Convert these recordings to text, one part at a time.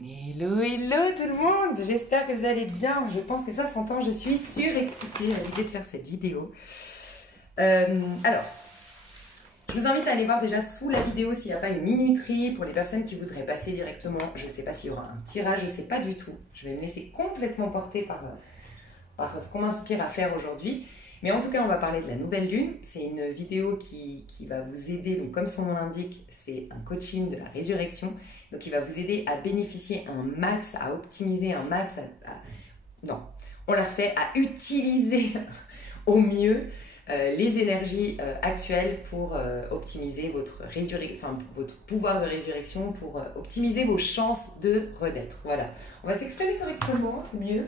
Hello, hello tout le monde, j'espère que vous allez bien. Je pense que ça s'entend, je suis surexcitée à l'idée de faire cette vidéo. Alors, je vous invite à aller voir déjà sous la vidéo s'il n'y a pas une minuterie pour les personnes qui voudraient passer directement. Je ne sais pas s'il y aura un tirage, je ne sais pas du tout. Je vais me laisser complètement porter par ce qu'on m'inspire à faire aujourd'hui. Mais en tout cas, on va parler de la nouvelle lune. C'est une vidéo qui va vous aider, donc comme son nom l'indique, c'est un coaching de la résurrection. Donc il va vous aider à bénéficier un max, à optimiser un max, non, on la refait, à utiliser au mieux les énergies actuelles pour optimiser votre pouvoir de résurrection, pour optimiser vos chances de renaître. Voilà, on va s'exprimer correctement, c'est mieux.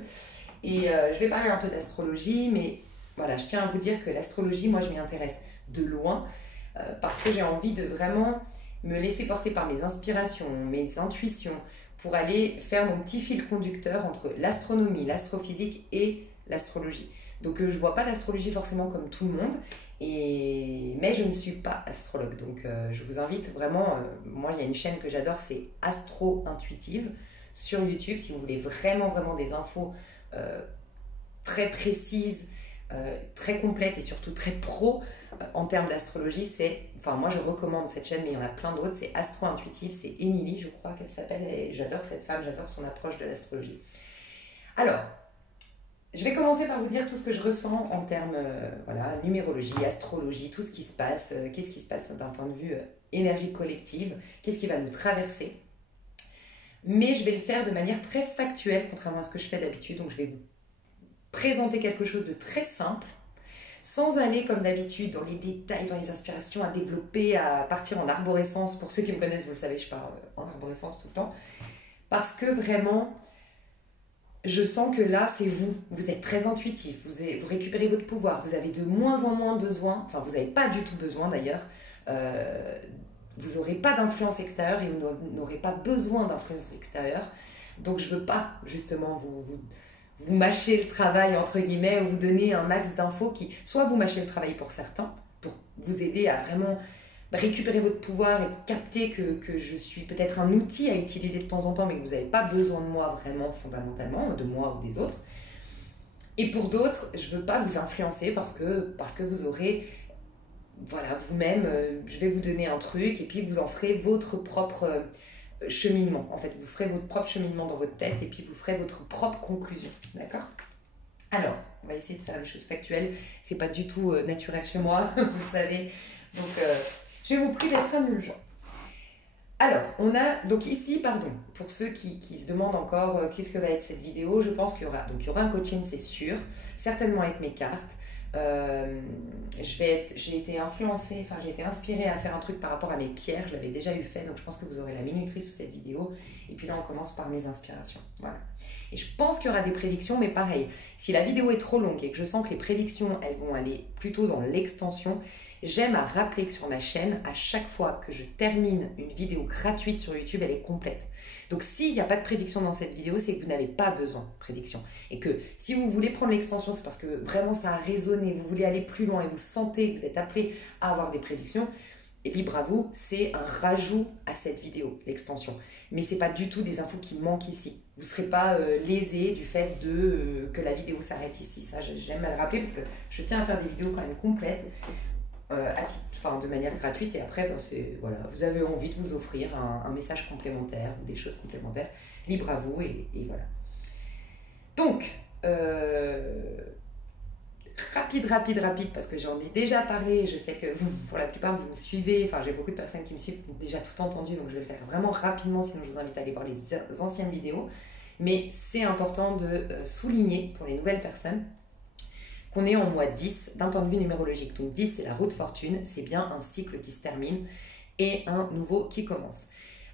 Et je vais parler un peu d'astrologie, mais voilà, je tiens à vous dire que l'astrologie, moi, je m'y intéresse de loin parce que j'ai envie de vraiment me laisser porter par mes inspirations, mes intuitions, pour aller faire mon petit fil conducteur entre l'astronomie, l'astrophysique et l'astrologie. Donc, je ne vois pas l'astrologie forcément comme tout le monde, mais je ne suis pas astrologue. Donc, je vous invite vraiment, moi, il y a une chaîne que j'adore, c'est Astro Intuitive sur YouTube, si vous voulez vraiment des infos très précises, très complète et surtout très pro en termes d'astrologie. Moi je recommande cette chaîne, mais il y en a plein d'autres. C'est Astro Intuitive, c'est Émilie, je crois qu'elle s'appelle, et j'adore cette femme, j'adore son approche de l'astrologie. Alors, je vais commencer par vous dire tout ce que je ressens en termes numérologie, astrologie, tout ce qui se passe, qu'est-ce qui se passe d'un point de vue énergie collective, qu'est-ce qui va nous traverser. Mais je vais le faire de manière très factuelle, contrairement à ce que je fais d'habitude. Donc je vais vous présenter quelque chose de très simple, sans aller comme d'habitude dans les détails, dans les inspirations à développer, à partir en arborescence. Pour ceux qui me connaissent, vous le savez, je pars en arborescence tout le temps. Parce que vraiment, je sens que là, c'est vous. Vous êtes très intuitif, vous récupérez votre pouvoir, vous avez de moins en moins besoin, enfin vous n'avez pas du tout besoin d'ailleurs, vous n'aurez pas d'influence extérieure et vous n'aurez pas besoin d'influence extérieure. Donc je ne veux pas justement vous mâchez le travail, entre guillemets, ou vous donnez un max d'infos qui, soit vous mâchez le travail pour certains, pour vous aider à vraiment récupérer votre pouvoir et capter que je suis peut-être un outil à utiliser de temps en temps, mais que vous n'avez pas besoin de moi vraiment fondamentalement, de moi ou des autres. Et pour d'autres, je ne veux pas vous influencer parce que vous aurez, voilà, vous-même, je vais vous donner un truc et puis vous en ferez votre propre cheminement. En fait, vous ferez votre propre cheminement dans votre tête et puis vous ferez votre propre conclusion. D'accord? Alors, on va essayer de faire les choses factuelles. C'est pas du tout naturel chez moi, vous le savez. Donc, je vais vous prier d'être indulgent. Alors, on a donc ici, pardon, pour ceux qui se demandent encore qu'est-ce que va être cette vidéo, je pense qu'il y aura. Donc, il y aura un coaching, c'est sûr, certainement avec mes cartes. J'ai été influencée, enfin j'ai été inspirée à faire un truc par rapport à mes pierres, je l'avais déjà eu fait, donc je pense que vous aurez la minuterie sous cette vidéo. Et puis là on commence par mes inspirations, voilà. Et je pense qu'il y aura des prédictions, mais pareil, si la vidéo est trop longue et que je sens que les prédictions elles vont aller plutôt dans l'extension, j'aime à rappeler que sur ma chaîne, à chaque fois que je termine une vidéo gratuite sur YouTube, elle est complète. Donc s'il n'y a pas de prédiction dans cette vidéo, c'est que vous n'avez pas besoin de prédiction. Et que si vous voulez prendre l'extension, c'est parce que vraiment ça a résonné, vous voulez aller plus loin et vous sentez que vous êtes appelé à avoir des prédictions. Et libre à vous, c'est un rajout à cette vidéo, l'extension. Mais ce n'est pas du tout des infos qui manquent ici. Vous ne serez pas lésé du fait que la vidéo s'arrête ici. Ça, j'aime à le rappeler parce que je tiens à faire des vidéos quand même complètes. De manière gratuite et après voilà, vous avez envie de vous offrir un message complémentaire ou des choses complémentaires, libre à vous et voilà. Donc rapide parce que j'en ai déjà parlé, je sais que pour la plupart vous me suivez, enfin j'ai beaucoup de personnes qui me suivent, qui ont déjà tout entendu, donc je vais le faire vraiment rapidement, sinon je vous invite à aller voir les anciennes vidéos, mais c'est important de souligner pour les nouvelles personnes qu'on est en mois 10 d'un point de vue numérologique. Donc 10 c'est la roue de fortune, c'est bien un cycle qui se termine et un nouveau qui commence.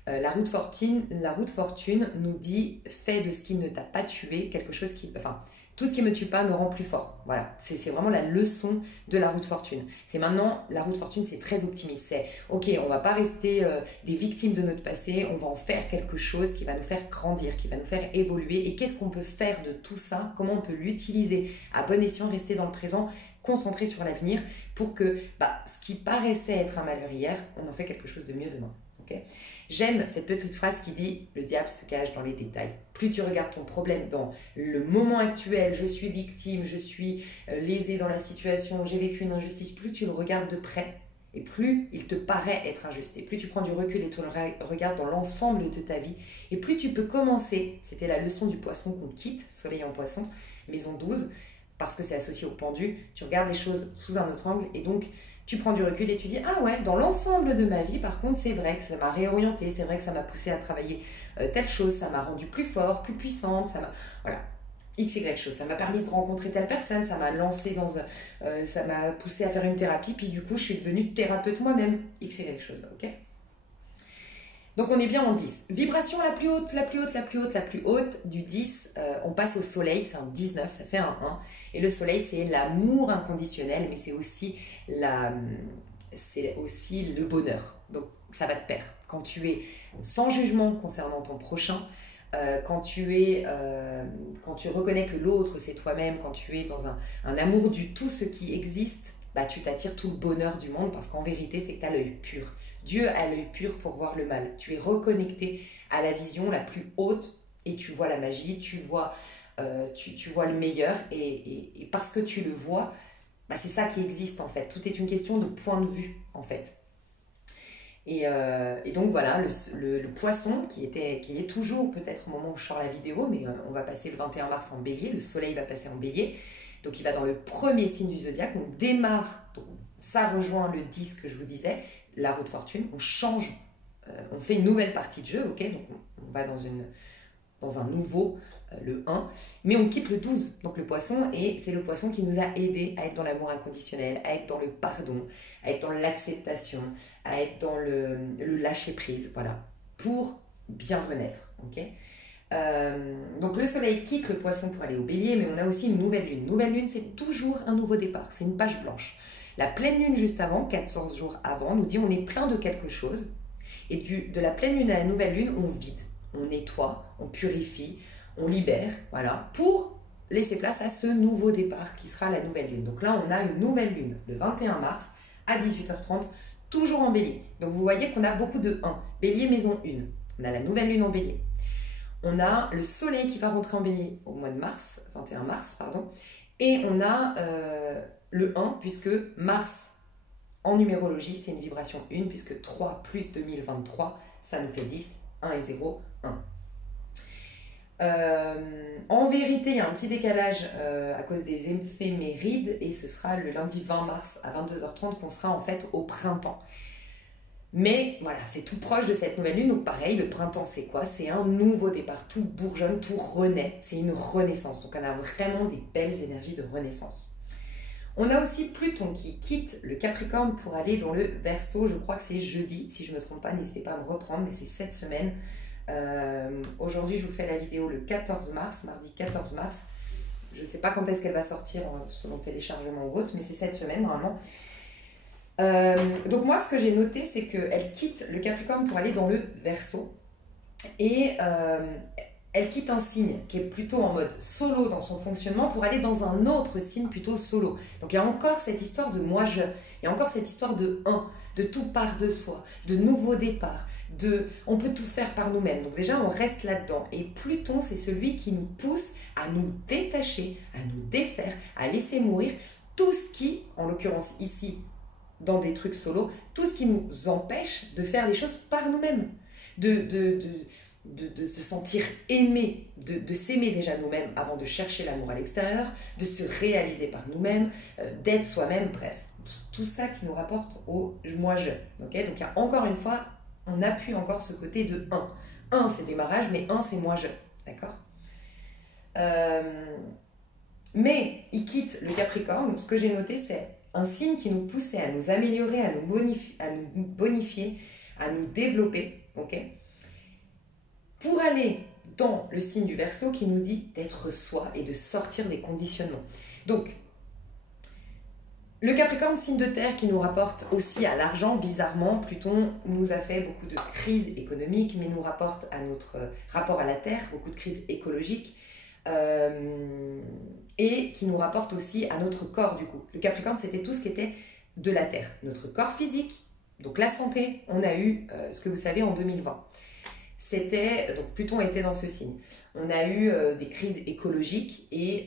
La roue de fortune nous dit fais de ce qui ne t'a pas tué quelque chose qui... Enfin, tout ce qui ne me tue pas me rend plus fort. Voilà, c'est vraiment la leçon de la roue de fortune. C'est maintenant, la roue de fortune, c'est très optimiste. C'est, ok, on ne va pas rester des victimes de notre passé, on va en faire quelque chose qui va nous faire grandir, qui va nous faire évoluer. Et qu'est-ce qu'on peut faire de tout ça? Comment on peut l'utiliser à bon escient, rester dans le présent, concentré sur l'avenir pour que ce qui paraissait être un malheur hier, on en fait quelque chose de mieux demain. Okay, j'aime cette petite phrase qui dit « Le diable se cache dans les détails ». Plus tu regardes ton problème dans le moment actuel, je suis victime, je suis lésée dans la situation, j'ai vécu une injustice, plus tu le regardes de près et plus il te paraît être injuste. Et plus tu prends du recul et tu le regardes dans l'ensemble de ta vie, et plus tu peux commencer, c'était la leçon du poisson qu'on quitte, soleil en poisson, maison 12, parce que c'est associé au pendu, tu regardes les choses sous un autre angle et donc tu prends du recul et tu dis « Ah ouais, dans l'ensemble de ma vie, par contre, c'est vrai que ça m'a réorienté, c'est vrai que ça m'a poussé à travailler telle chose, ça m'a rendu plus fort, plus puissante, ça m'a... Voilà, XY chose, ça m'a permis de rencontrer telle personne, ça m'a lancé dans... ça m'a poussé à faire une thérapie, puis du coup, je suis devenue thérapeute moi-même, XY chose, ok ?» Donc on est bien en 10. Vibration la plus haute, la plus haute, la plus haute, la plus haute. Du 10, on passe au soleil, c'est un 19, ça fait un 1. Et le soleil, c'est l'amour inconditionnel, mais c'est aussi le bonheur. Donc ça va de pair. Quand tu es sans jugement concernant ton prochain, quand tu reconnais que l'autre c'est toi-même, quand tu es dans un amour du tout ce qui existe, bah, tu t'attires tout le bonheur du monde parce qu'en vérité, c'est que tu as l'œil pur. Dieu a l'œil pur pour voir le mal. Tu es reconnecté à la vision la plus haute et tu vois la magie, tu vois le meilleur et parce que tu le vois, bah c'est ça qui existe en fait. Tout est une question de point de vue en fait. Et donc voilà, le poisson qui est toujours peut-être au moment où je sors la vidéo, mais on va passer le 21 mars en bélier, le soleil va passer en bélier. Donc il va dans le premier signe du zodiaque, on démarre, donc ça rejoint le 10 que je vous disais, la roue de fortune, on change, on fait une nouvelle partie de jeu, ok, donc on va dans un nouveau, le 1, mais on quitte le 12, donc le poisson, et c'est le poisson qui nous a aidés à être dans l'amour inconditionnel, à être dans le pardon, à être dans l'acceptation, à être dans le lâcher-prise, voilà, pour bien renaître, ok. Donc le soleil quitte le poisson pour aller au bélier, mais on a aussi une nouvelle lune. Nouvelle lune, c'est toujours un nouveau départ, c'est une page blanche. La pleine lune juste avant, 14 jours avant, nous dit on est plein de quelque chose. Et de la pleine lune à la nouvelle lune, on vide, on nettoie, on purifie, on libère, voilà, pour laisser place à ce nouveau départ qui sera la nouvelle lune. Donc là, on a une nouvelle lune le 21 mars à 18h30, toujours en bélier. Donc vous voyez qu'on a beaucoup de 1. Bélier, maison 1. On a la nouvelle lune en bélier. On a le soleil qui va rentrer en bélier au mois de mars, 21 mars, pardon. Et on a le 1, puisque Mars, en numérologie, c'est une vibration 1, puisque 3 plus 2023, ça nous fait 10, 1 et 0, 1. En vérité, il y a un petit décalage à cause des éphémérides, et ce sera le lundi 20 mars à 22h30 qu'on sera en fait au printemps. Mais voilà, c'est tout proche de cette nouvelle lune, donc pareil, le printemps c'est quoi? C'est un nouveau départ, tout bourgeonne, tout renaît, c'est une renaissance. Donc on a vraiment des belles énergies de renaissance. On a aussi Pluton qui quitte le Capricorne pour aller dans le Verseau, je crois que c'est jeudi, si je ne me trompe pas, n'hésitez pas à me reprendre, mais c'est cette semaine. Aujourd'hui je vous fais la vidéo le 14 mars, mardi 14 mars. Je ne sais pas quand est-ce qu'elle va sortir selon téléchargement ou autre, mais c'est cette semaine normalement. Donc moi ce que j'ai noté c'est qu'elle quitte le Capricorne pour aller dans le Verseau et elle quitte un signe qui est plutôt en mode solo dans son fonctionnement pour aller dans un autre signe plutôt solo. Donc il y a encore cette histoire de moi-je, il y a encore cette histoire de de tout part de soi, de nouveaux départs, on peut tout faire par nous-mêmes. Donc déjà on reste là-dedans et Pluton c'est celui qui nous pousse à nous détacher, à nous défaire, à laisser mourir tout ce qui, en l'occurrence ici, dans des trucs solo, tout ce qui nous empêche de faire les choses par nous-mêmes, de se sentir aimé, de s'aimer déjà nous-mêmes avant de chercher l'amour à l'extérieur, de se réaliser par nous-mêmes, d'être soi-même, bref, tout ça qui nous rapporte au moi-je. Okay, donc il y a encore une fois, on appuie encore ce côté de 1. 1 c'est démarrage, mais 1 c'est moi-je, d'accord? Mais il quitte le Capricorne, ce que j'ai noté c'est un signe qui nous poussait à nous améliorer, à nous bonifier, à nous développer, ok, pour aller dans le signe du Verseau qui nous dit d'être soi et de sortir des conditionnements. Donc, le Capricorne, signe de terre qui nous rapporte aussi à l'argent, bizarrement, Pluton nous a fait beaucoup de crises économiques, mais nous rapporte à notre rapport à la terre, beaucoup de crises écologiques, et qui nous rapporte aussi à notre corps du coup. Le Capricorne, c'était tout ce qui était de la terre. Notre corps physique, Donc la santé, on a eu ce que vous savez en 2020. Donc Pluton était dans ce signe. On a eu des crises écologiques et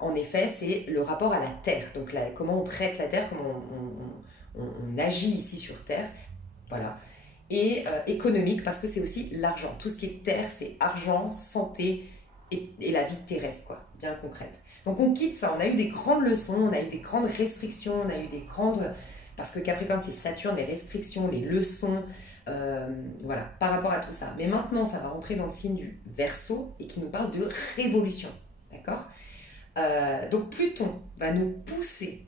en effet, c'est le rapport à la Terre. Donc comment on traite la Terre, comment on agit ici sur Terre. Voilà. Et économique parce que c'est aussi l'argent. Tout ce qui est Terre, c'est argent, santé et la vie terrestre, quoi, bien concrète. Donc on quitte ça. On a eu des grandes leçons, on a eu des grandes restrictions, on a eu des grandes... Parce que Capricorne, c'est Saturne, les restrictions, les leçons... voilà, par rapport à tout ça. Mais maintenant, ça va rentrer dans le signe du Verseau et qui nous parle de révolution. D'accord. Donc Pluton va nous pousser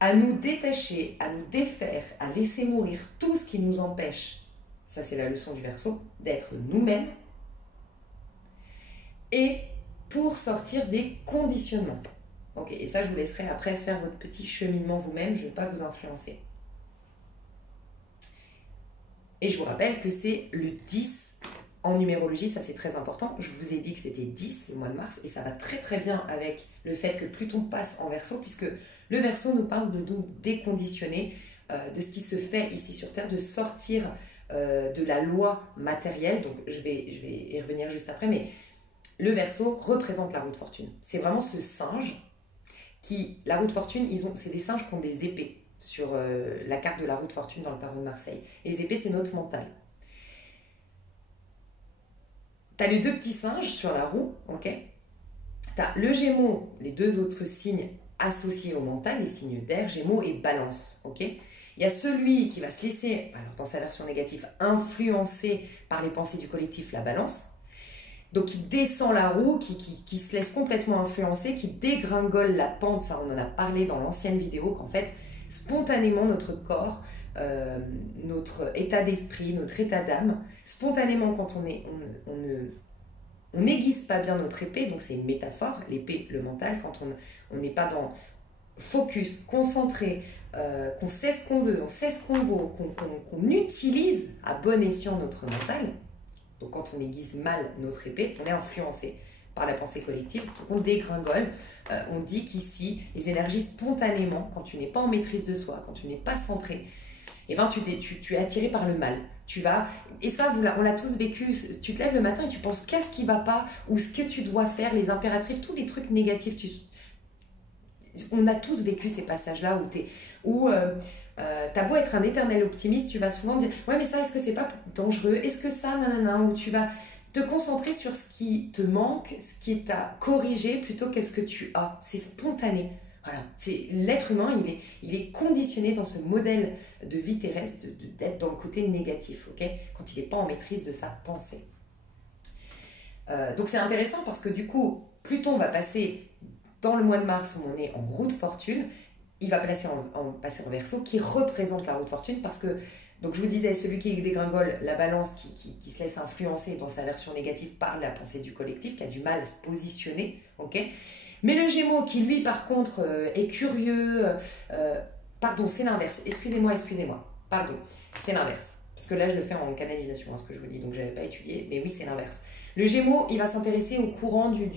à nous détacher, à nous défaire, à laisser mourir tout ce qui nous empêche, ça c'est la leçon du Verseau, d'être nous-mêmes et pour sortir des conditionnements. Ok, et ça je vous laisserai après faire votre petit cheminement vous-même, je ne vais pas vous influencer. Et je vous rappelle que c'est le 10 en numérologie, ça c'est très important. Je vous ai dit que c'était 10 le mois de mars et ça va très très bien avec le fait que Pluton passe en Verseau puisque le Verseau nous parle de nous déconditionner de ce qui se fait ici sur Terre, de sortir de la loi matérielle. Donc je vais y revenir juste après, mais le Verseau représente la roue de fortune. C'est vraiment ce singe qui, la roue de fortune, c'est des singes qui ont des épées sur la carte de la roue de fortune dans le tarot de Marseille. Et les épées, c'est notre mental. Tu as les deux petits singes sur la roue, ok. Tu as le Gémeaux, les deux autres signes associés au mental, les signes d'air, Gémeaux et Balance, ok. Il y a celui qui va se laisser, alors dans sa version négative, influencer par les pensées du collectif, la Balance. Donc qui descend la roue, qui se laisse complètement influencer, qui dégringole la pente, ça on en a parlé dans l'ancienne vidéo, qu'en fait, spontanément notre corps, notre état d'esprit, notre état d'âme, spontanément quand on n'aiguise pas bien notre épée, donc c'est une métaphore, l'épée, le mental, quand on n'est pas dans focus, concentré, qu'on sait ce qu'on veut, on sait ce qu'on vaut, qu'on utilise à bon escient notre mental, donc quand on aiguise mal notre épée, on est influencé par la pensée collective, donc on dégringole. On dit qu'ici, les énergies spontanément, quand tu n'es pas en maîtrise de soi, quand tu n'es pas centré, eh ben, tu es attiré par le mal. Et ça, on l'a tous vécu. Tu te lèves le matin et tu penses qu'est-ce qui ne va pas, ou ce que tu dois faire, les impératifs, tous les trucs négatifs. On a tous vécu ces passages-là où t'as beau être un éternel optimiste, tu vas souvent dire ouais mais ça est-ce que c'est pas dangereux, est-ce que ça nanana, ou tu vas te concentrer sur ce qui te manque, ce qui est à corriger plutôt que ce que tu as. C'est spontané. Voilà. L'être humain, il est conditionné dans ce modèle de vie terrestre d'être dans le côté négatif, ok, quand il n'est pas en maîtrise de sa pensée. Donc c'est intéressant parce que du coup, Pluton va passer dans le mois de mars où on est en roue de fortune. Il va passer en Verseau qui représente la roue de fortune parce que, donc je vous disais, celui qui dégringole, la Balance qui se laisse influencer dans sa version négative par la pensée du collectif, qui a du mal à se positionner, ok. Mais le Gémeaux qui lui par contre est curieux, pardon c'est l'inverse, excusez-moi, pardon, c'est l'inverse. Parce que là je le fais en canalisation, hein, ce que je vous dis, donc je n'avais pas étudié, mais oui c'est l'inverse. Le Gémeaux, il va s'intéresser au courant du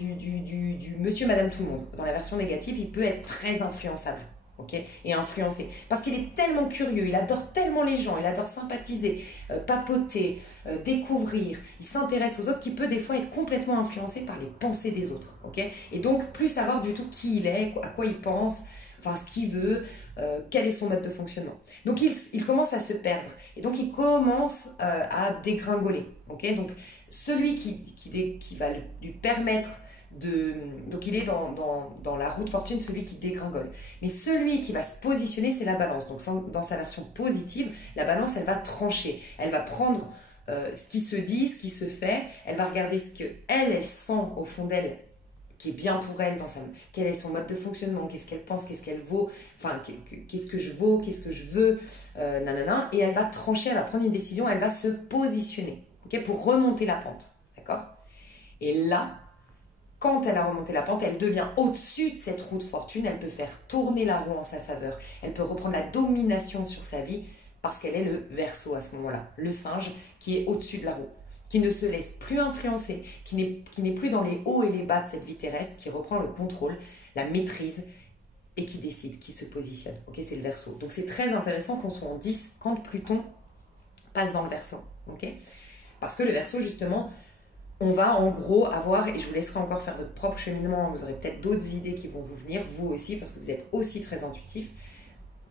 monsieur, madame, tout le monde. Dans la version négative, il peut être très influençable. Okay, et influencé. Parce qu'il est tellement curieux, il adore tellement les gens, il adore sympathiser, papoter, découvrir, il s'intéresse aux autres qu'il peut des fois être complètement influencé par les pensées des autres. Okay, et donc plus savoir du tout qui il est, à quoi il pense, enfin ce qu'il veut, quel est son mode de fonctionnement. Donc il commence à se perdre et donc il commence à dégringoler. Okay, donc celui qui va lui permettre donc il est dans la roue de fortune, celui qui dégringole. Mais celui qui va se positionner, c'est la Balance. Donc dans sa version positive, la Balance, elle va trancher. Elle va prendre ce qui se dit, ce qui se fait. Elle va regarder ce qu'elle sent au fond d'elle, qui est bien pour elle, quel est son mode de fonctionnement, qu'est-ce qu'elle pense, qu'est-ce qu'elle vaut, enfin, qu'est-ce que je vaux, qu'est-ce que je veux, nanana. Et elle va trancher, elle va prendre une décision, elle va se positionner, okay, pour remonter la pente. D'accord ? Et là, quand elle a remonté la pente, elle devient au-dessus de cette roue de fortune, elle peut faire tourner la roue en sa faveur, elle peut reprendre la domination sur sa vie parce qu'elle est le Verseau à ce moment-là, le singe qui est au-dessus de la roue, qui ne se laisse plus influencer, qui n'est plus dans les hauts et les bas de cette vie terrestre, qui reprend le contrôle, la maîtrise et qui décide, qui se positionne. Ok, c'est le Verseau. Donc c'est très intéressant qu'on soit en 10 quand Pluton passe dans le Verseau. Ok, parce que le Verseau, justement, on va en gros avoir, et je vous laisserai encore faire votre propre cheminement, vous aurez peut-être d'autres idées qui vont vous venir, vous aussi, parce que vous êtes aussi très intuitif,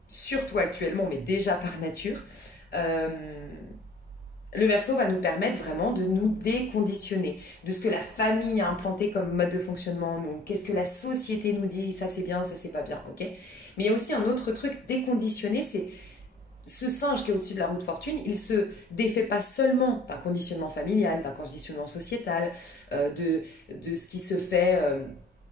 surtout actuellement, mais déjà par nature. Le Verseau va nous permettre vraiment de nous déconditionner de ce que la famille a implanté comme mode de fonctionnement en nous, qu'est-ce que la société nous dit, ça c'est bien, ça c'est pas bien, ok. Mais il y a aussi un autre truc, déconditionner, c'est ce singe qui est au-dessus de la roue de fortune, il se défait pas seulement d'un conditionnement familial, d'un conditionnement sociétal, de ce qui se fait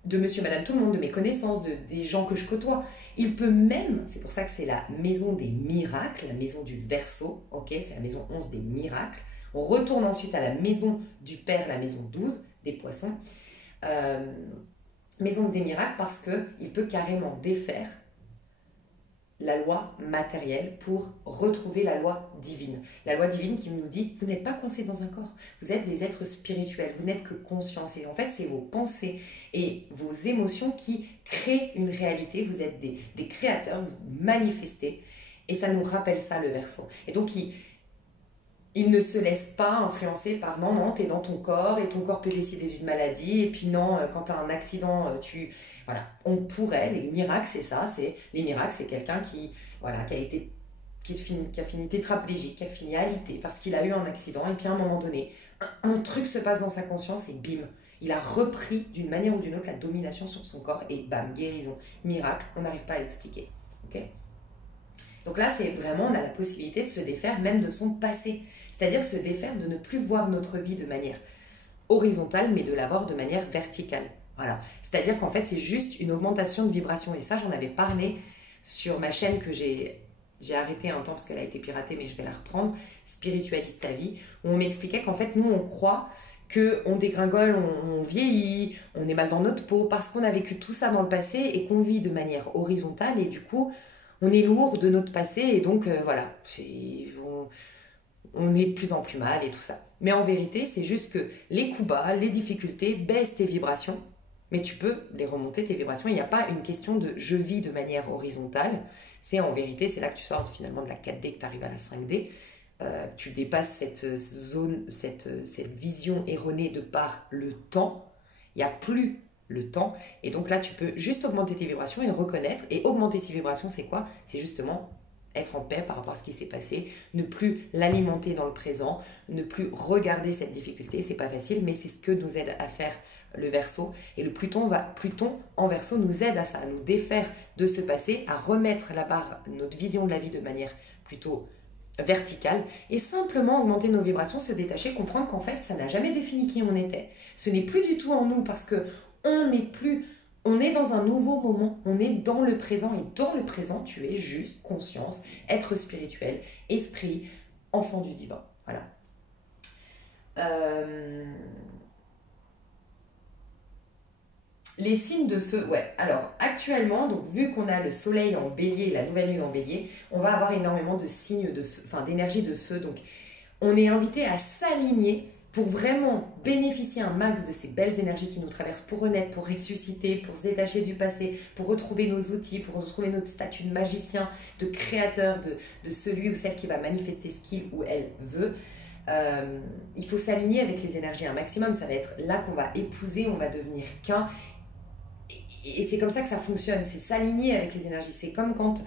de monsieur, madame, tout le monde, de mes connaissances, des gens que je côtoie. Il peut même, c'est pour ça que c'est la maison des miracles, la maison du Verseau, ok, c'est la maison 11 des miracles. On retourne ensuite à la maison du Père, la maison 12 des poissons. Maison des miracles parce qu'il peut carrément défaire la loi matérielle pour retrouver la loi divine. La loi divine qui nous dit, vous n'êtes pas coincé dans un corps, vous êtes des êtres spirituels, vous n'êtes que conscience. Et en fait, c'est vos pensées et vos émotions qui créent une réalité. Vous êtes des créateurs, vous manifestez. Et ça nous rappelle ça, le Verseau. Et donc, il ne se laisse pas influencer par non, t'es dans ton corps et ton corps peut décider d'une maladie. Et puis non, quand tu as un accident, Voilà, on pourrait, les miracles, c'est ça, les miracles, c'est quelqu'un qui a fini tétraplégique, qui a fini alité parce qu'il a eu un accident et puis à un moment donné, un truc se passe dans sa conscience et bim, il a repris d'une manière ou d'une autre la domination sur son corps et bam, guérison, miracle, on n'arrive pas à l'expliquer, ok. Donc là, c'est vraiment, on a la possibilité de se défaire même de son passé, c'est-à-dire se défaire de ne plus voir notre vie de manière horizontale, mais de la voir de manière verticale. Voilà, c'est-à-dire qu'en fait, c'est juste une augmentation de vibration. Et ça, j'en avais parlé sur ma chaîne que j'ai arrêtée un temps parce qu'elle a été piratée, mais je vais la reprendre, Spiritualise ta vie, où on m'expliquait qu'en fait, nous, on croit qu'on dégringole, on vieillit, on est mal dans notre peau, parce qu'on a vécu tout ça dans le passé et qu'on vit de manière horizontale. Et du coup, on est lourd de notre passé et donc, voilà, on est de plus en plus mal et tout ça. Mais en vérité, c'est juste que les coups bas, les difficultés baissent tes vibrations. Mais tu peux les remonter, tes vibrations. Il n'y a pas une question de je vis de manière horizontale. C'est en vérité, c'est là que tu sors finalement de la 4D, que tu arrives à la 5D. Tu dépasses cette zone, cette vision erronée de par le temps. Il n'y a plus le temps. Et donc là, tu peux juste augmenter tes vibrations et reconnaître. Et augmenter ces vibrations, c'est quoi? C'est justement être en paix par rapport à ce qui s'est passé, ne plus l'alimenter dans le présent, ne plus regarder cette difficulté. C'est pas facile, mais c'est ce que nous aide à faire le Verseau. Et le Pluton en Verseau nous aide à ça, à nous défaire de ce passé, à remettre la barre, notre vision de la vie de manière plutôt verticale et simplement augmenter nos vibrations, se détacher, comprendre qu'en fait, ça n'a jamais défini qui on était. Ce n'est plus du tout en nous parce que on est dans un nouveau moment, on est dans le présent et dans le présent, tu es juste conscience, être spirituel, esprit, enfant du divin. Voilà. Les signes de feu, ouais. Alors, actuellement, donc vu qu'on a le soleil en bélier, la nouvelle lune en bélier, on va avoir énormément de signes de feu, enfin d'énergie de feu. Donc, on est invité à s'aligner pour vraiment bénéficier un max de ces belles énergies qui nous traversent, pour renaître, pour ressusciter, pour se détacher du passé, pour retrouver nos outils, pour retrouver notre statut de magicien, de créateur, de celui ou celle qui va manifester ce qu'il ou elle veut. Il faut s'aligner avec les énergies un maximum. Ça va être là qu'on va épouser, on va devenir qu'un. Et c'est comme ça que ça fonctionne, c'est s'aligner avec les énergies. C'est comme quand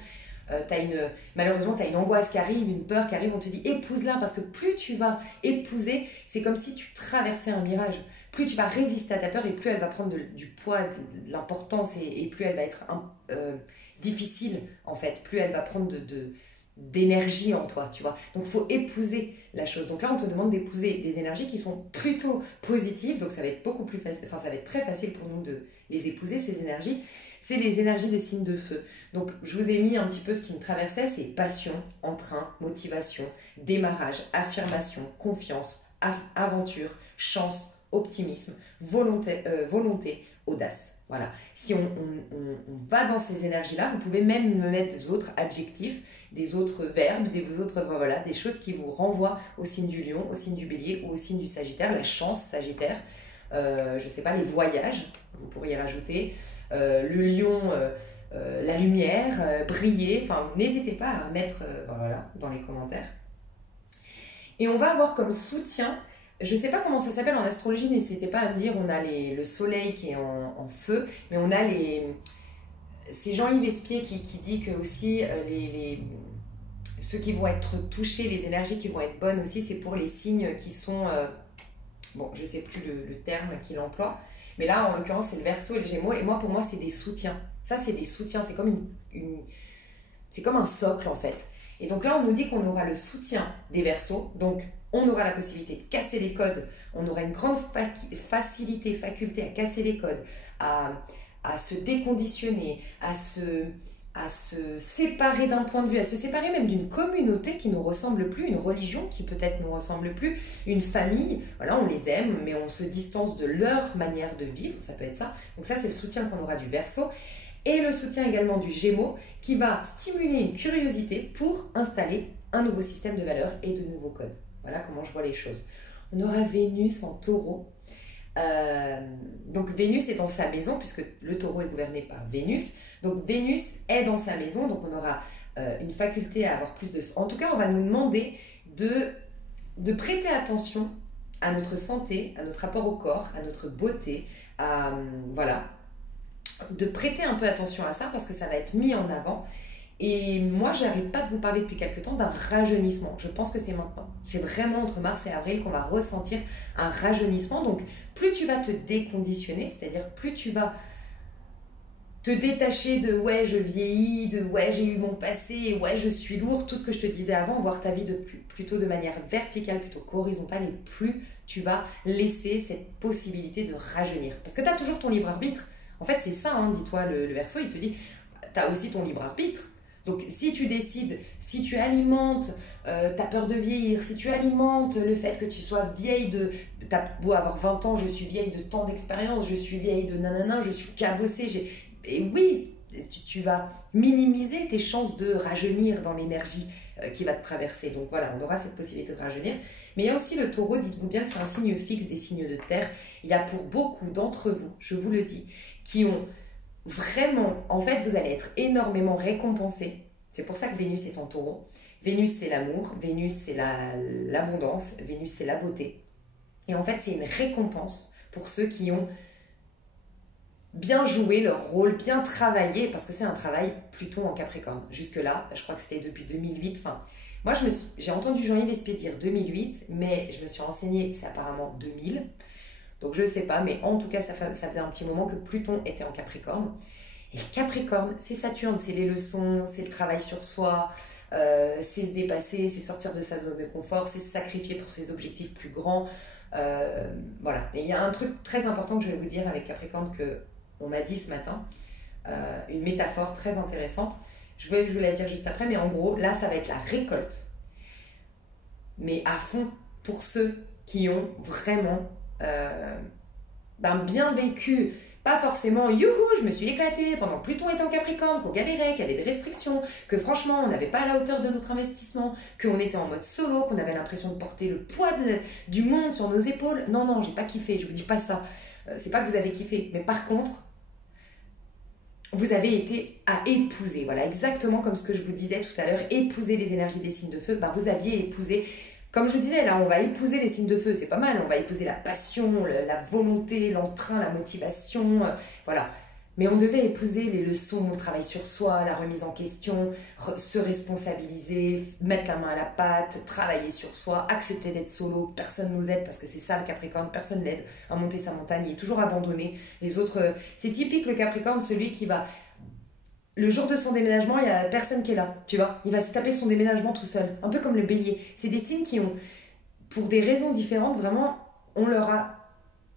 malheureusement tu as une angoisse qui arrive, une peur qui arrive, on te dit épouse-la, parce que plus tu vas épouser, c'est comme si tu traversais un mirage. Plus tu vas résister à ta peur et plus elle va prendre du poids, de l'importance et plus elle va être difficile en fait, plus elle va prendre d'énergie en toi, tu vois. Donc il faut épouser la chose. Donc là on te demande d'épouser des énergies qui sont plutôt positives, donc ça va être beaucoup plus facile, enfin ça va être très facile pour nous de les épouser, ces énergies. C'est les énergies des signes de feu. Donc je vous ai mis un petit peu ce qui me traversait, c'est passion, entrain, motivation, démarrage, affirmation, confiance, aventure, chance, optimisme, volonté, audace. Voilà. Si on va dans ces énergies-là, vous pouvez même me mettre des autres adjectifs, des autres verbes, des choses qui vous renvoient au signe du lion, au signe du bélier ou au signe du sagittaire. La chance, sagittaire, je ne sais pas, les voyages, vous pourriez rajouter. Le lion, la lumière, briller. Enfin, n'hésitez pas à mettre voilà, dans les commentaires. Et on va avoir comme soutien, je ne sais pas comment ça s'appelle en astrologie, n'hésitez pas à me dire, on a le soleil qui est en feu, mais on a c'est Jean-Yves Espier qui dit que aussi ceux qui vont être touchés, les énergies qui vont être bonnes aussi, c'est pour les signes qui sont, bon, je ne sais plus le terme qu'il emploie, mais là, en l'occurrence, c'est le Verseau et le Gémeaux, et moi, pour moi, c'est des soutiens. Ça, c'est des soutiens, c'est comme c'est comme un socle, en fait. Et donc là, on nous dit qu'on aura le soutien des Verseaux, donc on aura la possibilité de casser les codes, on aura une grande faculté à casser les codes, à se déconditionner, à se séparer d'un point de vue, à se séparer même d'une communauté qui ne nous ressemble plus, une religion qui peut-être ne nous ressemble plus, une famille, voilà, on les aime, mais on se distance de leur manière de vivre, ça peut être ça. Donc ça, c'est le soutien qu'on aura du Verseau. Et le soutien également du Gémeaux qui va stimuler une curiosité pour installer un nouveau système de valeurs et de nouveaux codes. Voilà comment je vois les choses. On aura Vénus en Taureau. Donc Vénus est dans sa maison puisque le Taureau est gouverné par Vénus. Donc Vénus est dans sa maison, donc on aura une faculté à avoir plus de... En tout cas, on va nous demander de prêter attention à notre santé, à notre rapport au corps, à notre beauté, voilà, de prêter un peu attention à ça parce que ça va être mis en avant. Et moi, j'arrête pas de vous parler depuis quelques temps d'un rajeunissement. Je pense que c'est maintenant. C'est vraiment entre mars et avril qu'on va ressentir un rajeunissement. Donc, plus tu vas te déconditionner, c'est-à-dire plus tu vas te détacher de « ouais, je vieillis », de « ouais, j'ai eu mon passé »,« ouais, je suis lourd », tout ce que je te disais avant, voir ta vie plutôt de manière verticale plutôt qu'horizontale, et plus tu vas laisser cette possibilité de rajeunir. Parce que tu as toujours ton libre arbitre. En fait, c'est ça, hein, dis-toi, le Verseau, il te dit, tu as aussi ton libre arbitre. Donc, si tu décides, si tu alimentes ta peur de vieillir, si tu alimentes le fait que tu sois vieille t'as beau avoir 20 ans, je suis vieille de tant d'expérience, je suis vieille de nanana, je suis cabossée, et oui, tu vas minimiser tes chances de rajeunir dans l'énergie qui va te traverser. Donc voilà, on aura cette possibilité de rajeunir. Mais il y a aussi le Taureau, dites-vous bien que c'est un signe fixe des signes de terre. Il y a pour beaucoup d'entre vous, je vous le dis, qui ont vraiment, en fait, vous allez être énormément récompensés. C'est pour ça que Vénus est en Taureau. Vénus, c'est l'amour. Vénus, c'est l'abondance. Vénus, c'est la beauté. Et en fait, c'est une récompense pour ceux qui ont bien joué leur rôle, bien travaillé, parce que c'est un travail Pluton en Capricorne. Jusque-là, je crois que c'était depuis 2008. Enfin, moi, j'ai entendu Jean-Yves Espier dire 2008, mais je me suis renseignée, c'est apparemment 2000. Donc je ne sais pas, mais en tout cas, ça faisait un petit moment que Pluton était en Capricorne. Et le Capricorne, c'est Saturne, c'est les leçons, c'est le travail sur soi, c'est se dépasser, c'est sortir de sa zone de confort, c'est se sacrifier pour ses objectifs plus grands. Voilà. Et il y a un truc très important que je vais vous dire avec Capricorne qu'on m'a dit ce matin, une métaphore très intéressante. Je vais vous la dire juste après, mais en gros, là, ça va être la récolte. Mais à fond, pour ceux qui ont vraiment bien vécu, pas forcément youhou, je me suis éclatée pendant que Pluton était en Capricorne, qu'on galérait, qu'il y avait des restrictions, que franchement on n'avait pas à la hauteur de notre investissement, qu'on était en mode solo, qu'on avait l'impression de porter le poids du monde sur nos épaules. Non, non, j'ai pas kiffé, je vous dis pas ça. C'est pas que vous avez kiffé, mais par contre, vous avez été à épouser, voilà, exactement comme ce que je vous disais tout à l'heure, épouser les énergies des signes de feu. Vous aviez épousé. Comme je disais, là, on va épouser les signes de feu, c'est pas mal. On va épouser la passion, la volonté, l'entrain, la motivation, voilà. Mais on devait épouser les leçons, le travail sur soi, la remise en question, se responsabiliser, mettre la main à la pâte, travailler sur soi, accepter d'être solo. Personne nous aide parce que c'est ça le Capricorne, personne l'aide à monter sa montagne, il est toujours abandonné. Les autres, c'est typique le Capricorne, celui qui va... Le jour de son déménagement, il n'y a personne qui est là, tu vois. Il va se taper son déménagement tout seul. Un peu comme le bélier. C'est des signes qui ont, pour des raisons différentes, vraiment, on leur a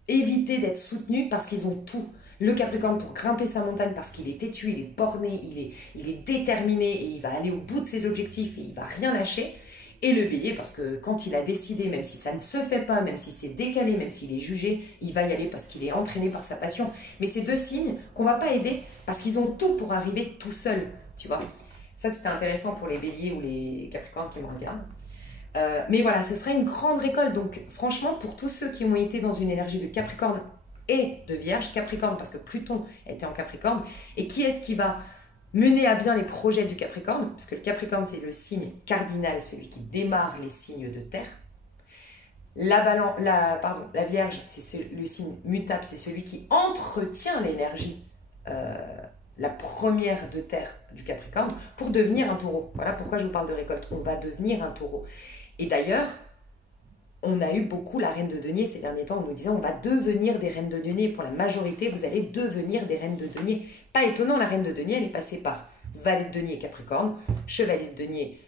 évité d'être soutenus parce qu'ils ont tout. Le Capricorne pour grimper sa montagne parce qu'il est têtu, il est borné, il est déterminé et il va aller au bout de ses objectifs et il va rien lâcher. Et le bélier parce que quand il a décidé, même si ça ne se fait pas, même si c'est décalé, même s'il est jugé, il va y aller parce qu'il est entraîné par sa passion. Mais c'est deux signes qu'on ne va pas aider parce qu'ils ont tout pour arriver tout seuls, tu vois. Ça, c'était intéressant pour les béliers ou les capricornes qui me regardent. Mais voilà, ce sera une grande récolte. Donc franchement, pour tous ceux qui ont été dans une énergie de Capricorne et de Vierge, Capricorne parce que Pluton était en Capricorne, et qui est-ce qui va mener à bien les projets du Capricorne, parce que le Capricorne, c'est le signe cardinal, celui qui démarre les signes de terre. La Vierge, c'est le signe mutable, c'est celui qui entretient l'énergie, la première de terre du Capricorne, pour devenir un taureau. Voilà pourquoi je vous parle de récolte. On va devenir un taureau. Et d'ailleurs, on a eu beaucoup la reine de denier ces derniers temps. On nous disait on va devenir des reines de denier. Pour la majorité, vous allez devenir des reines de denier. Pas étonnant, la reine de denier, elle est passée par valet de denier Capricorne, chevalier de denier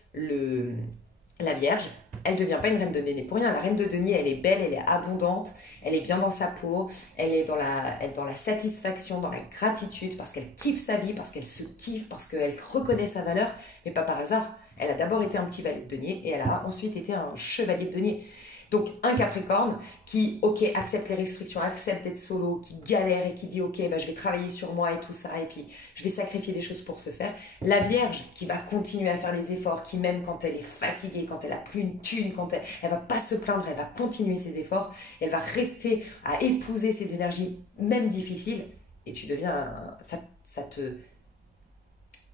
la Vierge. Elle ne devient pas une reine de denier pour rien. La reine de denier, elle est belle, elle est abondante, elle est bien dans sa peau, elle est dans la satisfaction, dans la gratitude, parce qu'elle kiffe sa vie, parce qu'elle se kiffe, parce qu'elle reconnaît sa valeur, mais pas par hasard. Elle a d'abord été un petit valet de denier et elle a ensuite été un chevalier de denier. Donc un Capricorne qui, ok, accepte les restrictions, accepte d'être solo, qui galère et qui dit, ok, bah, je vais travailler sur moi et tout ça, et puis je vais sacrifier des choses pour ce faire. La Vierge qui va continuer à faire les efforts, qui même quand elle est fatiguée, quand elle a plus une thune, quand elle va pas se plaindre, elle va continuer ses efforts, elle va rester à épouser ses énergies, même difficiles, et tu deviens,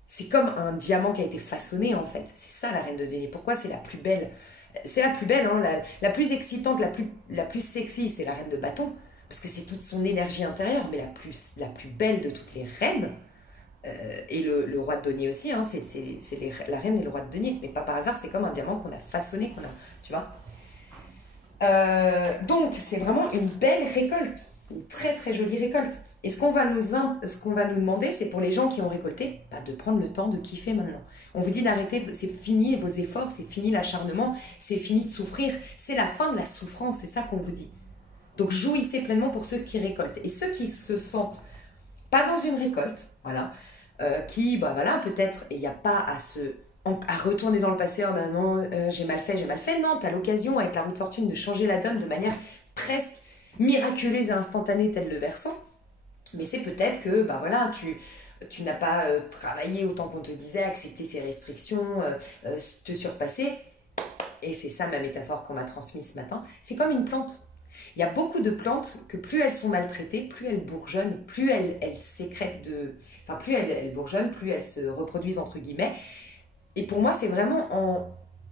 c'est comme un diamant qui a été façonné en fait. C'est ça la reine de denier. Pourquoi c'est la plus belle? C'est la plus belle, hein, la plus excitante, la plus sexy, c'est la reine de bâton, parce que c'est toute son énergie intérieure, mais la plus belle de toutes les reines, et le roi de denier aussi, hein, c'est la reine et le roi de denier, mais pas par hasard, c'est comme un diamant qu'on a façonné, tu vois. Donc, c'est vraiment une belle récolte, une très très jolie récolte. Et ce qu'on va nous demander, c'est pour les gens qui ont récolté, bah, de prendre le temps de kiffer maintenant. On vous dit d'arrêter, c'est fini vos efforts, c'est fini l'acharnement, c'est fini de souffrir, c'est la fin de la souffrance, c'est ça qu'on vous dit. Donc jouissez pleinement pour ceux qui récoltent. Et ceux qui se sentent pas dans une récolte, voilà, qui, bah voilà, peut-être, il n'y a pas à retourner dans le passé, oh ben non, j'ai mal fait. Non, tu as l'occasion avec la roue de fortune de changer la donne de manière presque miraculeuse et instantanée, tel le Verseau. Mais c'est peut-être que bah voilà, tu n'as pas travaillé autant qu'on te disait, accepté ces restrictions, te surpasser. Et c'est ça ma métaphore qu'on m'a transmise ce matin. C'est comme une plante. Il y a beaucoup de plantes que plus elles sont maltraitées, plus elles bourgeonnent, plus elles sécrètent Enfin, plus elles bourgeonnent, plus elles se reproduisent entre guillemets. Et pour moi, c'est vraiment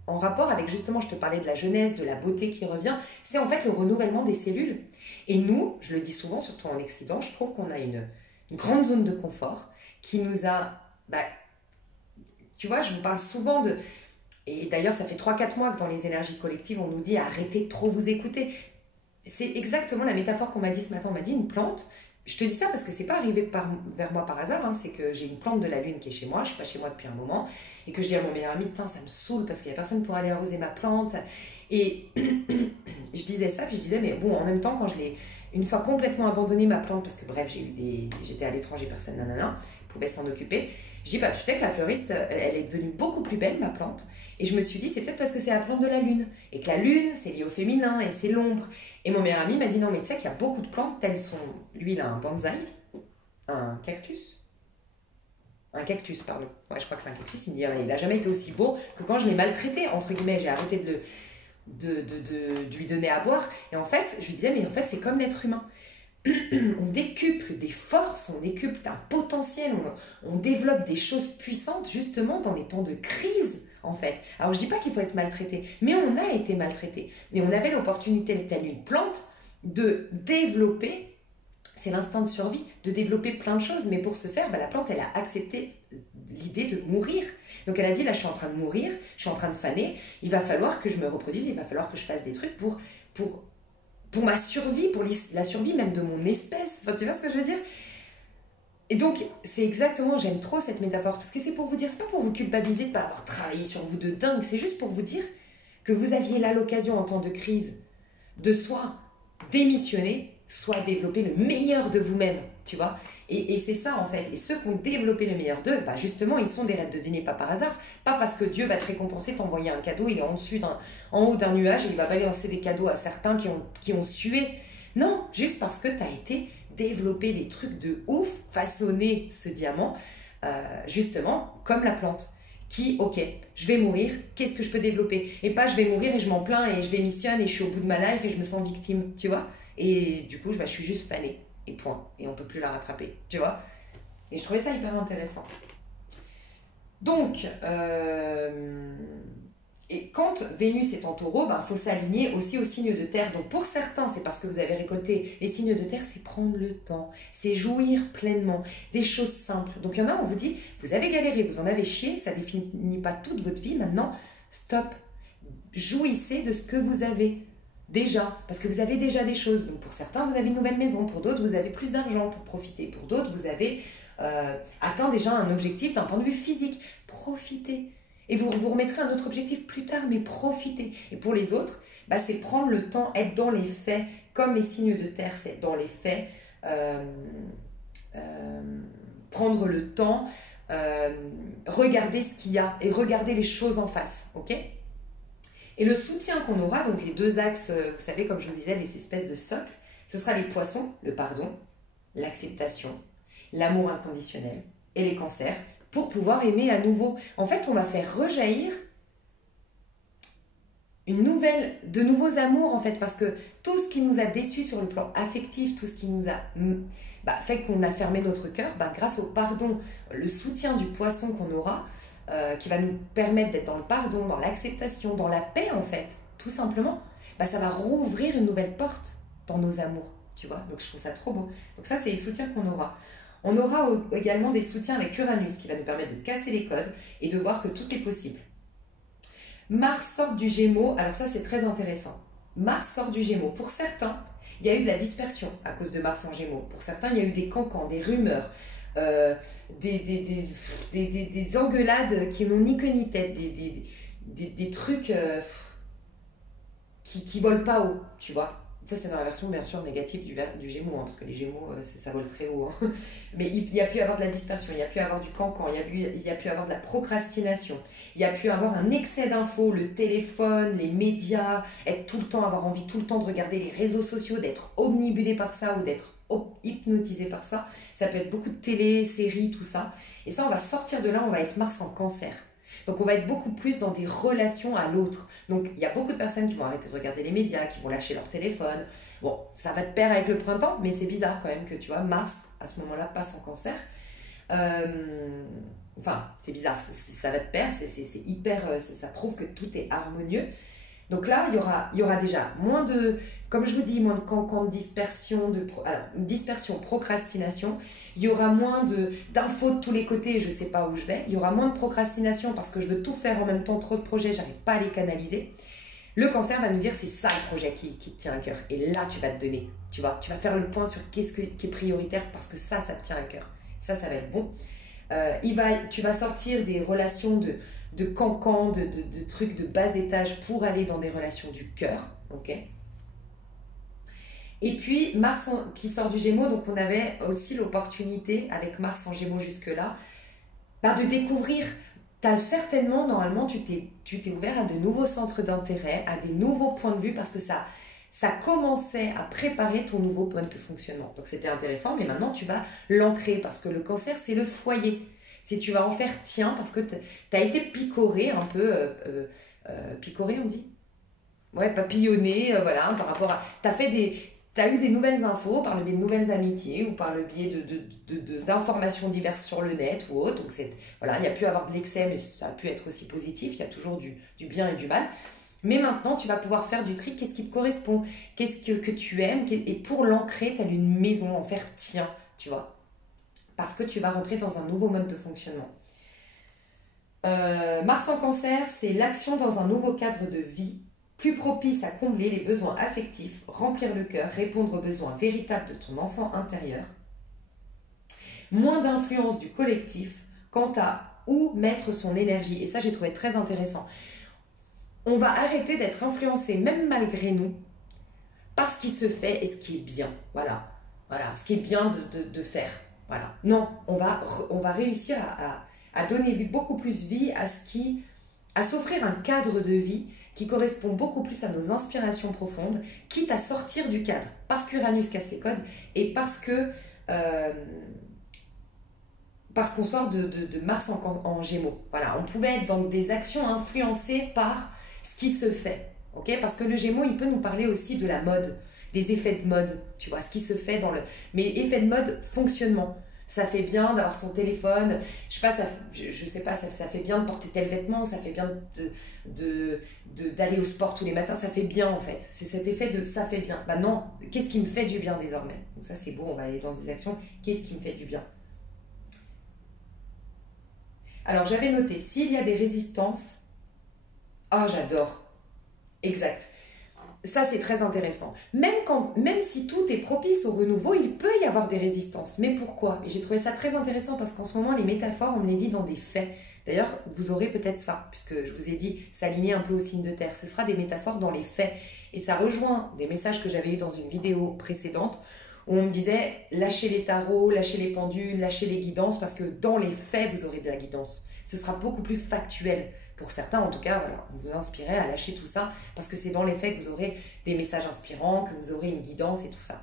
en rapport avec, justement, je te parlais de la jeunesse, de la beauté qui revient, c'est en fait le renouvellement des cellules. Et nous, je le dis souvent, surtout en Occident, je trouve qu'on a une grande zone de confort qui nous a... Bah, tu vois, je vous parle souvent de... Et d'ailleurs, ça fait 3-4 mois que dans les énergies collectives, on nous dit arrêtez de trop vous écouter. C'est exactement la métaphore qu'on m'a dit ce matin. On m'a dit une plante. Je te dis ça parce que c'est pas arrivé vers moi par hasard, hein. C'est que j'ai une plante de la lune qui est chez moi, je suis pas chez moi depuis un moment, et que je dis à mon meilleur ami, putain, ça me saoule parce qu'il y a personne pour aller arroser ma plante. Et je disais ça, puis je disais, mais bon, en même temps, quand je l'ai une fois complètement abandonné ma plante, parce que bref, j'étais à l'étranger, personne, nanana, pouvait s'en occuper. Je dis, bah tu sais que la fleuriste, elle est devenue beaucoup plus belle, ma plante. Et je me suis dit, c'est peut-être parce que c'est la plante de la lune. Et que la lune, c'est lié au féminin et c'est l'ombre. Et mon meilleur ami m'a dit, non, mais tu sais qu'il y a beaucoup de plantes, telles sont... Lui, il a un bonsaï, un cactus. Un cactus, pardon. Ouais, je crois que c'est un cactus. Il me dit, il n'a jamais été aussi beau que quand je l'ai maltraité, entre guillemets. J'ai arrêté de lui donner à boire. Et en fait, je lui disais, mais en fait, c'est comme l'être humain. On décuple des forces, on décuple un potentiel, on développe des choses puissantes justement dans les temps de crise en fait. Alors je dis pas qu'il faut être maltraité, mais on a été maltraité. Mais on avait l'opportunité, telle une plante, de développer, c'est l'instinct de survie, de développer plein de choses. Mais pour ce faire, bah, la plante, elle a accepté l'idée de mourir. Donc elle a dit, là je suis en train de mourir, je suis en train de faner, il va falloir que je me reproduise, il va falloir que je fasse des trucs pour ma survie, pour la survie même de mon espèce. Enfin, tu vois ce que je veux dire? Et donc, c'est exactement, j'aime trop cette métaphore, parce que c'est pour vous dire, c'est pas pour vous culpabiliser de ne pas avoir travaillé sur vous de dingue, c'est juste pour vous dire que vous aviez là l'occasion en temps de crise de soit démissionner, soit développer le meilleur de vous-même, tu vois. Et c'est ça en fait. Et ceux qui ont développé le meilleur d'eux, bah justement, ils sont des reines de denier, pas par hasard. Pas parce que Dieu va te récompenser, t'envoyer un cadeau, il est en haut d'un nuage et il va balancer des cadeaux à certains qui ont sué. Non, juste parce que tu as été développer des trucs de ouf, façonner ce diamant, justement, comme la plante. Qui, ok, je vais mourir, qu'est-ce que je peux développer? Et pas je vais mourir et je m'en plains et je démissionne et je suis au bout de ma life et je me sens victime, tu vois? Et du coup, je suis juste fanée. Et point. Et on ne peut plus la rattraper, tu vois. Et je trouvais ça hyper intéressant. Donc, et quand Vénus est en taureau, il faut s'aligner aussi au signe de terre. Donc pour certains, c'est parce que vous avez récolté les signes de terre, c'est prendre le temps, c'est jouir pleinement, des choses simples. Donc il y en a, on vous dit, vous avez galéré, vous en avez chié, ça ne définit pas toute votre vie, maintenant, stop. Jouissez de ce que vous avez déjà, parce que vous avez déjà des choses. Donc pour certains, vous avez une nouvelle maison, pour d'autres, vous avez plus d'argent pour profiter, pour d'autres, vous avez atteint déjà un objectif d'un point de vue physique. Profitez. Et vous remettrez un autre objectif plus tard, mais profitez. Et pour les autres, c'est prendre le temps, être dans les faits, comme les signes de terre, c'est être dans les faits, prendre le temps, regarder ce qu'il y a et regarder les choses en face, ok? Et le soutien qu'on aura, donc les deux axes, vous savez, comme je vous disais, les espèces de socles, ce sera les poissons, le pardon, l'acceptation, l'amour inconditionnel et les cancers, pour pouvoir aimer à nouveau. En fait, on va faire rejaillir de nouveaux amours, en fait, parce que tout ce qui nous a déçus sur le plan affectif, tout ce qui nous a fait qu'on a fermé notre cœur, grâce au pardon, le soutien du poisson qu'on aura, qui va nous permettre d'être dans le pardon, dans l'acceptation, dans la paix, en fait, tout simplement, ça va rouvrir une nouvelle porte dans nos amours, tu vois. Donc, je trouve ça trop beau. Donc ça, c'est les soutiens qu'on aura. On aura également des soutiens avec Uranus qui va nous permettre de casser les codes et de voir que tout est possible. Mars sort du Gémeaux, alors ça c'est très intéressant. Mars sort du Gémeaux. Pour certains, il y a eu de la dispersion à cause de Mars en Gémeaux. Pour certains, il y a eu des cancans, des rumeurs, des engueulades qui n'ont ni queue ni tête, des trucs qui volent pas haut, tu vois. Ça, c'est dans la version bien sûr négative du Gémeaux, hein, parce que les Gémeaux, ça vole très haut. Hein. Mais il y a pu avoir de la dispersion, il y a pu avoir du cancan, il y a pu avoir de la procrastination, il y a pu avoir un excès d'infos, le téléphone, les médias, avoir envie tout le temps de regarder les réseaux sociaux, d'être omnibulé par ça ou d'être hypnotisé par ça. Ça peut être beaucoup de télé, séries, tout ça. Et ça, on va sortir de là, on va être Mars en Cancer. Donc on va être beaucoup plus dans des relations à l'autre. Donc il y a beaucoup de personnes qui vont arrêter de regarder les médias, qui vont lâcher leur téléphone. Bon, ça va de pair avec le printemps, mais c'est bizarre quand même que tu vois, Mars, à ce moment-là, passe en Cancer. Enfin, c'est bizarre, ça va de pair, c'est hyper, ça prouve que tout est harmonieux. Donc là, il y aura déjà moins de, comme je vous dis, moins de cancans, de dispersion, procrastination. Il y aura moins d'infos de tous les côtés, je ne sais pas où je vais. Il y aura moins de procrastination parce que je veux tout faire en même temps, trop de projets, j'arrive pas à les canaliser. Le Cancer va nous dire c'est ça le projet qui te tient à cœur. Et là, tu vas te donner, tu vois. Tu vas faire le point sur qu'est-ce qui est prioritaire parce que ça te tient à cœur. Ça va être bon. Tu vas sortir des relations de cancans, de trucs de bas étage pour aller dans des relations du cœur, ok. Et puis Mars qui sort du Gémeaux, donc on avait aussi l'opportunité avec Mars en Gémeaux jusque-là, de découvrir. T'as certainement, normalement, tu t'es ouvert à de nouveaux centres d'intérêt, à des nouveaux points de vue parce que ça commençait à préparer ton nouveau point de fonctionnement. Donc c'était intéressant, mais maintenant tu vas l'ancrer parce que le Cancer, c'est le foyer. Si tu vas en faire tien parce que tu as été picoré un peu, picoré on dit? Ouais, papillonné, voilà, par rapport à... T'as eu des nouvelles infos par le biais de nouvelles amitiés ou par le biais d'informations diverses sur le net ou autre. Donc voilà, il y a pu avoir de l'excès, mais ça a pu être aussi positif. Il y a toujours du bien et du mal. Mais maintenant, tu vas pouvoir faire du tri. Qu'est-ce qui te correspond? Qu'est-ce que tu aimes? Et pour l'ancrer, tu as une maison, en faire tien, tu vois. Parce que tu vas rentrer dans un nouveau mode de fonctionnement. Mars en Cancer, c'est l'action dans un nouveau cadre de vie, plus propice à combler les besoins affectifs, remplir le cœur, répondre aux besoins véritables de ton enfant intérieur. Moins d'influence du collectif quant à où mettre son énergie. Et ça, j'ai trouvé très intéressant. On va arrêter d'être influencé, même malgré nous, par ce qui se fait et ce qui est bien. Voilà, ce qui est bien de faire. Voilà. Non, on va réussir à donner beaucoup plus vie à s'offrir un cadre de vie qui correspond beaucoup plus à nos inspirations profondes, quitte à sortir du cadre, parce qu'Uranus casse les codes et parce qu'on sort de Mars en Gémeaux. Voilà, on pouvait être dans des actions influencées par ce qui se fait, ok? Parce que le Gémeaux, il peut nous parler aussi de la mode, des effets de mode, tu vois, ce qui se fait mais effets de mode, fonctionnement. Ça fait bien d'avoir son téléphone, je sais pas, ça fait bien de porter tel vêtement, ça fait bien d'aller au sport tous les matins, ça fait bien en fait. C'est cet effet de ça fait bien. Bah non, qu'est-ce qui me fait du bien désormais? Donc ça c'est beau, on va aller dans des actions. Qu'est-ce qui me fait du bien? Alors j'avais noté, s'il y a des résistances, ah j'adore, exact. Ça, c'est très intéressant. Même si tout est propice au renouveau, il peut y avoir des résistances. Mais pourquoi? Et j'ai trouvé ça très intéressant parce qu'en ce moment, les métaphores, on me les dit dans des faits. D'ailleurs, vous aurez peut-être ça, puisque je vous ai dit, s'aligner un peu au signe de terre. Ce sera des métaphores dans les faits. Et ça rejoint des messages que j'avais eus dans une vidéo précédente où on me disait, lâchez les tarots, lâchez les pendules, lâchez les guidances, parce que dans les faits, vous aurez de la guidance. Ce sera beaucoup plus factuel. Pour certains, en tout cas, voilà, vous vous inspirez à lâcher tout ça parce que c'est dans les faits que vous aurez des messages inspirants, que vous aurez une guidance et tout ça.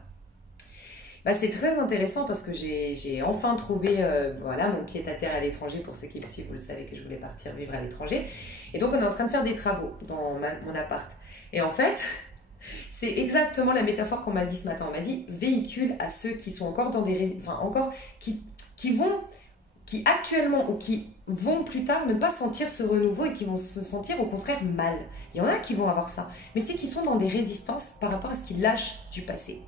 Bah, c'est très intéressant parce que j'ai enfin trouvé voilà, mon pied-à-terre à l'étranger. Pour ceux qui me suivent, vous le savez que je voulais partir vivre à l'étranger. Et donc, on est en train de faire des travaux dans mon appart. Et en fait, c'est exactement la métaphore qu'on m'a dit ce matin. On m'a dit, véhicule à ceux qui sont encore dans des... Enfin, encore... qui actuellement ou qui vont plus tard ne pas sentir ce renouveau et qui vont se sentir au contraire mal. Il y en a qui vont avoir ça, mais c'est qu'ils sont dans des résistances par rapport à ce qu'ils lâchent du passé.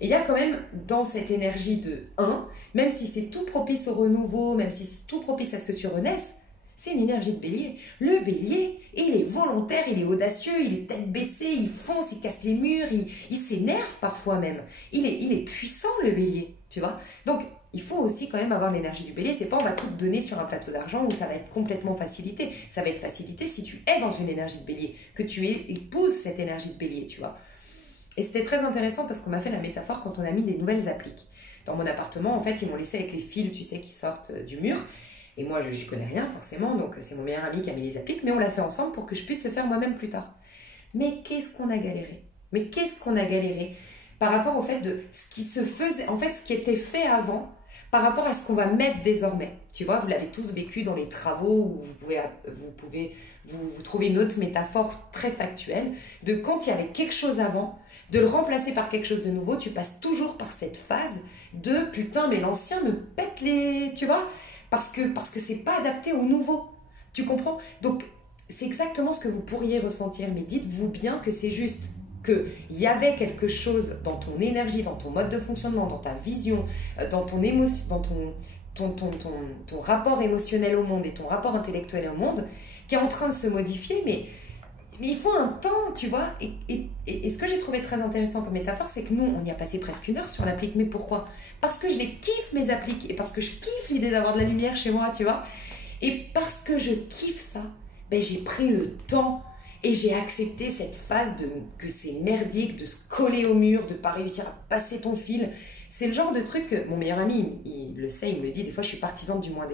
Et il y a quand même dans cette énergie de 1, même si c'est tout propice au renouveau, même si c'est tout propice à ce que tu renaisses, c'est une énergie de bélier. Le bélier, il est volontaire, il est audacieux, il est tête baissée, il fonce, il casse les murs, il s'énerve parfois même. Il est puissant le bélier, tu vois. Donc, il faut aussi quand même avoir l'énergie du bélier. C'est pas on va tout te donner sur un plateau d'argent où ça va être complètement facilité. Ça va être facilité si tu es dans une énergie de bélier, que tu épouses cette énergie de bélier, tu vois. Et c'était très intéressant parce qu'on m'a fait la métaphore quand on a mis des nouvelles appliques. Dans mon appartement, en fait, ils m'ont laissé avec les fils, tu sais, qui sortent du mur. Et moi, je n'y connais rien forcément, donc c'est mon meilleur ami qui a mis les appliques, mais on l'a fait ensemble pour que je puisse le faire moi-même plus tard. Mais qu'est-ce qu'on a galéré? Mais qu'est-ce qu'on a galéré par rapport au fait de ce qui se faisait, en fait, ce qui était fait avant, par rapport à ce qu'on va mettre désormais. Tu vois, vous l'avez tous vécu dans les travaux où vous trouvez une autre métaphore très factuelle de quand il y avait quelque chose avant, de le remplacer par quelque chose de nouveau, tu passes toujours par cette phase de putain, mais l'ancien me pète les... Tu vois, parce que c'est pas adapté au nouveau. Tu comprends? Donc, c'est exactement ce que vous pourriez ressentir, mais dites-vous bien que c'est juste qu'il y avait quelque chose dans ton énergie, dans ton mode de fonctionnement, dans ta vision, dans ton émotion, dans ton rapport émotionnel au monde et ton rapport intellectuel au monde, qui est en train de se modifier, mais il faut un temps, tu vois. Et ce que j'ai trouvé très intéressant comme métaphore, c'est que nous, on y a passé presque 1 heure sur l'applique. Mais pourquoi? Parce que je les kiffe, mes appliques, et parce que je kiffe l'idée d'avoir de la lumière chez moi, tu vois. Et parce que je kiffe ça, ben, j'ai pris le temps et j'ai accepté cette phase que c'est merdique, de se coller au mur, de ne pas réussir à passer ton fil. C'est le genre de truc que mon meilleur ami, il le sait, il me le dit, des fois je suis partisane du moindre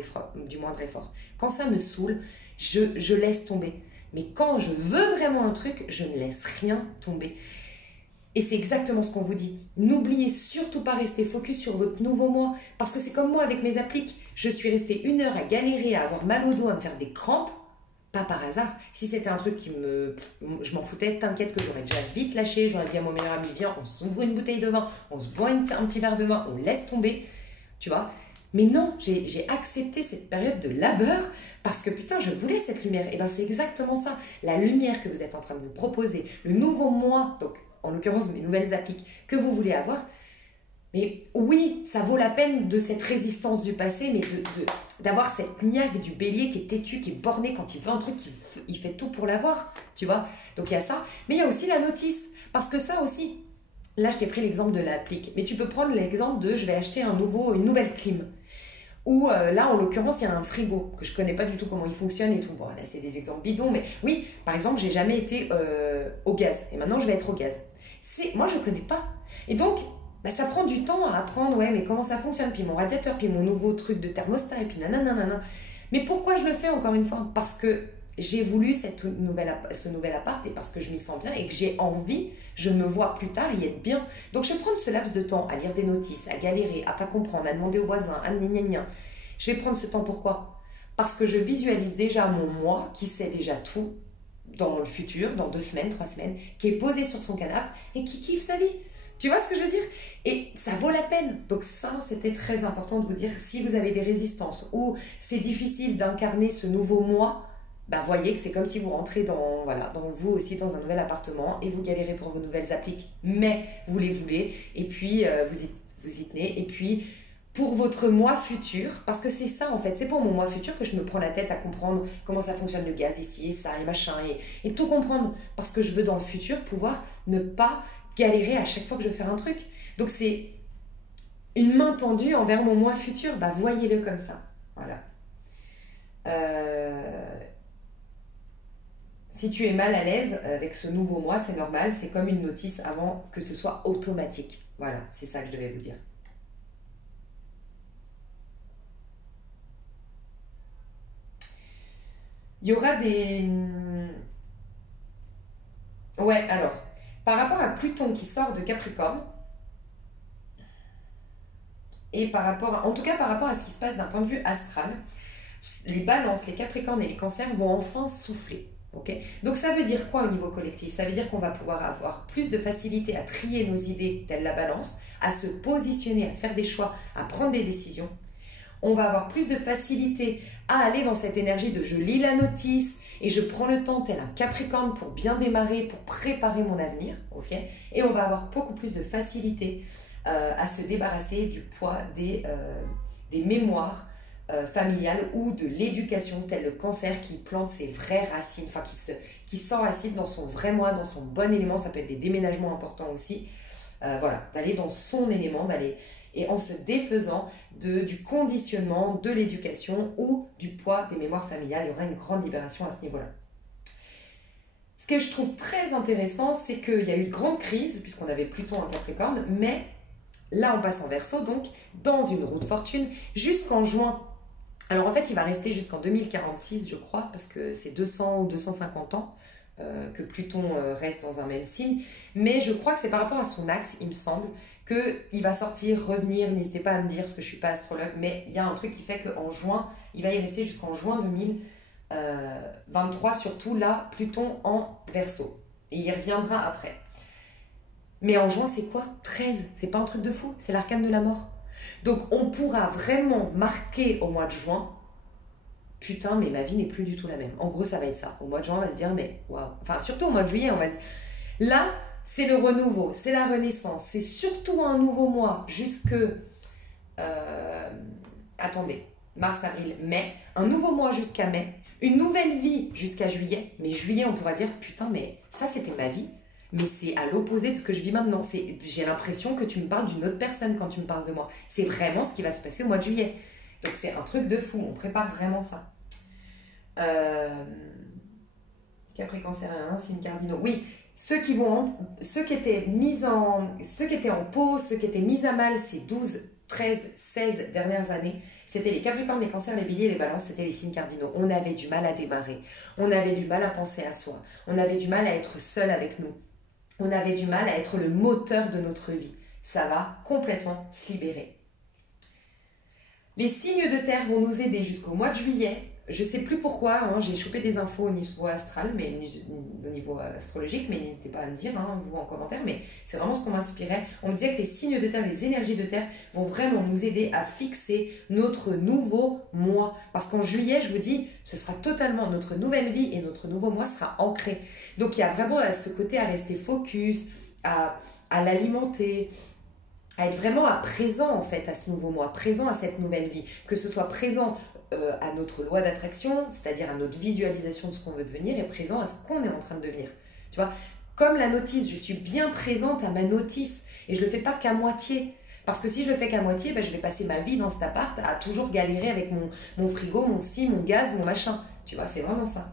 effort. Quand ça me saoule, je laisse tomber. Mais quand je veux vraiment un truc, je ne laisse rien tomber. Et c'est exactement ce qu'on vous dit. N'oubliez surtout pas rester focus sur votre nouveau moi. Parce que c'est comme moi avec mes appliques. Je suis restée 1 heure à galérer, à avoir mal au dos, à me faire des crampes. Pas par hasard. Si c'était un truc je m'en foutais, t'inquiète que j'aurais déjà vite lâché. J'aurais dit à mon meilleur ami, viens, on s'ouvre une bouteille de vin, on se boit un petit verre de vin, on laisse tomber. Tu vois? Mais non, j'ai accepté cette période de labeur parce que putain, je voulais cette lumière. Et bien, c'est exactement ça. La lumière que vous êtes en train de vous proposer, le nouveau moi, donc en l'occurrence mes nouvelles appliques que vous voulez avoir. Mais oui, ça vaut la peine de cette résistance du passé, mais d'avoir cette niaque du bélier qui est têtu, qui est borné quand il veut un truc, il fait tout pour l'avoir, tu vois. Donc il y a ça. Mais il y a aussi la notice. Parce que ça aussi, là je t'ai pris l'exemple de l'applique, mais tu peux prendre l'exemple de je vais acheter une nouvelle clim. Ou là, en l'occurrence, il y a un frigo que je ne connais pas du tout comment il fonctionne et tout. Bon, là, c'est des exemples bidons, mais oui, par exemple, j'ai jamais été au gaz. Et maintenant, je vais être au gaz. Moi, je ne connais pas. Et donc, bah, ça prend du temps à apprendre, ouais, mais comment ça fonctionne, puis mon radiateur, puis mon nouveau truc de thermostat, et puis nanana. Mais pourquoi je le fais, encore une fois? Parce que j'ai voulu ce nouvel appart et parce que je m'y sens bien et que j'ai envie, je me vois plus tard y être bien. Donc je vais prendre ce laps de temps à lire des notices, à galérer, à pas comprendre, à demander aux voisins, à gna. Je vais prendre ce temps pourquoi? Parce que je visualise déjà mon moi qui sait déjà tout dans le futur, dans 2 semaines, 3 semaines, qui est posé sur son canapé et qui kiffe sa vie. Tu vois ce que je veux dire? Et ça vaut la peine. Donc ça, c'était très important de vous dire, si vous avez des résistances ou c'est difficile d'incarner ce nouveau moi, bah voyez que c'est comme si vous rentrez dans, voilà, dans vous aussi dans un nouvel appartement et vous galérez pour vos nouvelles appliques, mais vous les voulez et puis vous y tenez. Et puis pour votre moi futur, parce que c'est ça en fait, c'est pour mon moi futur que je me prends la tête à comprendre comment ça fonctionne le gaz ici et ça et machin et tout comprendre parce que je veux dans le futur pouvoir ne pas galérer à chaque fois que je veux faire un truc. Donc c'est une main tendue envers mon moi futur, bah voyez-le comme ça. Voilà. Si tu es mal à l'aise avec ce nouveau moi, c'est normal, c'est comme une notice avant que ce soit automatique. Voilà, c'est ça que je devais vous dire. Il y aura des... Ouais, alors, par rapport à Pluton qui sort de Capricorne, et par rapport à, en tout cas par rapport à ce qui se passe d'un point de vue astral, les balances, les capricornes et les cancers vont enfin souffler. Okay, donc ça veut dire quoi au niveau collectif? Ça veut dire qu'on va pouvoir avoir plus de facilité à trier nos idées, telle la balance, à se positionner, à faire des choix, à prendre des décisions. On va avoir plus de facilité à aller dans cette énergie de je lis la notice et je prends le temps tel un capricorne pour bien démarrer, pour préparer mon avenir. Okay, et on va avoir beaucoup plus de facilité à se débarrasser du poids des mémoires familiale ou de l'éducation, tel le cancer qui plante ses vraies racines, enfin qui s'enracine dans son vrai moi, dans son bon élément. Ça peut être des déménagements importants aussi. Voilà, d'aller dans son élément, d'aller et en se défaisant du conditionnement, de l'éducation ou du poids des mémoires familiales. Il y aura une grande libération à ce niveau-là. Ce que je trouve très intéressant, c'est qu'il y a eu une grande crise, puisqu'on avait Pluton en Capricorne, mais là on passe en Verseau, donc dans une roue de fortune, jusqu'en juin. Alors en fait, il va rester jusqu'en 2046, je crois, parce que c'est 200 ou 250 ans que Pluton reste dans un même signe. Mais je crois que c'est par rapport à son axe, il me semble, qu'il va sortir, revenir. N'hésitez pas à me dire, parce que je ne suis pas astrologue, mais il y a un truc qui fait qu'en juin, il va y rester jusqu'en juin 2023, surtout là, Pluton en Verseau. Et il y reviendra après. Mais en juin, c'est quoi? 13. C'est pas un truc de fou, c'est l'arcane de la mort. Donc on pourra vraiment marquer au mois de juin, putain mais ma vie n'est plus du tout la même. En gros ça va être ça. Au mois de juin on va se dire mais waouh. Enfin surtout au mois de juillet on va se... Là c'est le renouveau, c'est la renaissance, c'est surtout un nouveau mois jusque... Attendez, mars, avril, mai. Un nouveau mois jusqu'à mai. Une nouvelle vie jusqu'à juillet. Mais juillet on pourra dire putain mais ça c'était ma vie. Mais c'est à l'opposé de ce que je vis maintenant. J'ai l'impression que tu me parles d'une autre personne quand tu me parles de moi. C'est vraiment ce qui va se passer au mois de juillet. Donc c'est un truc de fou, on prépare vraiment ça. Capri, Cancer et 1, signes cardinaux. Oui, ceux qui étaient en pause, ceux qui étaient mis à mal ces 12, 13, 16 dernières années, c'était les Capricornes, les Cancers, les Béliers, les Balances, c'était les signes cardinaux. On avait du mal à démarrer, on avait du mal à penser à soi, on avait du mal à être seul avec nous. On avait du mal à être le moteur de notre vie. Ça va complètement se libérer. Les signes de terre vont nous aider jusqu'au mois de juillet. Je ne sais plus pourquoi, hein, j'ai chopé des infos au niveau astral, mais au niveau astrologique, mais n'hésitez pas à me dire, hein, vous en commentaire, mais c'est vraiment ce qu'on m'inspirait. On me disait que les signes de terre, les énergies de terre vont vraiment nous aider à fixer notre nouveau moi. Parce qu'en juillet, je vous dis, ce sera totalement, notre nouvelle vie et notre nouveau moi sera ancré. Donc il y a vraiment ce côté à rester focus, à l'alimenter, à être vraiment à présent en fait à ce nouveau moi, présent à cette nouvelle vie, que ce soit présent à notre loi d'attraction, c'est-à-dire à notre visualisation de ce qu'on veut devenir, et présent à ce qu'on est en train de devenir. Tu vois, comme la notice, je suis bien présente à ma notice et je ne le fais pas qu'à moitié. Parce que si je le fais qu'à moitié, ben, je vais passer ma vie dans cet appart à toujours galérer avec mon frigo, mon scie, mon gaz, mon machin. Tu vois, c'est vraiment ça.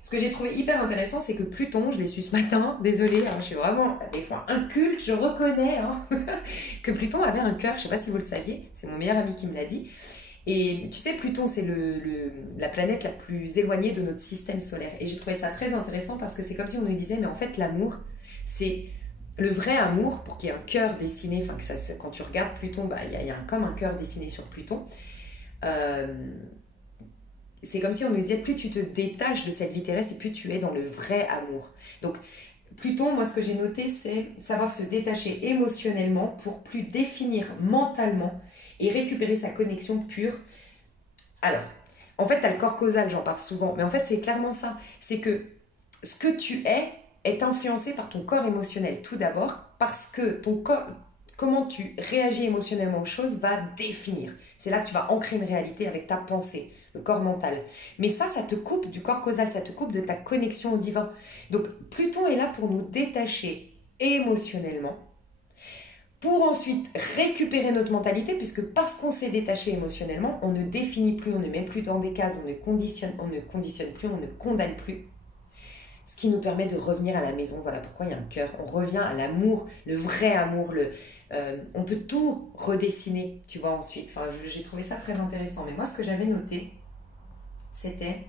Ce que j'ai trouvé hyper intéressant, c'est que Pluton, je l'ai su ce matin, désolée, hein, je suis vraiment des fois inculte, je reconnais hein, que Pluton avait un cœur, je ne sais pas si vous le saviez, c'est mon meilleur ami qui me l'a dit. Et tu sais, Pluton, c'est la planète la plus éloignée de notre système solaire. Et j'ai trouvé ça très intéressant parce que c'est comme si on nous disait, mais en fait, l'amour, c'est le vrai amour, pour qu'il y ait un cœur dessiné, enfin, quand tu regardes Pluton, bah, y a comme un cœur dessiné sur Pluton. c'est comme si on nous disait, plus tu te détaches de cette vie terrestre et plus tu es dans le vrai amour. Donc, Pluton, moi ce que j'ai noté, c'est savoir se détacher émotionnellement pour plus définir mentalement et récupérer sa connexion pure. Alors, en fait, tu as le corps causal, j'en parle souvent, mais en fait, c'est clairement ça. C'est que ce que tu est influencé par ton corps émotionnel, tout d'abord, parce que ton corps, comment tu réagis émotionnellement aux choses, va définir. C'est là que tu vas ancrer une réalité avec ta pensée, le corps mental. Mais ça te coupe du corps causal, ça te coupe de ta connexion au divin. Donc, Pluton est là pour nous détacher émotionnellement, pour ensuite récupérer notre mentalité, puisque parce qu'on s'est détaché émotionnellement, on ne définit plus, on ne met plus dans des cases, on ne conditionne plus, on ne condamne plus. Ce qui nous permet de revenir à la maison. Voilà pourquoi il y a un cœur. On revient à l'amour, le vrai amour. On peut tout redessiner, tu vois, ensuite. Enfin, j'ai trouvé ça très intéressant. Mais moi, ce que j'avais noté, c'était...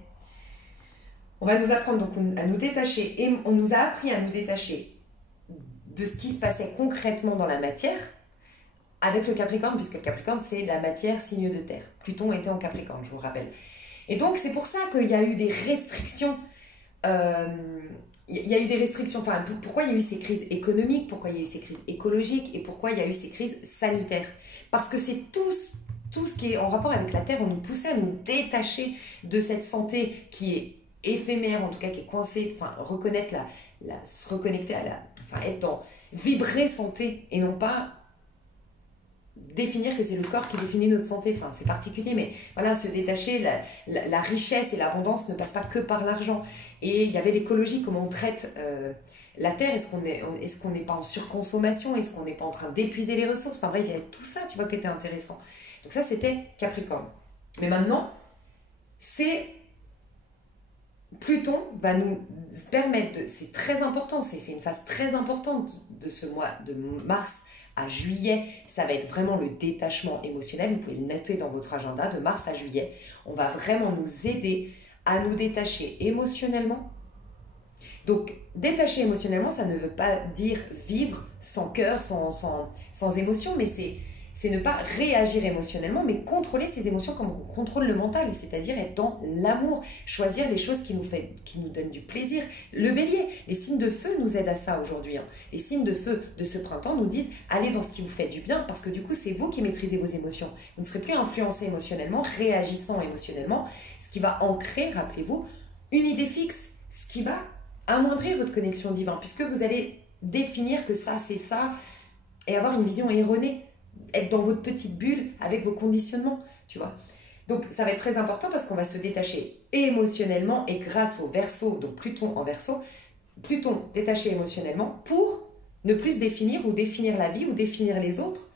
On va nous apprendre donc à nous détacher. Et on nous a appris à nous détacher de ce qui se passait concrètement dans la matière avec le Capricorne, puisque le Capricorne, c'est la matière, signe de terre. Pluton était en Capricorne, je vous rappelle. Et donc, c'est pour ça qu'il y a eu des restrictions. Il y a eu des restrictions. Enfin, pourquoi il y a eu ces crises économiques, pourquoi il y a eu ces crises écologiques et pourquoi il y a eu ces crises sanitaires? Parce que c'est tout ce qui est en rapport avec la Terre. On nous poussait à nous détacher de cette santé qui est éphémère, en tout cas qui est coincée. Enfin, se reconnecter enfin, être dans vibrer santé et non pas définir que c'est le corps qui définit notre santé. Enfin, c'est particulier, mais voilà, se détacher, la richesse et l'abondance ne passent pas que par l'argent. Et il y avait l'écologie, comment on traite la Terre, est-ce qu'on n'est pas en surconsommation, est-ce qu'on n'est pas en train d'épuiser les ressources, enfin bref, il y avait tout ça, tu vois, qui était intéressant. Donc ça, c'était Capricorne. Mais maintenant, Pluton va nous permettre c'est très important, c'est une phase très importante de ce mois de mars à juillet, ça va être vraiment le détachement émotionnel. Vous pouvez le noter dans votre agenda de mars à juillet. On va vraiment nous aider à nous détacher émotionnellement. Donc, détacher émotionnellement, ça ne veut pas dire vivre sans cœur, sans émotion, mais c'est ne pas réagir émotionnellement, mais contrôler ses émotions comme on contrôle le mental, c'est-à-dire être dans l'amour, choisir les choses qui nous donnent du plaisir. Le bélier, les signes de feu nous aident à ça aujourd'hui. Les signes de feu de ce printemps nous disent allez dans ce qui vous fait du bien, parce que du coup, c'est vous qui maîtrisez vos émotions. Vous ne serez plus influencé émotionnellement, réagissant émotionnellement, ce qui va ancrer, rappelez-vous, une idée fixe, ce qui va amoindrir votre connexion divine, puisque vous allez définir que ça, c'est ça, et avoir une vision erronée. Être dans votre petite bulle avec vos conditionnements, tu vois. Donc, ça va être très important parce qu'on va se détacher émotionnellement et grâce au Verseau, donc Pluton en Verseau, Pluton détaché émotionnellement pour ne plus se définir ou définir la vie ou définir les autres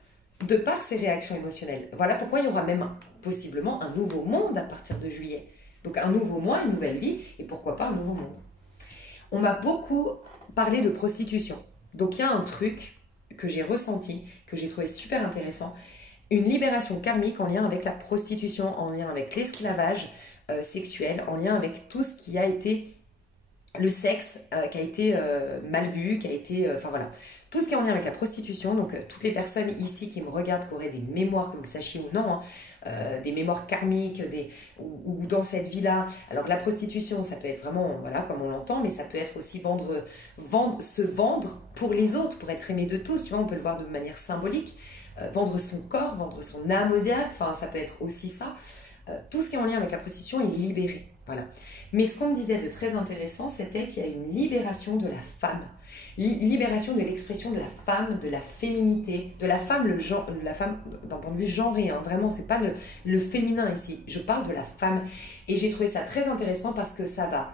de par ses réactions émotionnelles. Voilà pourquoi il y aura même possiblement un nouveau monde à partir de juillet. Donc, un nouveau mois, une nouvelle vie et pourquoi pas un nouveau monde. On m'a beaucoup parlé de prostitution. Donc, il y a un truc que j'ai ressenti, que j'ai trouvé super intéressant, une libération karmique en lien avec la prostitution, en lien avec l'esclavage sexuel, en lien avec tout ce qui a été le sexe, qui a été mal vu, qui a été... Enfin voilà, tout ce qui est en lien avec la prostitution. Donc toutes les personnes ici qui me regardent, qui auraient des mémoires, que vous le sachiez ou non, des mémoires karmiques, ou dans cette vie-là. Alors la prostitution, ça peut être vraiment, voilà, comme on l'entend, mais ça peut être aussi se vendre pour les autres, pour être aimé de tous. Tu vois, on peut le voir de manière symbolique. Vendre son corps, vendre son âme au diable, enfin ça peut être aussi ça. Tout ce qui est en lien avec la prostitution est libéré. Voilà. Mais ce qu'on me disait de très intéressant, c'était qu'il y a une libération de la femme. Libération de l'expression de la femme, de la féminité, de la femme, la femme d'un point de vue genré, hein. Vraiment, c'est pas le féminin ici. Je parle de la femme. Et j'ai trouvé ça très intéressant parce que ça va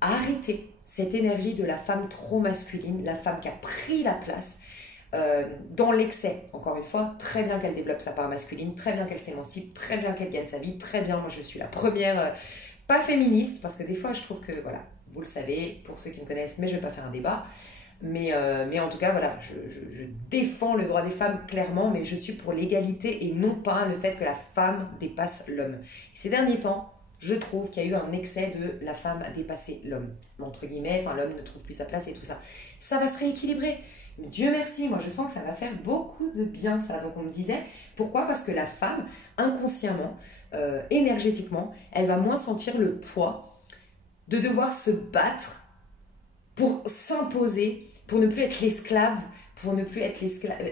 arrêter cette énergie de la femme trop masculine, la femme qui a pris la place dans l'excès. Encore une fois, très bien qu'elle développe sa part masculine, très bien qu'elle s'émancipe, très bien qu'elle gagne sa vie, très bien. Moi, je suis la première, pas féministe, parce que des fois, je trouve que, voilà, vous le savez, pour ceux qui me connaissent, mais je ne vais pas faire un débat. Mais en tout cas, voilà, je défends le droit des femmes clairement, mais je suis pour l'égalité et non pas le fait que la femme dépasse l'homme. Ces derniers temps, je trouve qu'il y a eu un excès de la femme à dépasser l'homme, entre guillemets, enfin l'homme ne trouve plus sa place et tout ça. Ça va se rééquilibrer. Dieu merci, moi je sens que ça va faire beaucoup de bien ça. Donc on me disait, pourquoi? Parce que la femme, inconsciemment, énergétiquement, elle va moins sentir le poids de devoir se battre pour s'imposer, pour ne plus être l'esclave, pour ne plus être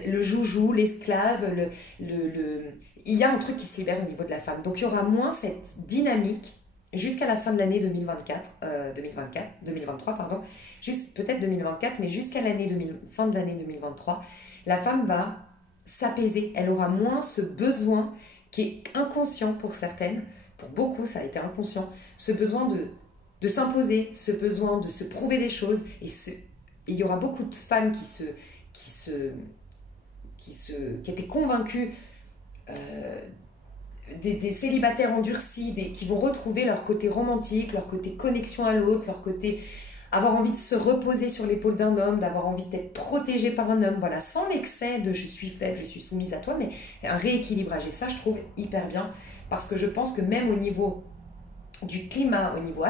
le joujou, l'esclave, il y a un truc qui se libère au niveau de la femme. Donc il y aura moins cette dynamique jusqu'à la fin de l'année 2023, pardon, juste peut-être 2024, mais jusqu'à fin de l'année 2023, la femme va s'apaiser. Elle aura moins ce besoin qui est inconscient pour certaines, pour beaucoup ça a été inconscient, ce besoin de s'imposer, ce besoin de se prouver des choses. Et il y aura beaucoup de femmes qui étaient convaincues, des célibataires endurcis, qui vont retrouver leur côté romantique, leur côté connexion à l'autre, leur côté avoir envie de se reposer sur l'épaule d'un homme, d'avoir envie d'être protégée par un homme, voilà, sans l'excès de je suis faible, je suis soumise à toi, mais un rééquilibrage. Et ça, je trouve hyper bien, parce que je pense que même au niveau du climat, au niveau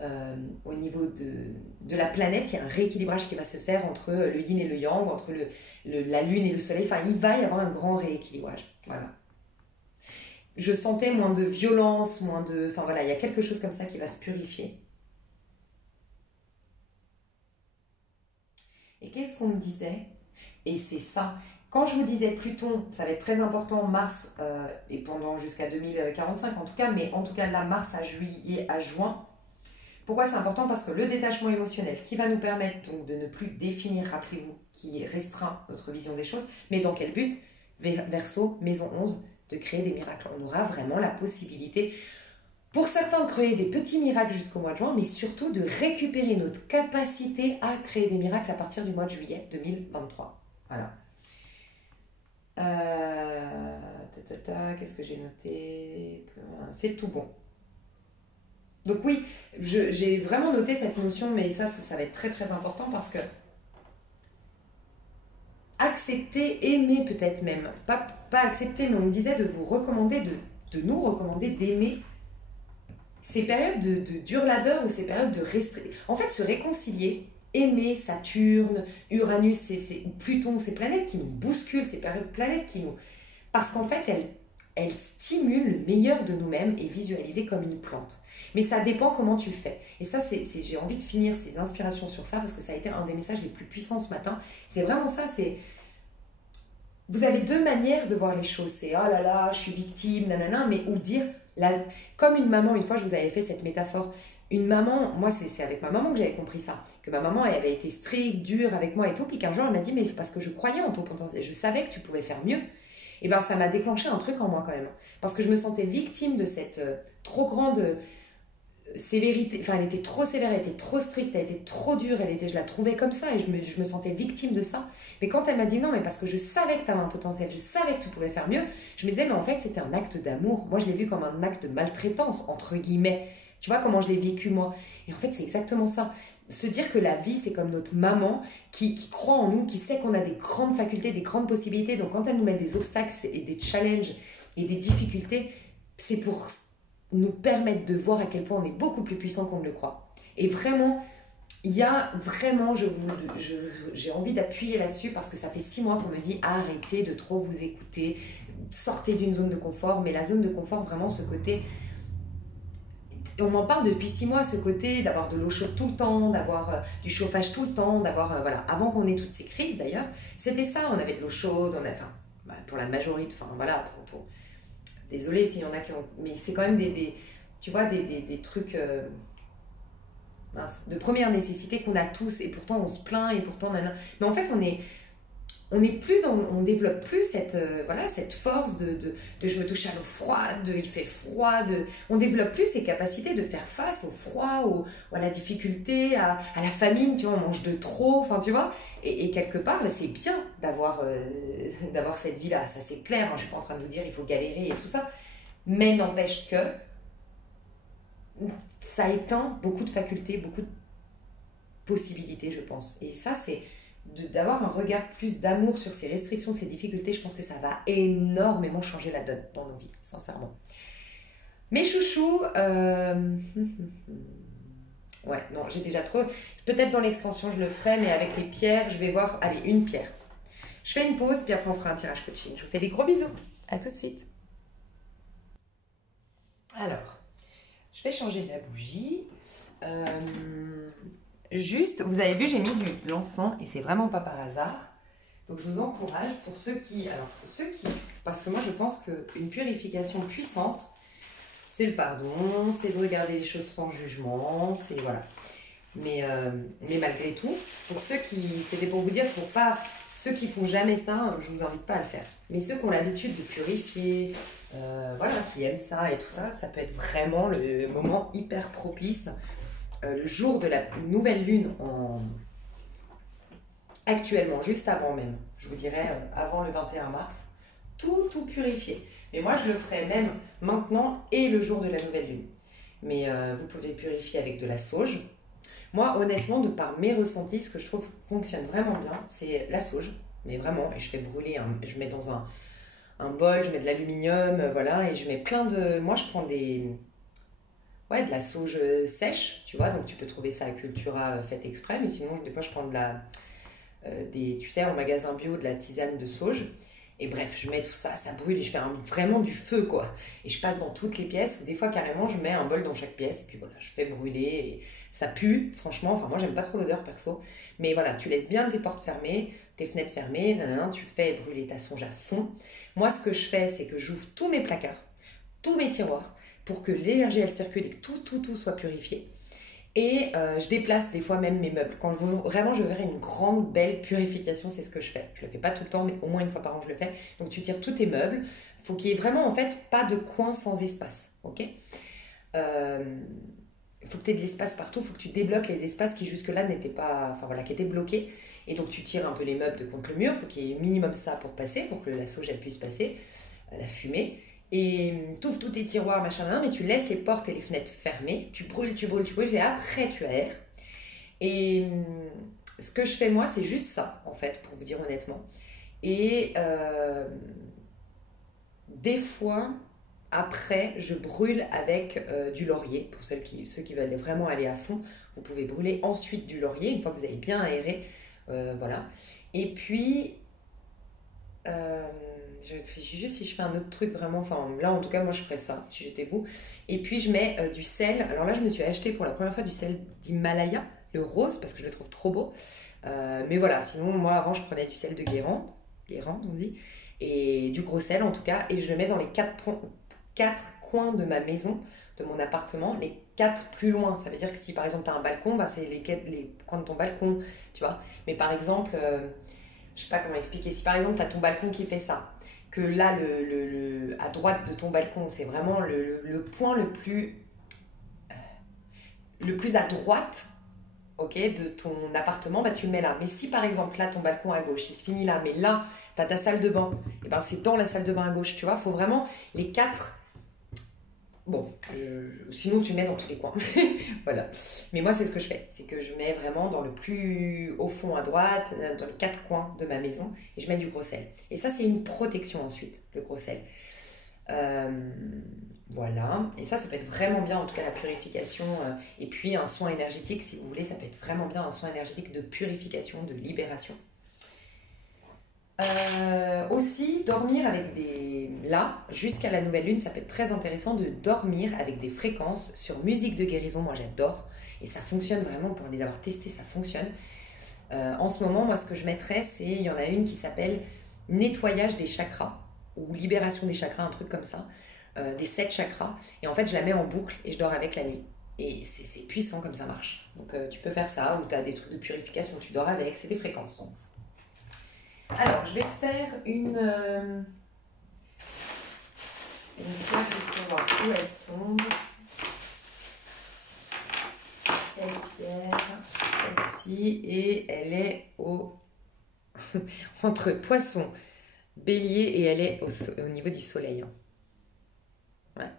de la planète, il y a un rééquilibrage qui va se faire entre le yin et le yang, entre la lune et le soleil. Enfin, il va y avoir un grand rééquilibrage. Voilà. Je sentais moins de violence, enfin voilà, il y a quelque chose comme ça qui va se purifier. Et qu'est-ce qu'on me disait? Et c'est ça. Quand je vous disais Pluton, ça va être très important, Mars, et pendant jusqu'à 2045 en tout cas, mais en tout cas là, mars à juillet, à juin. Pourquoi c'est important? Parce que le détachement émotionnel qui va nous permettre donc de ne plus définir, rappelez-vous, qui restreint notre vision des choses, mais dans quel but? Verseau, maison 11, de créer des miracles. On aura vraiment la possibilité, pour certains, de créer des petits miracles jusqu'au mois de juin, mais surtout de récupérer notre capacité à créer des miracles à partir du mois de juillet 2023. Voilà. Qu'est-ce que j'ai noté? C'est tout bon. Donc oui, j'ai vraiment noté cette notion, mais ça va être très très important, parce que accepter, aimer peut-être même, pas accepter, mais on me disait de vous recommander, de nous recommander d'aimer ces périodes de dur labeur ou ces périodes de restriction. En fait, se réconcilier, aimer Saturne, Uranus, Pluton, ces planètes qui nous bousculent, ces planètes qui nous... Parce qu'en fait, elles stimulent le meilleur de nous-mêmes et visualisées comme une plante. Mais ça dépend comment tu le fais. Et ça, j'ai envie de finir ces inspirations sur ça, parce que ça a été un des messages les plus puissants ce matin. C'est vraiment ça, vous avez deux manières de voir les choses. C'est « oh là là, je suis victime, nanana », mais ou dire, comme une maman, une fois je vous avais fait cette métaphore, une maman, moi c'est avec ma maman que j'avais compris ça, que ma maman elle avait été stricte, dure avec moi et tout, puis qu'un jour elle m'a dit « mais c'est parce que je croyais en ton potentiel, je savais que tu pouvais faire mieux ». Et bien ça m'a déclenché un truc en moi quand même, parce que je me sentais victime de cette trop grande sévérité, enfin elle était trop sévère, elle était trop stricte, elle était trop dure, je la trouvais comme ça, et je me sentais victime de ça. Mais quand elle m'a dit non, mais parce que je savais que tu avais un potentiel, je savais que tu pouvais faire mieux, je me disais mais en fait c'était un acte d'amour. Moi je l'ai vu comme un acte de maltraitance, entre guillemets. Tu vois comment je l'ai vécu moi. Et en fait c'est exactement ça. Se dire que la vie c'est comme notre maman qui croit en nous, qui sait qu'on a des grandes facultés, des grandes possibilités. Donc quand elle nous met des obstacles et des challenges et des difficultés, c'est pour nous permettre de voir à quel point on est beaucoup plus puissant qu'on ne le croit. Et vraiment, il y a vraiment, j'ai envie d'appuyer là-dessus, parce que ça fait 6 mois qu'on me dit arrêtez de trop vous écouter, sortez d'une zone de confort. Mais la zone de confort, vraiment ce côté, on m'en parle depuis 6 mois, ce côté d'avoir de l'eau chaude tout le temps, d'avoir du chauffage tout le temps, d'avoir, voilà, avant qu'on ait toutes ces crises d'ailleurs, c'était ça, on avait de l'eau chaude, pour la majorité, enfin voilà, désolée s'il y en a qui ont... Mais c'est quand même tu vois, des trucs de première nécessité qu'on a tous, et pourtant on se plaint, et pourtant... Mais en fait, on développe plus cette force de je me touche à l'eau froide, il fait froid, on développe plus ces capacités de faire face au froid, à la difficulté, à la famine, tu vois, on mange de trop, enfin tu vois, et quelque part, c'est bien d'avoir cette vie-là, ça c'est clair, hein, je suis pas en train de vous dire il faut galérer et tout ça, mais n'empêche que ça éteint beaucoup de facultés, beaucoup de possibilités, je pense, et ça c'est... d'avoir un regard plus d'amour sur ces restrictions, ces difficultés, je pense que ça va énormément changer la donne dans nos vies, sincèrement. Mes chouchous, Ouais, non, j'ai déjà trop. Peut-être dans l'extension, je le ferai, mais avec les pierres, je vais voir. Allez, une pierre. Je fais une pause, puis après, on fera un tirage coaching. Je vous fais des gros bisous. À tout de suite. Alors, je vais changer la bougie. Euh, Juste, vous avez vu, j'ai mis de l'encens et c'est vraiment pas par hasard. Donc, je vous encourage pour ceux qui. Alors, pour ceux qui. Parce que moi, je pense qu'une purification puissante, c'est le pardon, c'est de regarder les choses sans jugement, c'est voilà. Mais malgré tout, pour ceux qui, c'était pour vous dire, pour pas ceux qui font jamais ça, je vous invite pas à le faire. Mais ceux qui ont l'habitude de purifier, voilà, qui aiment ça et tout ça, ça peut être vraiment le moment hyper propice. Le jour de la nouvelle lune, actuellement, juste avant même, je vous dirais avant le 21 mars, tout purifier. Mais moi, je le ferai même maintenant et le jour de la nouvelle lune. Mais vous pouvez purifier avec de la sauge. Moi, honnêtement, de par mes ressentis, ce que je trouve fonctionne vraiment bien, c'est la sauge. Mais vraiment, et je fais brûler, je mets dans un bol, je mets de l'aluminium, voilà, et je mets plein de... Moi, je prends ouais, de la sauge sèche, tu vois, donc tu peux trouver ça à Cultura fait exprès, mais sinon, des fois, je prends tu sais, en magasin bio, de la tisane de sauge. Et bref, je mets tout ça, ça brûle et je fais vraiment du feu, quoi. Et je passe dans toutes les pièces. Des fois, carrément, je mets un bol dans chaque pièce. Et puis voilà, je fais brûler. Et ça pue, franchement. Enfin, moi, j'aime pas trop l'odeur, perso. Mais voilà, tu laisses bien tes portes fermées, tes fenêtres fermées. Nanana, tu fais brûler ta sauge à fond. Moi, ce que je fais, c'est que j'ouvre tous mes placards, tous mes tiroirs, pour que l'énergie, elle circule et que tout soit purifié. Et je déplace des fois même mes meubles. Quand vraiment je verrai une grande, belle purification, c'est ce que je fais. Je le fais pas tout le temps, mais au moins une fois par an, je le fais. Donc tu tires tous tes meubles. Il faut qu'il y ait vraiment, en fait, pas de coin sans espace. Ok. Il faut que tu aies de l'espace partout. Il faut que tu débloques les espaces qui jusque-là n'étaient pas... Enfin voilà, qui étaient bloqués. Et donc tu tires un peu les meubles de contre le mur. Il faut qu'il y ait minimum ça pour passer, pour que la sauge, elle puisse passer. La fumée. Et tu ouvres tous tes tiroirs, machin, mais tu laisses les portes et les fenêtres fermées. Tu brûles, et après tu aères. Et ce que je fais moi, c'est juste ça, en fait, pour vous dire honnêtement. Et des fois, après, je brûle avec du laurier. Pour ceux qui veulent vraiment aller à fond, vous pouvez brûler ensuite du laurier, une fois que vous avez bien aéré. Voilà. Et puis... je réfléchis juste si je fais un autre truc vraiment, enfin là en tout cas moi je ferais ça si j'étais vous. Et puis je mets du sel. Alors là je me suis acheté pour la première fois du sel d'Himalaya, le rose, parce que je le trouve trop beau. Mais voilà, sinon moi avant je prenais du sel de Guérande on dit, et du gros sel en tout cas, et je le mets dans les quatre coins de ma maison, de mon appartement, les quatre plus loin. Ça veut dire que si par exemple tu as un balcon, bah, c'est les coins de ton balcon, tu vois. Mais par exemple... je sais pas comment expliquer. Si par exemple tu as ton balcon qui fait ça, que là à droite de ton balcon c'est vraiment le point le plus à droite, ok, de ton appartement, bah tu le mets là. Mais si par exemple là ton balcon à gauche il se finit là, mais là tu as ta salle de bain, et ben c'est dans la salle de bain à gauche, tu vois. Faut vraiment les quatre. Bon, sinon tu mets dans tous les coins. Voilà. Mais moi, c'est ce que je fais. C'est que je mets vraiment dans le plus au fond à droite, dans les quatre coins de ma maison, et je mets du gros sel. Et ça, c'est une protection ensuite, le gros sel. Voilà. Et ça peut être vraiment bien, en tout cas la purification. Et puis un soin énergétique, si vous voulez, ça peut être vraiment bien un soin énergétique de purification, de libération. Aussi, dormir avec Là, jusqu'à la nouvelle lune, ça peut être très intéressant de dormir avec des fréquences sur musique de guérison. Moi, j'adore. Et ça fonctionne vraiment, pour les avoir testés, ça fonctionne. En ce moment, moi, ce que je mettrais, il y en a une qui s'appelle nettoyage des chakras, ou libération des chakras, un truc comme ça, des 7 chakras. Et en fait, je la mets en boucle et je dors avec la nuit. Et c'est puissant comme ça marche. Donc, tu peux faire ça, ou tu as des trucs de purification, tu dors avec, c'est des fréquences. Alors, je vais faire une carte juste pour voir où elle tombe. Quelle pierre? Celle-ci. Et elle est entre poisson, bélier, et elle est au niveau du soleil. Ouais.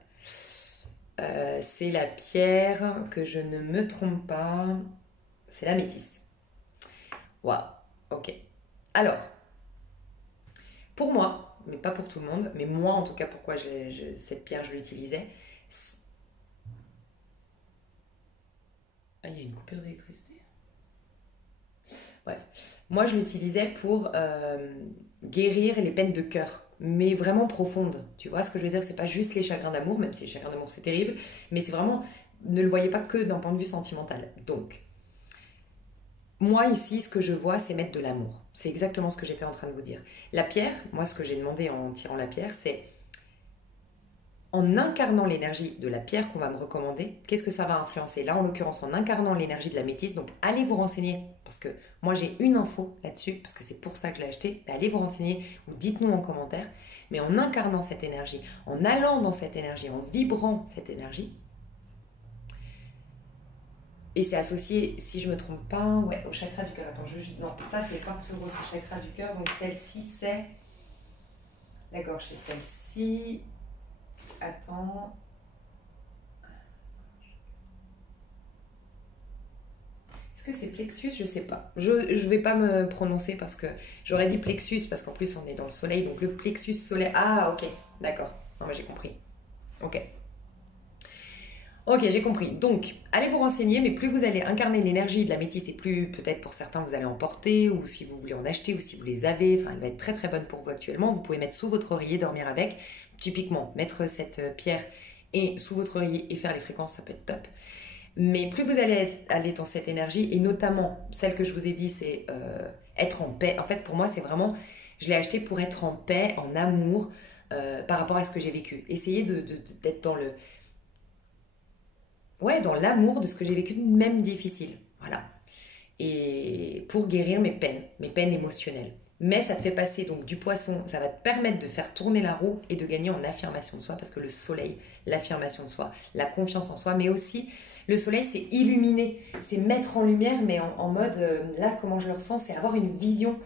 C'est la pierre, que je ne me trompe pas. C'est la métisse. Waouh, ok. Alors, pour moi, mais pas pour tout le monde, mais moi en tout cas, pourquoi cette pierre je l'utilisais, Ah, il y a une coupure d'électricité. Bref, moi je l'utilisais pour guérir les peines de cœur, mais vraiment profondes. Tu vois ce que je veux dire? C'est pas juste les chagrins d'amour, même si les chagrins d'amour c'est terrible, mais c'est vraiment, ne le voyez pas que d'un point de vue sentimental. Donc, moi ici, ce que je vois, c'est mettre de l'amour. C'est exactement ce que j'étais en train de vous dire. La pierre, moi ce que j'ai demandé en tirant la pierre, c'est en incarnant l'énergie de la pierre qu'on va me recommander, qu'est-ce que ça va influencer? Là, en l'occurrence, en incarnant l'énergie de l'améthyste, donc allez vous renseigner, parce que moi j'ai une info là-dessus, parce que c'est pour ça que je l'ai acheté, allez vous renseigner ou dites-nous en commentaire, mais en incarnant cette énergie, en allant dans cette énergie, en vibrant cette énergie, et c'est associé, si je ne me trompe pas, ouais, au chakra du cœur. Attends, non, ça c'est Quartz-Rose, c'est chakra du cœur, donc celle-ci c'est la gorge, c'est celle-ci. Attends. Est-ce que c'est plexus? Je sais pas. Je vais pas me prononcer parce que j'aurais dit plexus parce qu'en plus on est dans le soleil. Donc le plexus solaire. Ah ok, d'accord. Non mais j'ai compris. Ok. Ok, j'ai compris. Donc, allez vous renseigner, mais plus vous allez incarner l'énergie de la métisse et plus peut-être pour certains vous allez en porter ou si vous voulez en acheter ou si vous les avez, enfin elle va être très très bonne pour vous actuellement. Vous pouvez mettre sous votre oreiller, dormir avec. Typiquement, mettre cette pierre et sous votre oreiller et faire les fréquences, ça peut être top. Mais plus vous allez aller dans cette énergie, et notamment celle que je vous ai dit, c'est être en paix. En fait, pour moi, c'est vraiment, je l'ai acheté pour être en paix, en amour, par rapport à ce que j'ai vécu. Essayez d'être dans le, ouais, dans l'amour de ce que j'ai vécu, même difficile. Voilà. Et pour guérir mes peines émotionnelles. Mais ça te fait passer donc du poisson, ça va te permettre de faire tourner la roue et de gagner en affirmation de soi parce que le soleil, l'affirmation de soi, la confiance en soi, mais aussi le soleil c'est illuminer, c'est mettre en lumière mais en mode, là comment je le ressens, c'est avoir une vision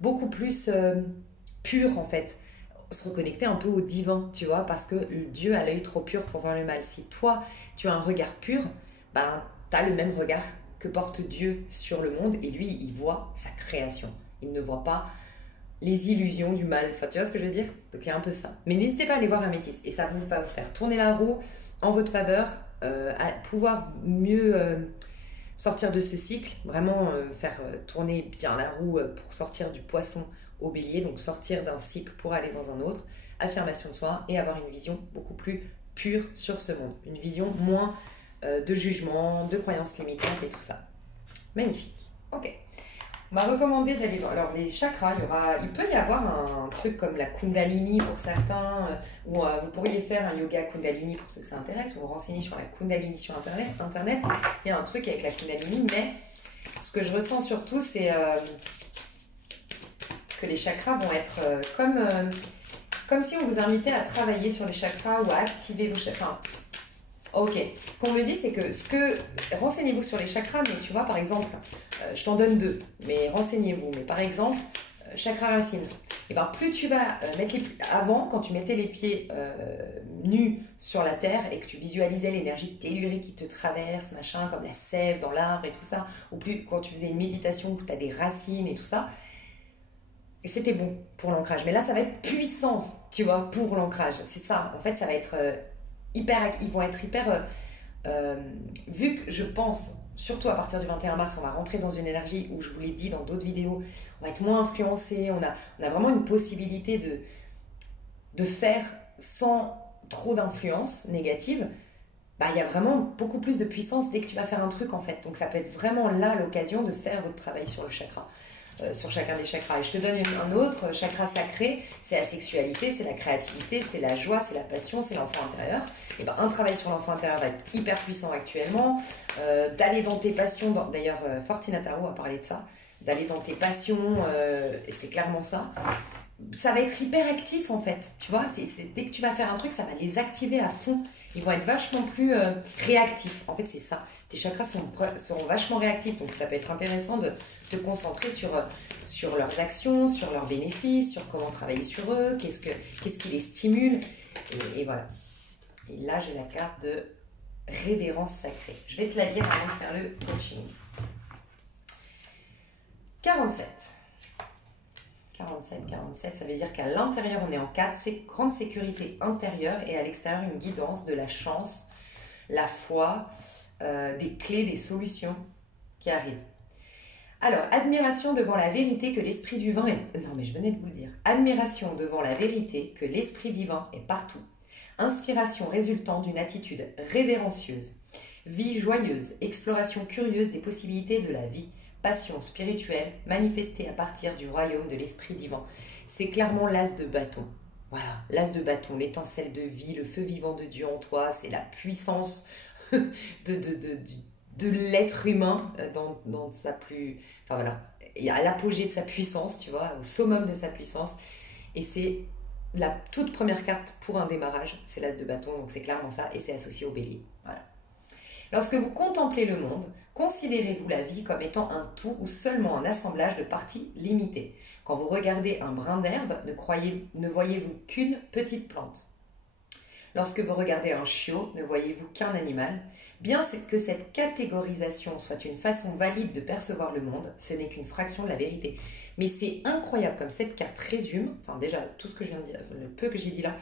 beaucoup plus pure en fait. Se reconnecter un peu au divin, tu vois, parce que Dieu a l'œil trop pur pour voir le mal. Si toi, tu as un regard pur, ben, tu as le même regard que porte Dieu sur le monde et lui, il voit sa création. Il ne voit pas les illusions du mal. Enfin, tu vois ce que je veux dire? Donc, il y a un peu ça. Mais n'hésitez pas à aller voir Améthyste et ça va vous faire tourner la roue en votre faveur, à pouvoir mieux sortir de ce cycle, vraiment faire tourner bien la roue pour sortir du poisson au bélier, donc sortir d'un cycle pour aller dans un autre, affirmation de soi et avoir une vision beaucoup plus pure sur ce monde, une vision moins de jugement, de croyances limitantes et tout ça. Magnifique. Ok. On m'a recommandé d'aller voir. Alors les chakras, il peut y avoir un truc comme la Kundalini pour certains, ou vous pourriez faire un yoga Kundalini pour ceux que ça intéresse, ou vous renseignez sur la Kundalini sur Internet. Il y a un truc avec la Kundalini, mais ce que je ressens surtout, c'est que les chakras vont être comme si on vous invitait à travailler sur les chakras ou à activer vos chakras. Ok, ce qu'on me dit, c'est que renseignez-vous sur les chakras, mais tu vois, par exemple, je t'en donne deux, mais renseignez-vous. Mais par exemple, chakra racine. Et ben, plus tu vas mettre les pieds avant, quand tu mettais les pieds nus sur la terre et que tu visualisais l'énergie tellurique qui te traverse, machin, comme la sève dans l'arbre et tout ça, ou plus quand tu faisais une méditation où tu as des racines et tout ça, et c'était bon pour l'ancrage. Mais là, ça va être puissant, tu vois, pour l'ancrage. C'est ça. En fait, ça va être ils vont être hyper... vu que je pense, surtout à partir du 21 mars, on va rentrer dans une énergie où, je vous l'ai dit dans d'autres vidéos, on va être moins influencé, on a vraiment une possibilité de faire sans trop d'influence négative. Bah, il y a vraiment beaucoup plus de puissance dès que tu vas faire un truc en fait. Donc ça peut être vraiment là l'occasion de faire votre travail sur le chakra. Sur chacun des chakras. Et je te donne un autre chakra sacré, c'est la sexualité, c'est la créativité, c'est la joie, c'est la passion, c'est l'enfant intérieur. Et ben, un travail sur l'enfant intérieur va être hyper puissant actuellement. D'aller dans tes passions, d'ailleurs Fortina Tarot a parlé de ça, d'aller dans tes passions, et c'est clairement ça. Ça va être hyper actif en fait, tu vois, dès que tu vas faire un truc, ça va les activer à fond. Ils vont être vachement plus réactifs. En fait, c'est ça. Tes chakras seront vachement réactifs, donc ça peut être intéressant de te concentrer sur leurs actions, sur leurs bénéfices, sur comment travailler sur eux, qu'est-ce qui les stimule. Et voilà. Et là, j'ai la carte de révérence sacrée. Je vais te la lire avant de faire le coaching. 47. 47, ça veut dire qu'à l'intérieur, on est en 4, c'est grande sécurité intérieure et à l'extérieur, une guidance, de la chance, la foi, des clés, des solutions qui arrivent. Alors, admiration devant la vérité que l'esprit divin est... Non, mais je venais de vous le dire. Admiration devant la vérité que l'esprit divin est partout. Inspiration résultant d'une attitude révérencieuse. Vie joyeuse, exploration curieuse des possibilités de la vie. Passion spirituelle manifestée à partir du royaume de l'esprit divin. C'est clairement l'as de bâton. Voilà, l'as de bâton, l'étincelle de vie, le feu vivant de Dieu en toi, c'est la puissance de l'être humain dans sa plus... Enfin voilà, à l'apogée de sa puissance, tu vois, au summum de sa puissance. Et c'est la toute première carte pour un démarrage, c'est l'as de bâton, donc c'est clairement ça, et c'est associé au bélier. Voilà. Lorsque vous contemplez le monde, considérez-vous la vie comme étant un tout ou seulement un assemblage de parties limitées. Quand vous regardez un brin d'herbe, ne voyez-vous qu'une petite plante. Lorsque vous regardez un chiot, ne voyez-vous qu'un animal. Bien que cette catégorisation soit une façon valide de percevoir le monde, ce n'est qu'une fraction de la vérité. Mais c'est incroyable comme cette carte résume, enfin déjà tout ce que je viens de dire, le peu que j'ai dit là,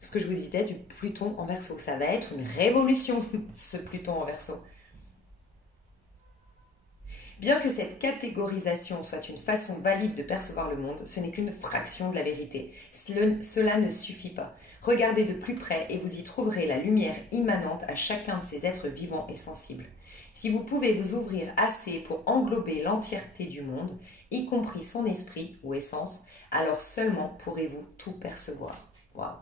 ce que je vous disais du Pluton en Verseau. Ça va être une révolution, ce Pluton en Verseau. Bien que cette catégorisation soit une façon valide de percevoir le monde, ce n'est qu'une fraction de la vérité. Cela ne suffit pas. Regardez de plus près et vous y trouverez la lumière immanente à chacun de ces êtres vivants et sensibles. Si vous pouvez vous ouvrir assez pour englober l'entièreté du monde, y compris son esprit ou essence, alors seulement pourrez-vous tout percevoir. Waouh!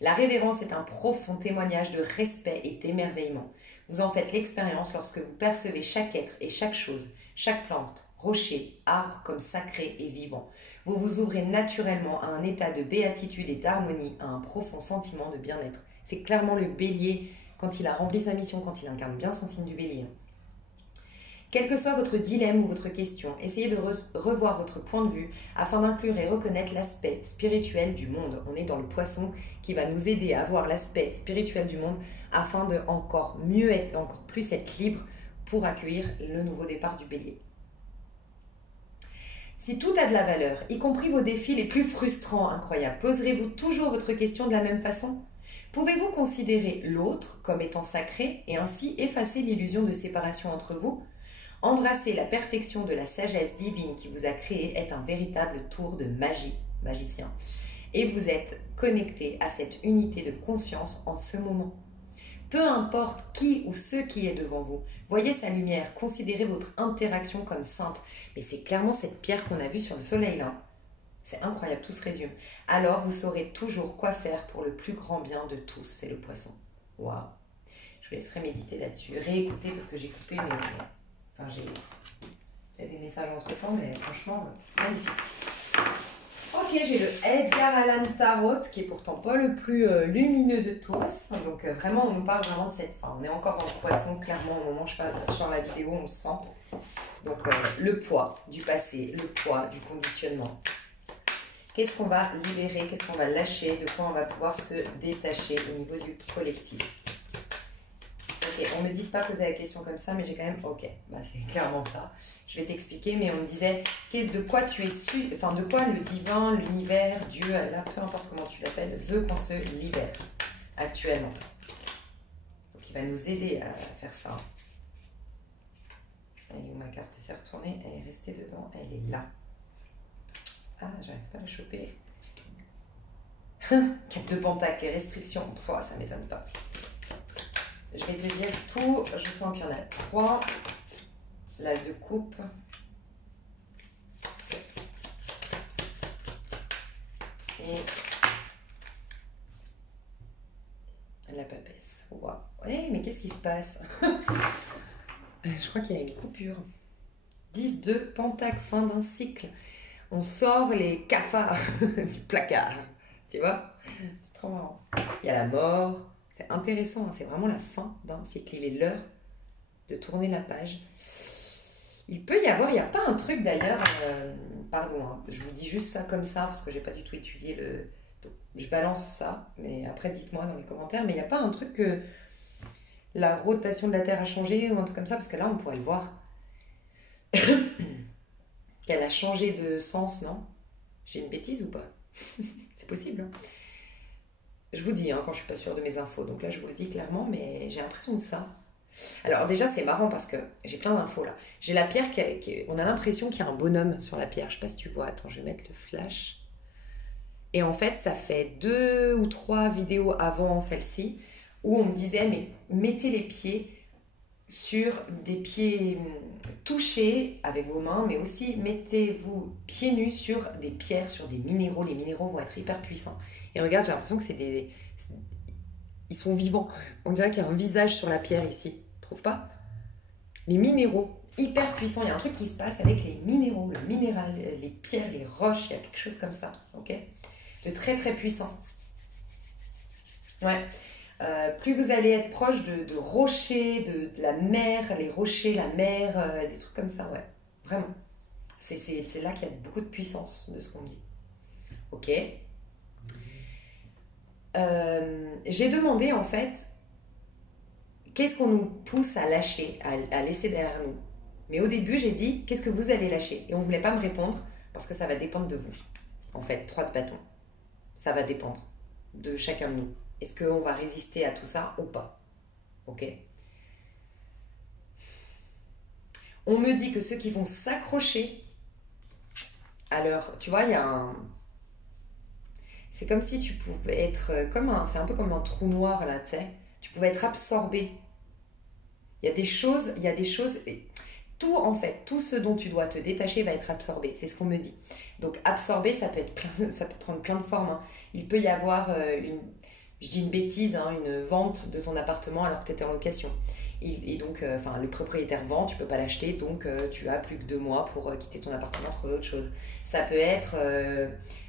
La révérence est un profond témoignage de respect et d'émerveillement. Vous en faites l'expérience lorsque vous percevez chaque être et chaque chose, chaque plante, rocher, arbre comme sacré et vivant. Vous vous ouvrez naturellement à un état de béatitude et d'harmonie, à un profond sentiment de bien-être. C'est clairement le bélier quand il a rempli sa mission, quand il incarne bien son signe du bélier. Quel que soit votre dilemme ou votre question, essayez de revoir votre point de vue afin d'inclure et reconnaître l'aspect spirituel du monde. On est dans le poisson qui va nous aider à voir l'aspect spirituel du monde afin de encore plus être libre pour accueillir le nouveau départ du bélier. Si tout a de la valeur, y compris vos défis les plus frustrants, incroyables, poserez-vous toujours votre question de la même façon ? Pouvez-vous considérer l'autre comme étant sacré et ainsi effacer l'illusion de séparation entre vous ? Embrasser la perfection de la sagesse divine qui vous a créé est un véritable tour de magie, magicien. Et vous êtes connecté à cette unité de conscience en ce moment. Peu importe qui ou ce qui est devant vous, voyez sa lumière, considérez votre interaction comme sainte. Mais c'est clairement cette pierre qu'on a vue sur le soleil là. C'est incroyable, tout se résume. Alors vous saurez toujours quoi faire pour le plus grand bien de tous, c'est le poisson. Waouh! Je vous laisserai méditer là-dessus. Réécoutez parce que j'ai coupé mes... Enfin, j'ai fait des messages entre temps, mais franchement, magnifique. Ok, j'ai le Edgar Allan Tarot, qui est pourtant pas le plus lumineux de tous. Donc vraiment, on nous parle vraiment de cette fin. On est encore dans le poisson, clairement, au moment où je sors la vidéo, on le sent. Donc le poids du passé, le poids du conditionnement. Qu'est-ce qu'on va libérer, qu'est-ce qu'on va lâcher, de quoi on va pouvoir se détacher au niveau du collectif. Ok, on me dit de pas poser la question comme ça, mais j'ai quand même... Ok, bah c'est clairement ça. Je vais t'expliquer, mais on me disait de quoi tu es enfin de quoi le divin, l'univers, Dieu, Allah, peu importe comment tu l'appelles, veut qu'on se libère actuellement. Donc il va nous aider à faire ça. Elle est où ma carte? Elle s'est retournée, elle est restée dedans, elle est là. Ah, j'arrive pas à la choper. 4 de pentacle, les restrictions. Pouah, ça m'étonne pas. Je vais te dire tout. Je sens qu'il y en a 3. L'as de coupe. Et la papesse. Wow. Hey, mais qu'est-ce qui se passe? Je crois qu'il y a une coupure. 10 de pentacle, fin d'un cycle. On sort les cafards du placard. Tu vois? C'est trop marrant. Il y a la mort. C'est intéressant. Hein, c'est vraiment la fin d'un cycle. Il est l'heure de tourner la page. Il peut y avoir, il n'y a pas un truc d'ailleurs, pardon, hein, je vous dis juste ça comme ça parce que j'ai pas du tout étudié le... Donc, je balance ça, mais après dites-moi dans les commentaires, mais il n'y a pas un truc que la rotation de la Terre a changé ou un truc comme ça, parce que là on pourrait le voir. Qu'elle a changé de sens, non? J'ai une bêtise ou pas? C'est possible, hein. Je vous dis, hein, quand je suis pas sûre de mes infos, donc là je vous le dis clairement, mais j'ai l'impression de ça. Alors déjà, c'est marrant parce que j'ai plein d'infos là. J'ai la pierre on a l'impression qu'il y a un bonhomme sur la pierre. Je sais pas si tu vois. Attends, je vais mettre le flash. Et en fait, ça fait 2 ou 3 vidéos avant celle-ci où on me disait, mais mettez les pieds sur des pieds touchés avec vos mains, mais aussi mettez-vous pieds nus sur des pierres, sur des minéraux. Les minéraux vont être hyper puissants. Et regarde, j'ai l'impression que ils sont vivants. On dirait qu'il y a un visage sur la pierre ici. Tu trouves pas? Les minéraux, hyper puissants. Il y a un truc qui se passe avec les minéraux, le minéral, les pierres, les roches. Il y a quelque chose comme ça, ok? De très très puissant. Ouais. Plus vous allez être proche de rochers, de la mer, les rochers, la mer, des trucs comme ça, ouais. Vraiment. C'est là qu'il y a beaucoup de puissance de ce qu'on me dit. Ok. J'ai demandé en fait, qu'est-ce qu'on nous pousse à lâcher, à laisser derrière nous. Mais au début, j'ai dit, qu'est-ce que vous allez lâcher? Et on ne voulait pas me répondre parce que ça va dépendre de vous. En fait, 3 de bâton. Ça va dépendre de chacun de nous. Est-ce qu'on va résister à tout ça ou pas? Ok. On me dit que ceux qui vont s'accrocher à leur... Tu vois, il y a un... C'est comme si tu pouvais être comme un... C'est un peu comme un trou noir, là, tu sais. Tu pouvais être absorbé. Il y a des choses... Tout, en fait, tout ce dont tu dois te détacher va être absorbé. C'est ce qu'on me dit. Donc, absorber, ça peut prendre plein de formes. Hein. Il peut y avoir je dis une bêtise, hein, une vente de ton appartement alors que tu étais en location. Et donc, le propriétaire vend, tu ne peux pas l'acheter, donc tu as plus que 2 mois pour quitter ton appartement, trouver autre chose. Ça peut être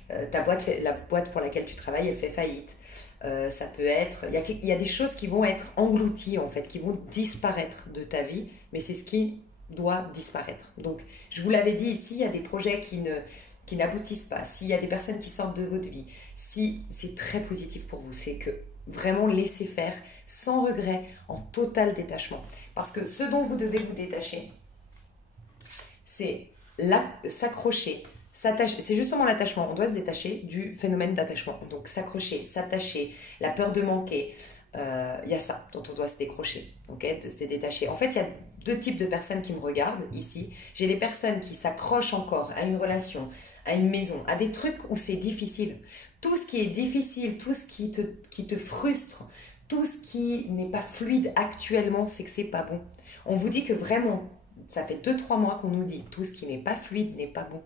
la boîte pour laquelle tu travailles, elle fait faillite. Ça peut être... Il y a des choses qui vont être englouties, en fait, qui vont disparaître de ta vie, mais c'est ce qui doit disparaître. Donc, je vous l'avais dit ici, il y a des projets qui n'aboutissent pas, s'il y a des personnes qui sortent de votre vie, si c'est très positif pour vous, c'est que vraiment laissez faire sans regret, en total détachement. Parce que ce dont vous devez vous détacher, c'est s'accrocher, s'attacher. C'est justement l'attachement. On doit se détacher du phénomène d'attachement. Donc s'accrocher, s'attacher, la peur de manquer. Il y a ça dont on doit se décrocher, okay, de se détacher. En fait, il y a 2 types de personnes qui me regardent ici. J'ai les personnes qui s'accrochent encore à une relation, à une maison, à des trucs où c'est difficile. Tout ce qui est difficile, tout ce qui te frustre, tout ce qui n'est pas fluide actuellement, c'est que c'est pas bon. On vous dit que vraiment, ça fait 2-3 mois qu'on nous dit tout ce qui n'est pas fluide n'est pas bon.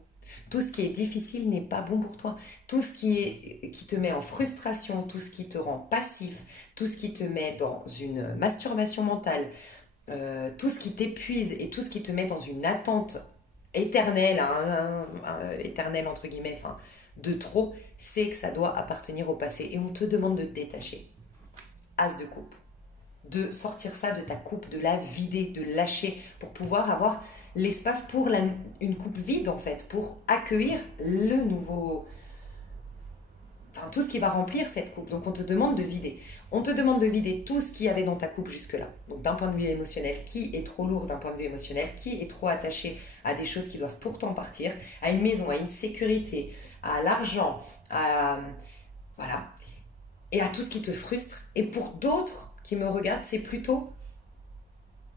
Tout ce qui est difficile n'est pas bon pour toi. Tout ce qui te met en frustration, tout ce qui te rend passif, tout ce qui te met dans une masturbation mentale, tout ce qui t'épuise et tout ce qui te met dans une attente éternelle, éternelle entre guillemets, de trop, c'est que ça doit appartenir au passé. Et on te demande de te détacher. As de coupe. De sortir ça de ta coupe, de la vider, de lâcher pour pouvoir avoir l'espace pour une coupe vide en fait, pour accueillir le nouveau... Enfin, tout ce qui va remplir cette coupe. Donc on te demande de vider. On te demande de vider tout ce qu'il y avait dans ta coupe jusque-là. Donc d'un point de vue émotionnel, qui est trop lourd d'un point de vue émotionnel, qui est trop attaché à des choses qui doivent pourtant partir, à une maison, à une sécurité, à l'argent, voilà. Et à tout ce qui te frustre. Et pour d'autres qui me regardent, c'est plutôt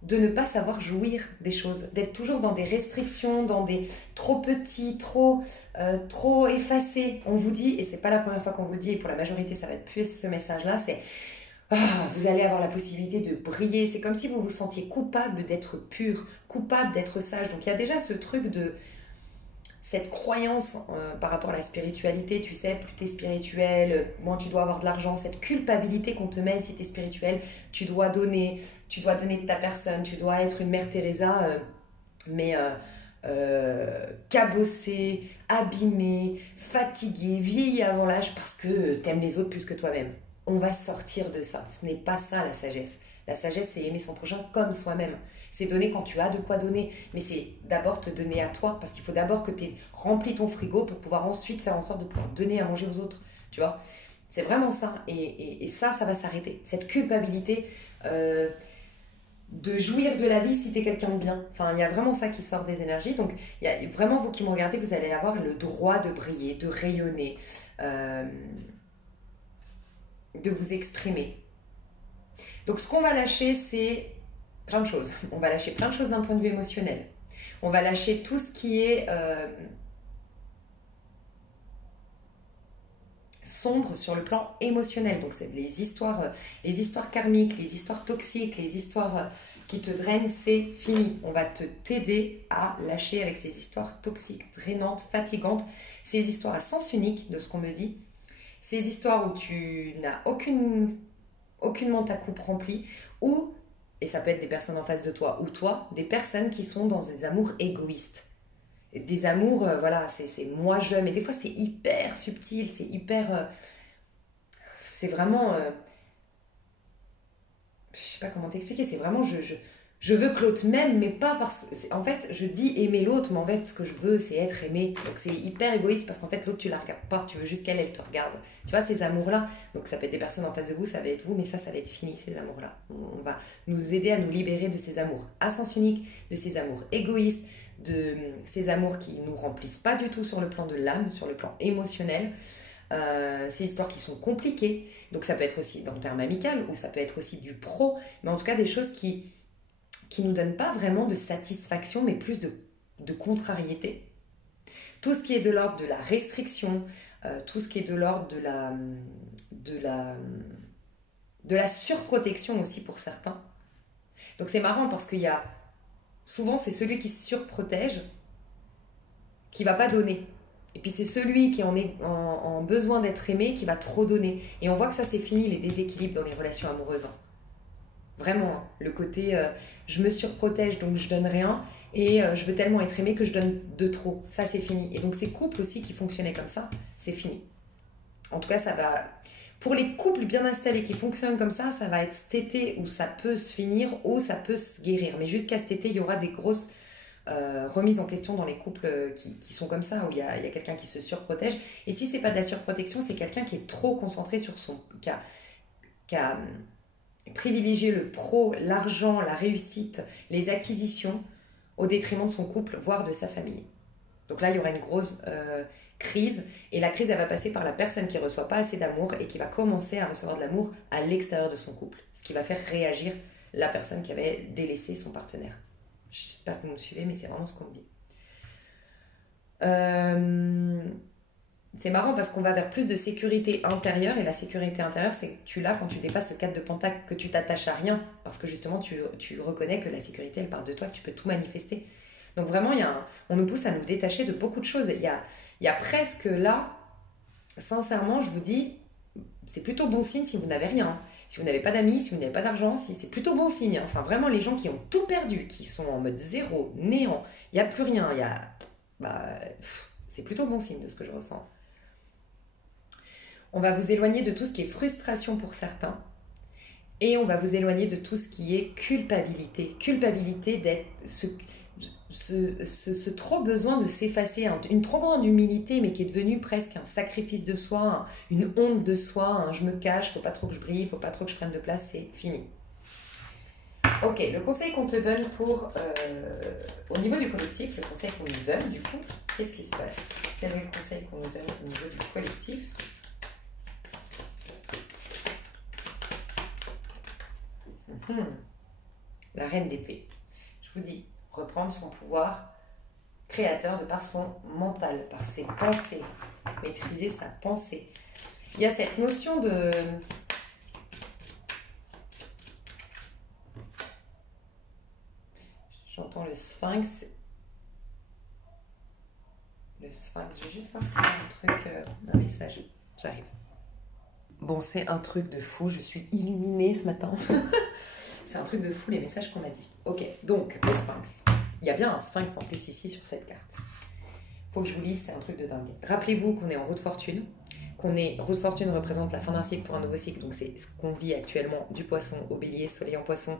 de ne pas savoir jouir des choses, d'être toujours dans des restrictions, dans des trop petits, trop effacés. On vous dit, et c'est pas la première fois qu'on vous le dit, et pour la majorité ça va être plus ce message-là, c'est vous allez avoir la possibilité de briller. C'est comme si vous vous sentiez coupable d'être pur, coupable d'être sage. Donc il y a déjà ce truc de cette croyance par rapport à la spiritualité, tu sais, plus tu es spirituel, moins tu dois avoir de l'argent, cette culpabilité qu'on te met si tu es spirituel, tu dois donner de ta personne, tu dois être une mère Teresa, mais cabossée, abîmée, fatiguée, vieillie avant l'âge parce que tu aimes les autres plus que toi-même. On va sortir de ça, ce n'est pas ça la sagesse. La sagesse, c'est aimer son prochain comme soi-même. C'est donner quand tu as de quoi donner. Mais c'est d'abord te donner à toi. Parce qu'il faut d'abord que tu aies rempli ton frigo pour pouvoir ensuite faire en sorte de pouvoir donner à manger aux autres. Tu vois? C'est vraiment ça. Et ça va s'arrêter. Cette culpabilité de jouir de la vie si tu es quelqu'un de bien. Enfin, il y a vraiment ça qui sort des énergies. Donc, il y a vraiment, vous qui me regardez, vous allez avoir le droit de briller, de rayonner, de vous exprimer. Donc, ce qu'on va lâcher, c'est plein de choses. On va lâcher plein de choses d'un point de vue émotionnel. On va lâcher tout ce qui est sombre sur le plan émotionnel. Donc c'est les histoires karmiques, les histoires toxiques, les histoires qui te drainent, c'est fini. On va t'aider à lâcher avec ces histoires toxiques, drainantes, fatigantes, ces histoires à sens unique de ce qu'on me dit, ces histoires où tu n'as aucunement ta coupe remplie, ou, et ça peut être des personnes en face de toi, ou toi, des personnes qui sont dans des amours égoïstes. Des amours, voilà, c'est moi-je, mais des fois c'est hyper subtil, c'est hyper... c'est vraiment... je sais pas comment t'expliquer, c'est vraiment je veux que l'autre m'aime, mais pas parce que... En fait, je dis aimer l'autre, mais en fait, ce que je veux, c'est être aimé. Donc c'est hyper égoïste parce qu'en fait, l'autre, tu la regardes pas, tu veux juste qu'elle te regarde. Tu vois, ces amours-là, donc ça peut être des personnes en face de vous, ça va être vous, mais ça va être fini, ces amours-là. On va nous aider à nous libérer de ces amours à sens unique, de ces amours égoïstes, de ces amours qui nous remplissent pas du tout sur le plan de l'âme, sur le plan émotionnel. Ces histoires qui sont compliquées, donc ça peut être aussi dans le terme amical ou ça peut être aussi du pro, mais en tout cas des choses qui nous donnent pas vraiment de satisfaction mais plus de contrariété. Tout ce qui est de l'ordre de la restriction, tout ce qui est de l'ordre de la surprotection aussi pour certains. Donc c'est marrant parce qu'il y a souvent c'est celui qui se surprotège qui va pas donner. Et puis c'est celui qui est en besoin d'être aimé qui va trop donner. Et on voit que ça c'est fini, les déséquilibres dans les relations amoureuses. Vraiment, hein. Le côté je me surprotège donc je donne rien et je veux tellement être aimé que je donne de trop. Ça c'est fini. Et donc ces couples aussi qui fonctionnaient comme ça, c'est fini. En tout cas ça va... Pour les couples bien installés qui fonctionnent comme ça va être cet été où ça peut se finir ou ça peut se guérir. Mais jusqu'à cet été, il y aura des grosses... remise en question dans les couples qui sont comme ça, où il y a quelqu'un qui se surprotège. Et si c'est pas de la surprotection, c'est quelqu'un qui est trop concentré sur qui a privilégié le pro, l'argent, la réussite, les acquisitions au détriment de son couple, voire de sa famille. Donc là, il y aura une grosse crise, et la crise, elle va passer par la personne qui reçoit pas assez d'amour et qui va commencer à recevoir de l'amour à l'extérieur de son couple, ce qui va faire réagir la personne qui avait délaissé son partenaire. J'espère que vous me suivez, mais c'est vraiment ce qu'on me dit. C'est marrant parce qu'on va vers plus de sécurité intérieure. Et la sécurité intérieure, c'est que tu l'as quand tu dépasses le 4 de Pentacle, que tu t'attaches à rien. Parce que justement, tu reconnais que la sécurité, elle part de toi, que tu peux tout manifester. Donc vraiment, on nous pousse à nous détacher de beaucoup de choses. Il y a presque là, sincèrement, je vous dis, c'est plutôt bon signe si vous n'avez rien. Si vous n'avez pas d'amis, si vous n'avez pas d'argent, c'est plutôt bon signe. Enfin, vraiment, les gens qui ont tout perdu, qui sont en mode zéro, néant, il n'y a plus rien, c'est plutôt bon signe de ce que je ressens. On va vous éloigner de tout ce qui est frustration pour certains et on va vous éloigner de tout ce qui est culpabilité. Culpabilité d'être... Ce trop besoin de s'effacer, une trop grande humilité, mais qui est devenue presque un sacrifice de soi, une honte de soi, je me cache, faut pas trop que je brille, faut pas trop que je prenne de place, c'est fini. Ok, le conseil qu'on te donne au niveau du collectif, le conseil qu'on nous donne, du coup, qu'est-ce qui se passe? Quel est le conseil qu'on nous donne au niveau du collectif? La reine d'épée. Je vous dis, reprendre son pouvoir créateur de par son mental, par ses pensées, maîtriser sa pensée. Il y a cette notion de... J'entends le sphinx. Le sphinx, je vais juste voir s'il y a un truc, un message. J'arrive. Bon, c'est un truc de fou, je suis illuminée ce matin. C'est un truc de fou les messages qu'on m'a dit. Ok, donc le sphinx. Il y a bien un sphinx en plus ici sur cette carte. Faut que je vous lise, c'est un truc de dingue. Rappelez-vous qu'on est en roue de fortune. Roue de fortune représente la fin d'un cycle pour un nouveau cycle. Donc c'est ce qu'on vit actuellement du poisson au bélier, soleil en poisson,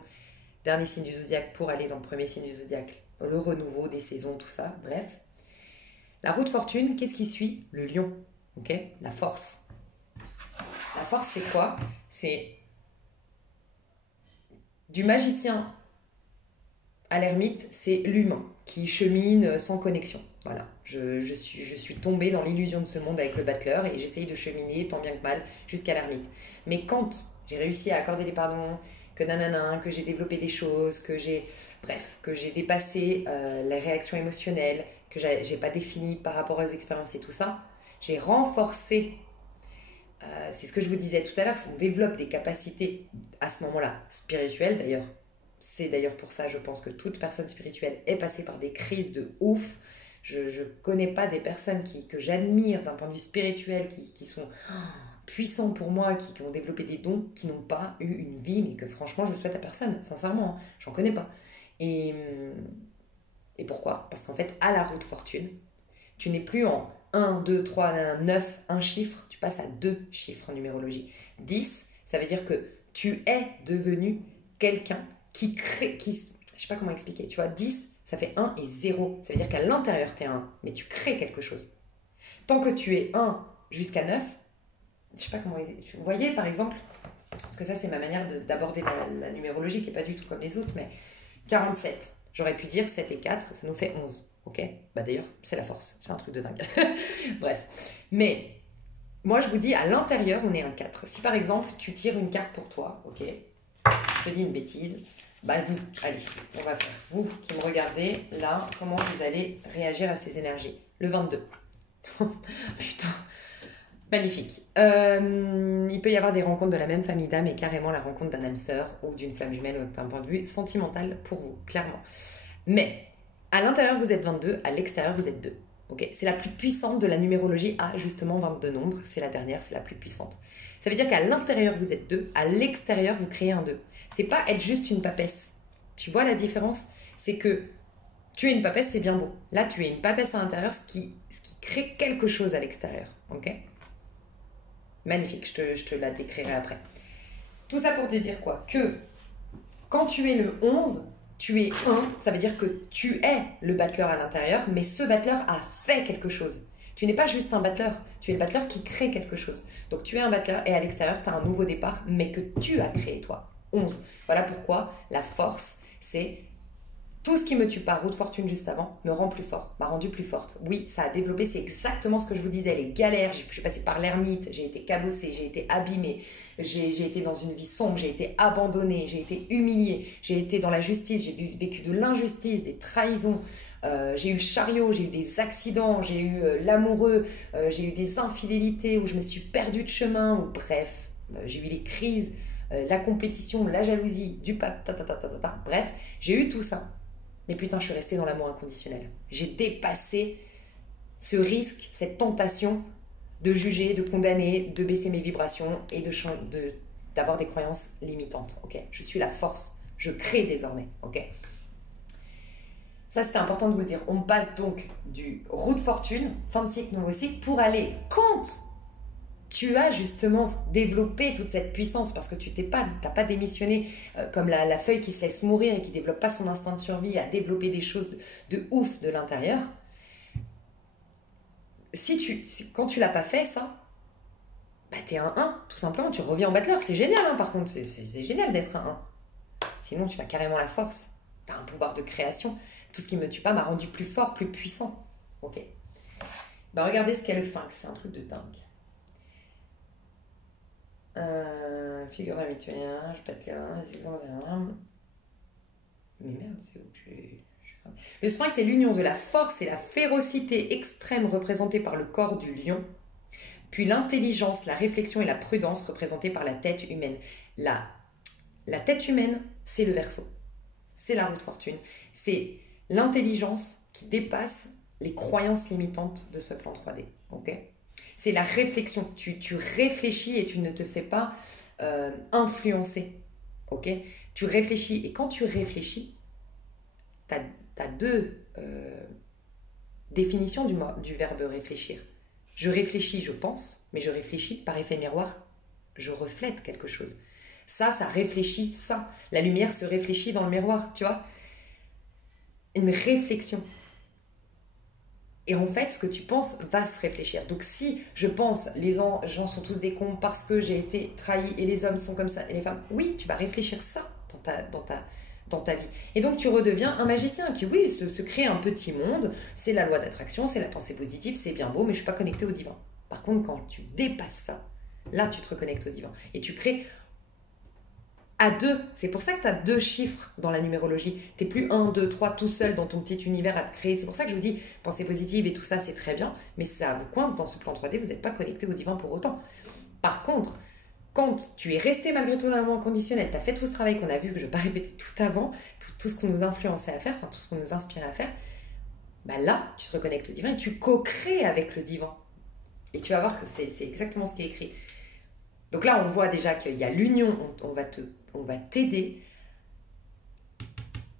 dernier signe du zodiaque pour aller dans le premier signe du zodiaque. Le renouveau des saisons, tout ça, bref. La roue de fortune, qu'est-ce qui suit? Le lion, ok? La force. La force, c'est quoi? C'est du magicien à l'ermite, c'est l'humain qui chemine sans connexion. Voilà, je suis tombée dans l'illusion de ce monde avec le battleur et j'essaye de cheminer tant bien que mal jusqu'à l'ermite. Mais quand j'ai réussi à accorder les pardons, que nanana, que j'ai développé des choses, que j'ai, bref, que j'ai dépassé les réactions émotionnelles, que j'ai pas défini par rapport aux expériences et tout ça. J'ai renforcé, c'est ce que je vous disais tout à l'heure, on développe des capacités à ce moment-là, spirituelles d'ailleurs. C'est d'ailleurs pour ça, je pense que toute personne spirituelle est passée par des crises de ouf. Je ne connais pas des personnes que j'admire d'un point de vue spirituel, qui sont puissants pour moi, qui ont développé des dons, qui n'ont pas eu une vie, mais que franchement, je souhaite à personne, sincèrement, hein, j'en connais pas. Et pourquoi? Parce qu'en fait, à la roue de fortune, tu n'es plus en 1, 2, 3, 9, un chiffre, tu passes à 2 chiffres en numérologie. 10, ça veut dire que tu es devenu quelqu'un qui crée, je sais pas comment expliquer, tu vois, 10, ça fait 1 et 0. Ça veut dire qu'à l'intérieur, tu es 1, mais tu crées quelque chose. Tant que tu es 1 jusqu'à 9, je sais pas comment... Vous voyez, par exemple, parce que ça, c'est ma manière d'aborder la numérologie, qui n'est pas du tout comme les autres, mais 47. J'aurais pu dire 7 et 4, ça nous fait 11. Ok? Bah d'ailleurs, c'est la force. C'est un truc de dingue. Bref. Mais, moi, je vous dis, à l'intérieur, on est un 4. Si, par exemple, tu tires une carte pour toi, ok? Je te dis une bêtise. Bah vous, allez, on va faire. Vous qui me regardez, là, comment vous allez réagir à ces énergies? Le 22. Putain, magnifique. Il peut y avoir des rencontres de la même famille d'âme et carrément la rencontre d'un âme sœur ou d'une flamme jumelle d'un point de vue sentimental pour vous, clairement. Mais, à l'intérieur, vous êtes 22, à l'extérieur, vous êtes 2. Okay, c'est la plus puissante de la numérologie à justement 22 nombres. C'est la dernière, c'est la plus puissante. Ça veut dire qu'à l'intérieur, vous êtes 2. À l'extérieur, vous créez un 2. C'est pas être juste une papesse. Tu vois la différence? C'est que tu es une papesse, c'est bien beau. Là, tu es une papesse à l'intérieur, ce qui crée quelque chose à l'extérieur. Ok? Magnifique, je te la décrirai après. Tout ça pour te dire quoi? Que quand tu es le 11, tu es 1, ça veut dire que tu es le battleur à l'intérieur, mais ce battleur a fait quelque chose. Tu n'es pas juste un battleur, tu es le battleur qui crée quelque chose. Donc tu es un battleur et à l'extérieur, tu as un nouveau départ, mais que tu as créé toi. 11. Voilà pourquoi la force, c'est tout ce qui me tue par roue de fortune juste avant me rend plus fort, m'a rendu plus forte. Oui, ça a développé, c'est exactement ce que je vous disais, les galères. Je suis passée par l'ermite, j'ai été cabossée, j'ai été abîmée, j'ai été dans une vie sombre, j'ai été abandonnée, j'ai été humiliée, j'ai été dans la justice, j'ai vécu de l'injustice, des trahisons. J'ai eu le chariot, j'ai eu des accidents, j'ai eu l'amoureux, j'ai eu des infidélités où je me suis perdue de chemin, ou bref, j'ai eu les crises, la compétition, la jalousie, du pape, bref, j'ai eu tout ça. Mais putain, je suis restée dans l'amour inconditionnel. J'ai dépassé ce risque, cette tentation de juger, de condamner, de baisser mes vibrations et d'avoir des croyances limitantes. Okay, je suis la force, je crée désormais. Okay, ça, c'était important de vous le dire. On passe donc du roue de fortune, fin de cycle, nouveau cycle, pour aller quand tu as justement développé toute cette puissance parce que tu n'as pas démissionné comme la feuille qui se laisse mourir et qui ne développe pas son instinct de survie à développer des choses de ouf de l'intérieur. Quand tu ne l'as pas fait, ça, bah, tu es un 1, tout simplement. Tu reviens en battleur. C'est génial, hein, par contre. C'est génial d'être un 1. Sinon, tu as carrément la force. Tu as un pouvoir de création. Tout ce qui ne me tue pas m'a rendu plus fort, plus puissant. Ok. Bah, regardez ce qu'est le sphinx. C'est un truc de dingue. Figure habituelle, je pète là, mais merde, c'est où que j'ai... Le sphinx, c'est l'union de la force et la férocité extrême représentée par le corps du lion, puis l'intelligence, la réflexion et la prudence représentées par la tête humaine. La tête humaine, c'est le Verseau, c'est la roue de fortune, c'est l'intelligence qui dépasse les croyances limitantes de ce plan 3D, ok? C'est la réflexion. Tu réfléchis et tu ne te fais pas influencer. Ok? Tu réfléchis. Et quand tu réfléchis, tu as deux définitions du verbe réfléchir. Je réfléchis, je pense, mais je réfléchis par effet miroir. Je reflète quelque chose. Ça réfléchit ça. La lumière se réfléchit dans le miroir, tu vois? Une réflexion. Et en fait, ce que tu penses va se réfléchir. Donc si je pense, les gens sont tous des cons parce que j'ai été trahi et les hommes sont comme ça et les femmes, oui, tu vas réfléchir ça dans ta vie. Et donc tu redeviens un magicien qui, oui, se crée un petit monde. C'est la loi d'attraction, c'est la pensée positive, c'est bien beau, mais je ne suis pas connectée au divin. Par contre, quand tu dépasses ça, là, tu te reconnectes au divin. Et tu crées à deux. C'est pour ça que tu as 2 chiffres dans la numérologie. Tu n'es plus 1, 2, 3 tout seul dans ton petit univers à te créer. C'est pour ça que je vous dis, pensée positive et tout ça, c'est très bien, mais ça vous coince dans ce plan 3D, vous n'êtes pas connecté au divin pour autant. Par contre, quand tu es resté malgré tout dans un moment conditionnel, tu as fait tout ce travail qu'on a vu, que je ne vais pas répéter tout avant, tout ce qu'on nous influençait à faire, enfin tout ce qu'on nous inspirait à faire, bah là, tu te reconnectes au divin et tu co-crées avec le divin. Et tu vas voir que c'est exactement ce qui est écrit. Donc là, on voit déjà qu'il y a l'union, on va t'aider.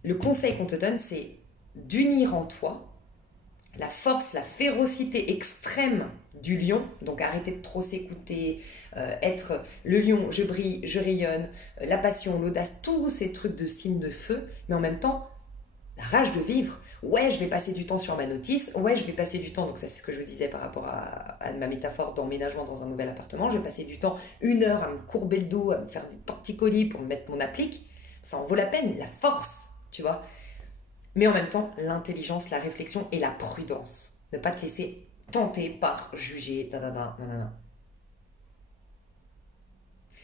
Le conseil qu'on te donne, c'est d'unir en toi la force, la férocité extrême du lion. Donc arrêtez de trop s'écouter, être le lion, je brille, je rayonne, la passion, l'audace, tous ces trucs de signes de feu, mais en même temps, la rage de vivre. Ouais, je vais passer du temps sur ma notice. Ouais, je vais passer du temps, donc ça c'est ce que je vous disais par rapport à ma métaphore d'emménagement dans un nouvel appartement. Je vais passer du temps, 1 heure à me courber le dos, à me faire des torticolis pour me mettre mon applique. Ça en vaut la peine, la force, tu vois. Mais en même temps, l'intelligence, la réflexion et la prudence. Ne pas te laisser tenter par juger, nanana.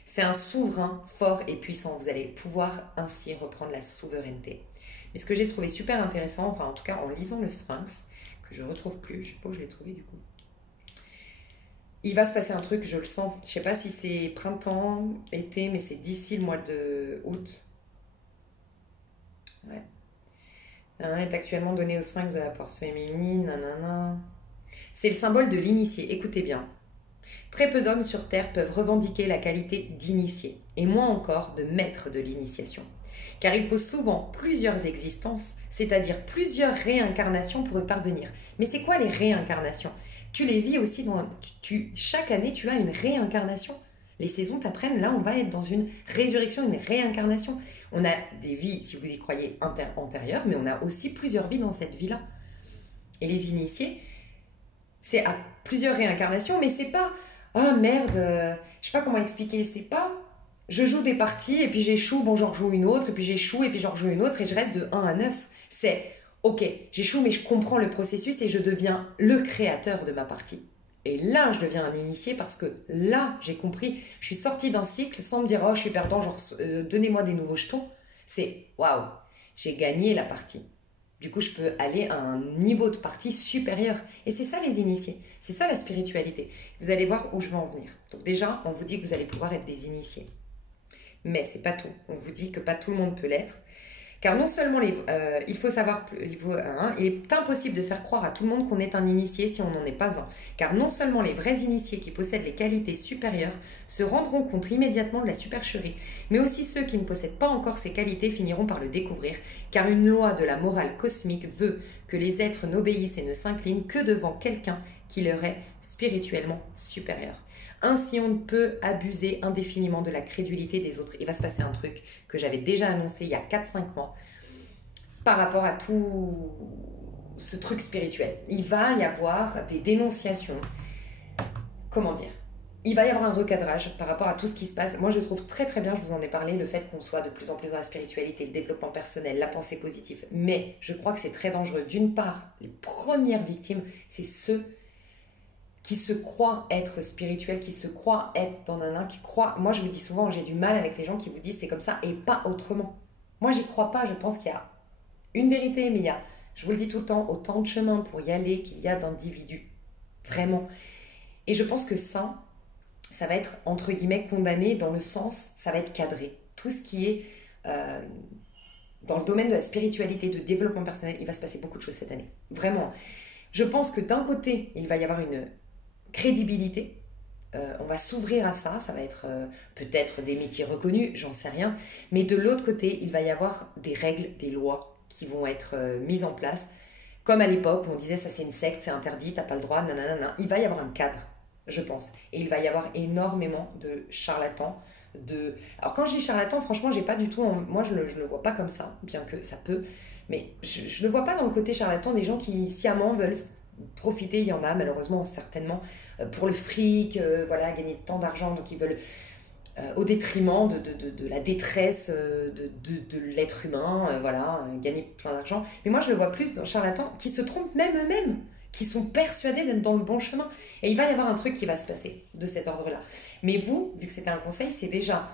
C'est un souverain fort et puissant. Vous allez pouvoir ainsi reprendre la souveraineté. Mais ce que j'ai trouvé super intéressant, enfin en tout cas en lisant le Sphinx, que je ne retrouve plus, je ne sais pas où je l'ai trouvé du coup. Il va se passer un truc, je le sens. Je ne sais pas si c'est printemps, été, mais c'est d'ici le mois de août. Ouais. Est actuellement donné au Sphinx de la force féminine, nanana. C'est le symbole de l'initié, écoutez bien. Très peu d'hommes sur Terre peuvent revendiquer la qualité d'initié, et moins encore de maître de l'initiation. Car il faut souvent plusieurs existences, c'est-à-dire plusieurs réincarnations pour y parvenir. Mais c'est quoi les réincarnations? Tu les vis aussi chaque année, tu as une réincarnation. Les saisons t'apprennent, là on va être dans une résurrection, une réincarnation. On a des vies, si vous y croyez, antérieures, mais on a aussi plusieurs vies dans cette vie-là. Et les initiés, c'est à plusieurs réincarnations, mais c'est pas « oh merde, je sais pas comment expliquer », c'est pas « je joue des parties et puis j'échoue, bon j'en rejoue une autre, et puis j'échoue et puis j'en rejoue une autre et je reste de 1 à 9 ». C'est « ok, j'échoue mais je comprends le processus et je deviens le créateur de ma partie ». Et là, je deviens un initié parce que là, j'ai compris, je suis sortie d'un cycle sans me dire « oh, je suis perdant, genre donnez-moi des nouveaux jetons ». C'est « waouh, j'ai gagné la partie ». Du coup, je peux aller à un niveau de partie supérieur. Et c'est ça les initiés. C'est ça la spiritualité. Vous allez voir où je veux en venir. Donc déjà, on vous dit que vous allez pouvoir être des initiés. Mais c'est pas tout. On vous dit que pas tout le monde peut l'être. Car non seulement il faut savoir, il est impossible de faire croire à tout le monde qu'on est un initié si on n'en est pas un. Car non seulement les vrais initiés qui possèdent les qualités supérieures se rendront compte immédiatement de la supercherie, mais aussi ceux qui ne possèdent pas encore ces qualités finiront par le découvrir. Car une loi de la morale cosmique veut que les êtres n'obéissent et ne s'inclinent que devant quelqu'un qui leur est spirituellement supérieur. Ainsi, on ne peut abuser indéfiniment de la crédulité des autres. Il va se passer un truc que j'avais déjà annoncé il y a 4-5 mois par rapport à tout ce truc spirituel. Il va y avoir des dénonciations. Comment dire? Il va y avoir un recadrage par rapport à tout ce qui se passe. Moi, je trouve très très bien, je vous en ai parlé, le fait qu'on soit de plus en plus dans la spiritualité, le développement personnel, la pensée positive. Mais je crois que c'est très dangereux. D'une part, les premières victimes, c'est ceux qui se croient être spirituels, qui se croient être dans un qui croient... Moi, je vous dis souvent, j'ai du mal avec les gens qui vous disent c'est comme ça et pas autrement. Moi, j'y crois pas. Je pense qu'il y a une vérité, mais il y a, je vous le dis tout le temps, autant de chemins pour y aller qu'il y a d'individus. Vraiment. Et je pense que ça va être, entre guillemets, condamné dans le sens, ça va être cadré. Tout ce qui est dans le domaine de la spiritualité, de développement personnel, il va se passer beaucoup de choses cette année. Vraiment. Je pense que d'un côté, il va y avoir une crédibilité, on va s'ouvrir à ça, ça va être peut-être des métiers reconnus, j'en sais rien, mais de l'autre côté, il va y avoir des règles, des lois qui vont être mises en place, comme à l'époque où on disait ça c'est une secte, c'est interdit, t'as pas le droit, nanana. Il va y avoir un cadre, je pense, et il va y avoir énormément de charlatans, alors quand je dis charlatan, franchement, j'ai pas du tout, moi je le vois pas comme ça, bien que ça peut, mais je le vois pas dans le côté charlatan des gens qui sciemment veulent profiter, il y en a malheureusement certainement pour le fric, voilà, gagner tant d'argent, donc ils veulent au détriment de la détresse de l'être humain, voilà, gagner plein d'argent. Mais moi je le vois plus dans charlatans qui se trompent même eux-mêmes, qui sont persuadés d'être dans le bon chemin. Et il va y avoir un truc qui va se passer de cet ordre-là. Mais vous, vu que c'était un conseil, c'est déjà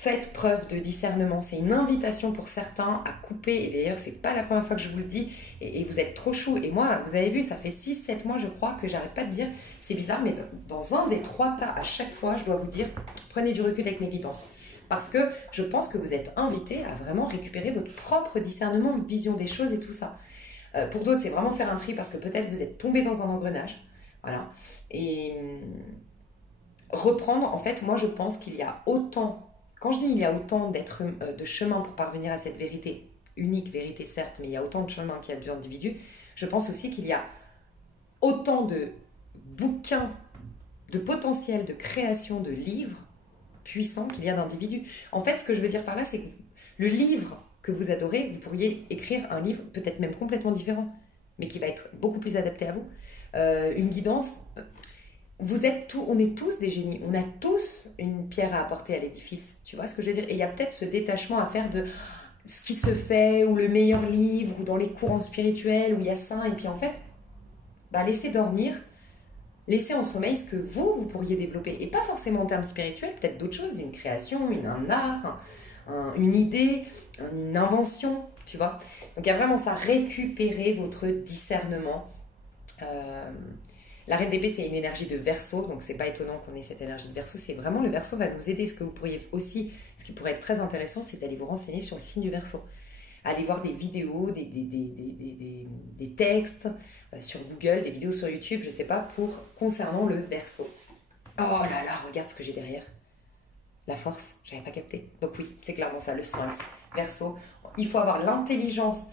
Faites preuve de discernement. C'est une invitation pour certains à couper. Et d'ailleurs, c'est pas la première fois que je vous le dis. Et vous êtes trop chou. Et moi, vous avez vu, ça fait 6-7 mois, je crois, que j'arrête pas de dire. C'est bizarre, mais dans un des 3 tas, à chaque fois, je dois vous dire, prenez du recul avec mes guidances. Parce que je pense que vous êtes invités à vraiment récupérer votre propre discernement, vision des choses et tout ça. Pour d'autres, c'est vraiment faire un tri parce que peut-être vous êtes tombé dans un engrenage. Voilà. Et reprendre, en fait, moi, je pense qu'il y a autant... Quand je dis il y a autant de chemins pour parvenir à cette vérité, unique vérité certes, mais il y a autant de chemins qu'il y a d'individus, je pense aussi qu'il y a autant de bouquins, de potentiel de création de livres puissants qu'il y a d'individus. En fait, ce que je veux dire par là, c'est que le livre que vous adorez, vous pourriez écrire un livre peut-être même complètement différent, mais qui va être beaucoup plus adapté à vous. Une guidance... on est tous des génies, on a tous une pierre à apporter à l'édifice, tu vois ce que je veux dire? Et il y a peut-être ce détachement à faire de ce qui se fait, ou le meilleur livre, ou dans les courants spirituels, où il y a ça, et puis en fait, laissez dormir, laissez en sommeil ce que vous pourriez développer, et pas forcément en termes spirituels, peut-être d'autres choses, une création, un art, une idée, une invention, tu vois? Donc il y a vraiment ça, récupérer votre discernement. La reine d'épée, c'est une énergie de Verseau, donc c'est pas étonnant qu'on ait cette énergie de Verseau. C'est vraiment le Verseau va nous aider. Ce que vous pourriez aussi, ce qui pourrait être très intéressant, c'est d'aller vous renseigner sur le signe du Verseau. Aller voir des vidéos, des textes sur Google, des vidéos sur YouTube, je sais pas, concernant le Verseau. Oh là là, regarde ce que j'ai derrière. La force, j'avais pas capté. Donc oui, c'est clairement ça, le sens. Verseau, il faut avoir l'intelligence.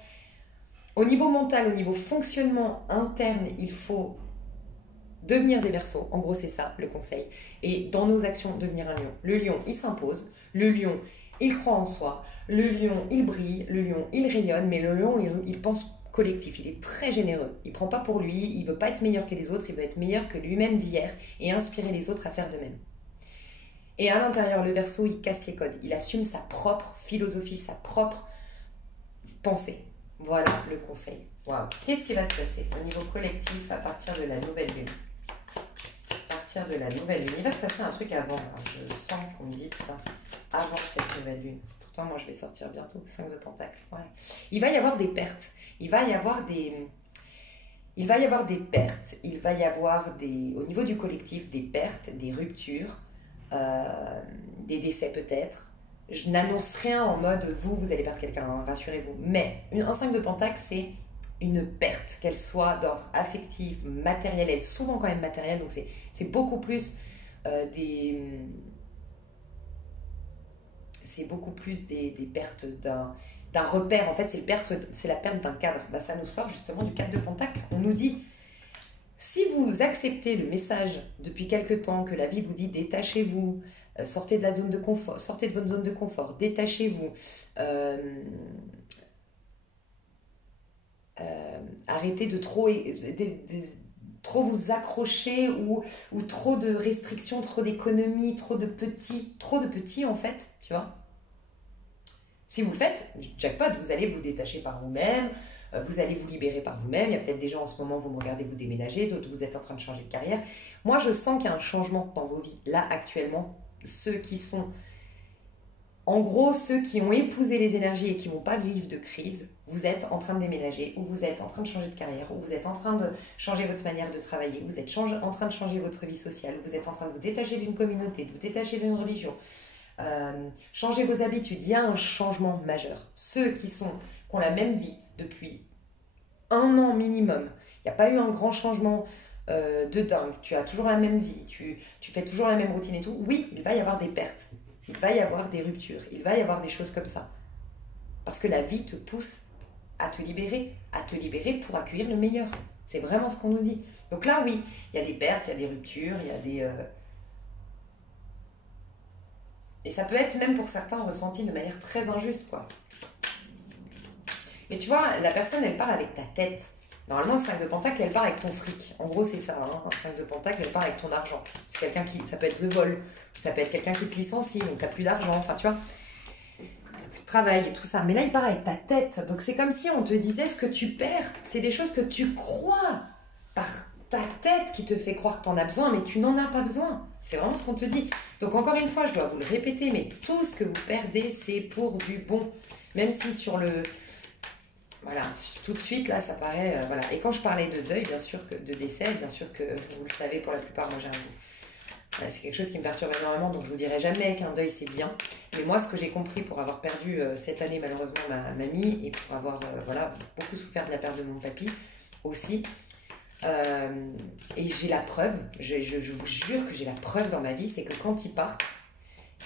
Au niveau mental, au niveau fonctionnement interne, il faut devenir des Verseaux, en gros c'est ça le conseil. Et dans nos actions, devenir un lion. Le lion, il s'impose. Le lion, il croit en soi. Le lion, il brille. Le lion, il rayonne. Mais le lion, il pense collectif. Il est très généreux. Il ne prend pas pour lui. Il ne veut pas être meilleur que les autres. Il veut être meilleur que lui-même d'hier et inspirer les autres à faire de même. Et à l'intérieur, le Verseau, il casse les codes. Il assume sa propre philosophie, sa propre pensée. Voilà le conseil. Waouh. Qu'est-ce qui va se passer au niveau collectif à partir de la nouvelle lune? De la nouvelle lune. Il va se passer un truc avant. Je sens qu'on me dit ça. Avant cette nouvelle lune. Pourtant, moi, je vais sortir bientôt. 5 de Pentacles. Ouais. Il va y avoir des pertes. Il va y avoir des pertes. Il va y avoir au niveau du collectif, des pertes, des ruptures, des décès peut-être. Je n'annonce rien en mode vous allez perdre quelqu'un, hein, rassurez-vous. Mais un 5 de Pentacles, c'est une perte, qu'elle soit d'ordre affectif, matériel, elle est souvent quand même matérielle, donc c'est beaucoup plus des pertes d'un repère. En fait, c'est la perte d'un cadre. Ça nous sort justement du 4 de Pentacle. On nous dit, si vous acceptez le message depuis quelque temps que la vie vous dit détachez-vous, sortez de la zone de confort, sortez de votre zone de confort, détachez-vous, arrêtez de trop vous accrocher ou trop de restrictions, trop d'économies, trop de petits en fait, tu vois. Si vous le faites, jackpot, vous allez vous détacher par vous-même, vous allez vous libérer par vous-même. Il y a peut-être des gens en ce moment, vous me regardez vous déménager, d'autres vous êtes en train de changer de carrière. Moi, je sens qu'il y a un changement dans vos vies, là actuellement. Ceux qui sont, en gros, ceux qui ont épousé les énergies et qui ne vont pas vivre de crise, vous êtes en train de déménager, ou vous êtes en train de changer de carrière, ou vous êtes en train de changer votre manière de travailler, vous êtes en train de changer votre vie sociale, vous êtes en train de vous détacher d'une communauté, de vous détacher d'une religion, changer vos habitudes. Il y a un changement majeur. Ceux qui ont la même vie depuis 1 an minimum, il n'y a pas eu un grand changement de dingue, tu as toujours la même vie, tu fais toujours la même routine et tout, oui, il va y avoir des pertes, il va y avoir des ruptures, il va y avoir des choses comme ça. Parce que la vie te pousse à te libérer pour accueillir le meilleur. C'est vraiment ce qu'on nous dit. Donc là, oui, il y a des pertes, il y a des ruptures, il y a des... Et ça peut être même pour certains ressenti de manière très injuste, quoi. Mais tu vois, la personne, elle part avec ta tête. Normalement, le 5 de Pentacle, elle part avec ton fric. En gros, c'est ça, hein. Un 5 de Pentacle, elle part avec ton argent. C'est quelqu'un ça peut être le vol, ça peut être quelqu'un qui te licencie, donc t'as plus d'argent, enfin, tu vois. Travail et tout ça, mais là il part avec ta tête, donc c'est comme si on te disait ce que tu perds, c'est des choses que tu crois par ta tête qui te fait croire que tu en as besoin, mais tu n'en as pas besoin. C'est vraiment ce qu'on te dit. Donc encore une fois, je dois vous le répéter, mais tout ce que vous perdez, c'est pour du bon. Même si sur le... Voilà, tout de suite, là, ça paraît... voilà. Et quand je parlais de deuil, bien sûr, que de décès, bien sûr que vous le savez pour la plupart, moi j'ai un... c'est quelque chose qui me perturbe énormément, donc je vous dirai jamais qu'un deuil c'est bien. Mais moi, ce que j'ai compris pour avoir perdu cette année malheureusement ma mamie et pour avoir voilà, beaucoup souffert de la perte de mon papy aussi, et j'ai la preuve, je vous jure que j'ai la preuve dans ma vie, c'est que quand ils partent,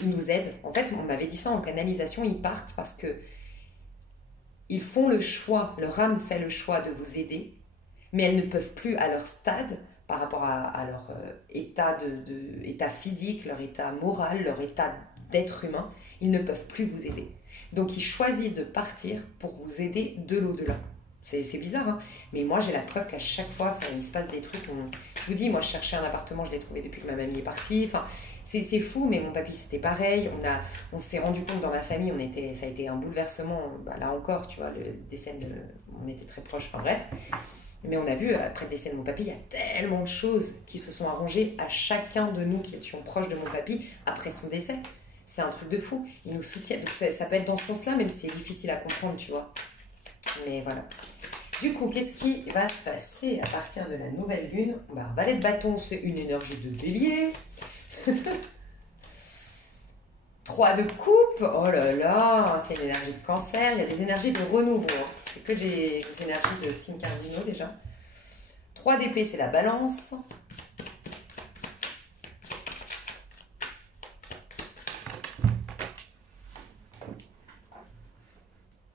ils nous aident. En fait, on m'avait dit ça en canalisation, ils partent parce que ils font le choix, leur âme fait le choix de vous aider, mais elles ne peuvent plus à leur stade, par rapport à leur état physique, leur état moral, leur état d'être humain, ils ne peuvent plus vous aider. Donc ils choisissent de partir pour vous aider de l'au-delà. C'est bizarre, hein, mais moi j'ai la preuve qu'à chaque fois, il se passe des trucs. Je vous dis, moi je cherchais un appartement, je l'ai trouvé depuis que ma mamie est partie. Enfin, c'est fou, mais mon papy c'était pareil. On s'est rendu compte dans ma famille, ça a été un bouleversement. Là encore, tu vois, le décès on était très proches. Enfin bref. Mais on a vu, après le décès de mon papy, il y a tellement de choses qui se sont arrangées à chacun de nous qui étions proches de mon papy après son décès. C'est un truc de fou. Ils nous soutiennent. Donc ça peut être dans ce sens-là, même si c'est difficile à comprendre, tu vois. Mais voilà. Du coup, qu'est-ce qui va se passer à partir de la nouvelle lune? Valet de bâton, c'est une énergie de bélier. 3 de coupe, oh là là, c'est une énergie de cancer. Il y a des énergies de renouveau. Hein. C'est que des énergies de signes cardinaux déjà. 3 d'épée, c'est la balance.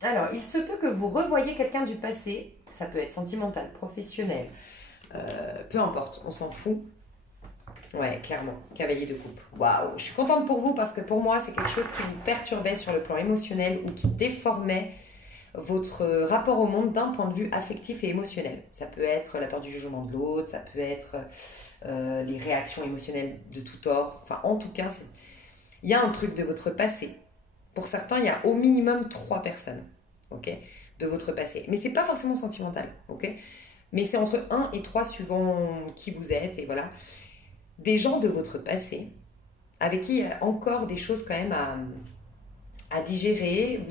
Alors, il se peut que vous revoyiez quelqu'un du passé. Ça peut être sentimental, professionnel. Peu importe, on s'en fout. Ouais, clairement, cavalier de coupe. Waouh, je suis contente pour vous parce que pour moi, c'est quelque chose qui vous perturbait sur le plan émotionnel ou qui déformait votre rapport au monde d'un point de vue affectif et émotionnel. Ça peut être la peur du jugement de l'autre, ça peut être les réactions émotionnelles de tout ordre. Enfin, en tout cas, il y a un truc de votre passé. Pour certains, il y a au minimum 3 personnes, ok, de votre passé. Mais c'est pas forcément sentimental, ok. Mais c'est entre 1 et 3 suivant qui vous êtes, et voilà. Des gens de votre passé, avec qui il y a encore des choses quand même à digérer.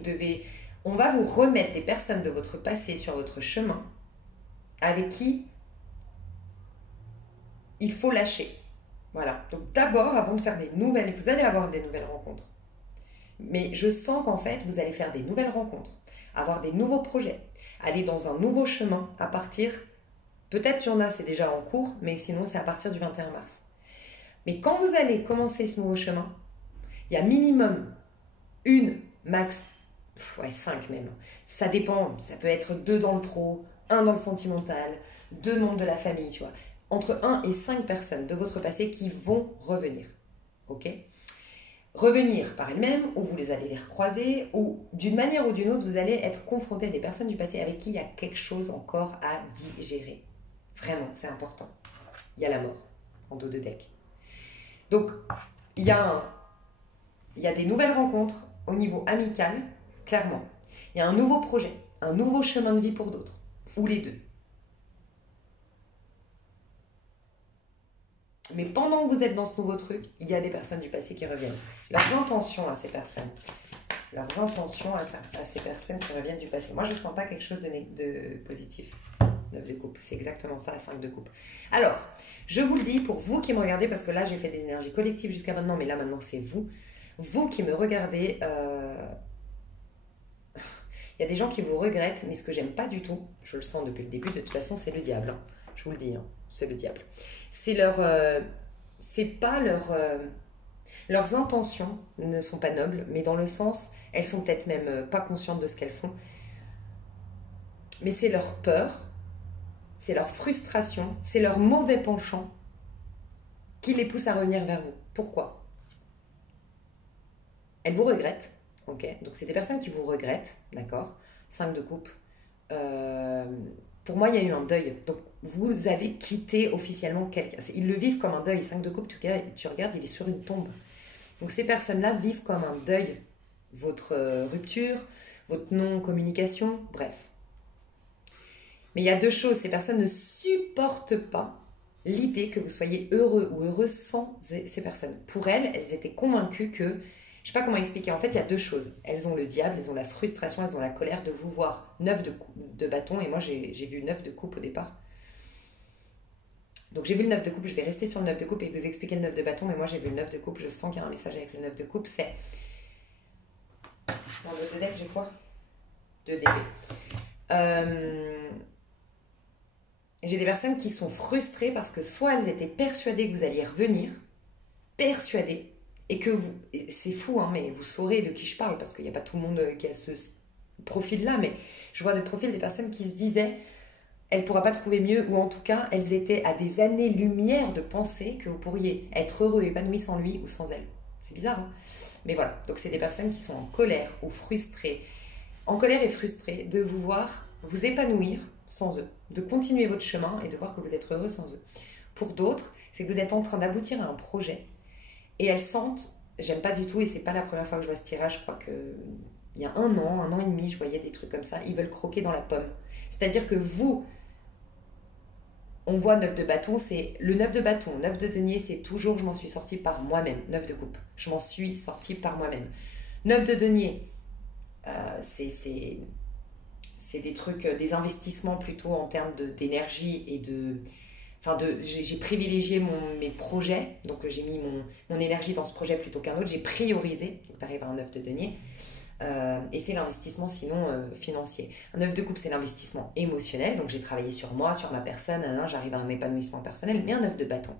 On va vous remettre des personnes de votre passé sur votre chemin, avec qui il faut lâcher. Voilà. Donc d'abord, avant de faire des nouvelles, vous allez avoir des nouvelles rencontres. Mais je sens qu'en fait, vous allez faire des nouvelles rencontres, avoir des nouveaux projets, aller dans un nouveau chemin à partir, peut-être qu'il y en a, c'est déjà en cours, mais sinon c'est à partir du 21 mars. Mais quand vous allez commencer ce nouveau chemin, il y a minimum 1, max, 5 même. Ça dépend, ça peut être 2 dans le pro, 1 dans le sentimental, 2 membres de la famille, tu vois. Entre 1 et 5 personnes de votre passé qui vont revenir, ok ? Revenir par elles-mêmes, ou vous allez les recroiser, ou d'une manière ou d'une autre, vous allez être confronté à des personnes du passé avec qui il y a quelque chose encore à digérer. Vraiment, c'est important. Il y a la mort en dos de deck. Donc, il y a des nouvelles rencontres au niveau amical, clairement. Il y a un nouveau projet, un nouveau chemin de vie pour d'autres, ou les deux. Mais pendant que vous êtes dans ce nouveau truc, il y a des personnes du passé qui reviennent. Leurs intentions à ces personnes. Leurs intentions à ces personnes qui reviennent du passé. Moi, je ne sens pas quelque chose de positif. 9 de coupe, c'est exactement ça, 5 de coupe. Alors, je vous le dis pour vous qui me regardez, parce que là, j'ai fait des énergies collectives jusqu'à maintenant, mais là, maintenant, c'est vous. Vous qui me regardez, il y a des gens qui vous regrettent, mais ce que j'aime pas du tout, je le sens depuis le début, de toute façon, c'est le diable. Hein. Je vous le dis, hein, c'est le diable. C'est pas leurs intentions ne sont pas nobles, mais dans le sens, elles sont peut-être même pas conscientes de ce qu'elles font. Mais c'est leur peur, c'est leur frustration, c'est leur mauvais penchant qui les pousse à revenir vers vous. Pourquoi? Elles vous regrettent, ok? Donc c'est des personnes qui vous regrettent, d'accord? 5 de coupe. Pour moi, il y a eu un deuil. Donc vous avez quitté officiellement quelqu'un. Ils le vivent comme un deuil. 5 de coupe, tu regardes, il est sur une tombe. Donc ces personnes-là vivent comme un deuil. Votre rupture, votre non-communication, bref. Mais il y a 2 choses. Ces personnes ne supportent pas l'idée que vous soyez heureux ou heureuse sans ces personnes. Pour elles, elles étaient convaincues que, je sais pas comment expliquer, en fait il y a deux choses. Elles ont le diable, elles ont la frustration, elles ont la colère de vous voir 9 de bâton, et moi j'ai vu 9 de coupe au départ. Donc j'ai vu le 9 de coupe, je vais rester sur le 9 de coupe et vous expliquer le 9 de bâton, mais moi j'ai vu le 9 de coupe, je sens qu'il y a un message avec le 9 de coupe, c'est... Dans le 2 deck, j'ai quoi 2 DB. J'ai des personnes qui sont frustrées parce que soit elles étaient persuadées que vous alliez revenir, persuadées, et que vous... C'est fou, hein, mais vous saurez de qui je parle, parce qu'il n'y a pas tout le monde qui a ce profil-là, mais je vois des profils des personnes qui se disaient... Elle ne pourra pas trouver mieux, ou en tout cas, elles étaient à des années-lumière de penser que vous pourriez être heureux, épanoui sans lui ou sans elle. C'est bizarre, hein? Mais voilà, donc c'est des personnes qui sont en colère ou frustrées, en colère et frustrées de vous voir vous épanouir sans eux, de continuer votre chemin et de voir que vous êtes heureux sans eux. Pour d'autres, c'est que vous êtes en train d'aboutir à un projet et elles sentent, j'aime pas du tout, et c'est pas la première fois que je vois ce tirage, je crois que il y a un an et demi, je voyais des trucs comme ça, ils veulent croquer dans la pomme. C'est-à-dire que vous... On voit 9 de bâton, c'est le 9 de bâton, 9 de denier, c'est toujours je m'en suis sortie par moi-même. 9 de coupe, je m'en suis sortie par moi-même. 9 de denier, c'est des trucs, des investissements plutôt en termes d'énergie et de... Enfin, j'ai privilégié mes projets, donc j'ai mis mon énergie dans ce projet plutôt qu'un autre, j'ai priorisé, donc tu arrives à un 9 de denier. Et c'est l'investissement sinon financier. Un 9 de coupe, c'est l'investissement émotionnel, donc j'ai travaillé sur moi, sur ma personne, j'arrive à un épanouissement personnel. Mais un 9 de bâton,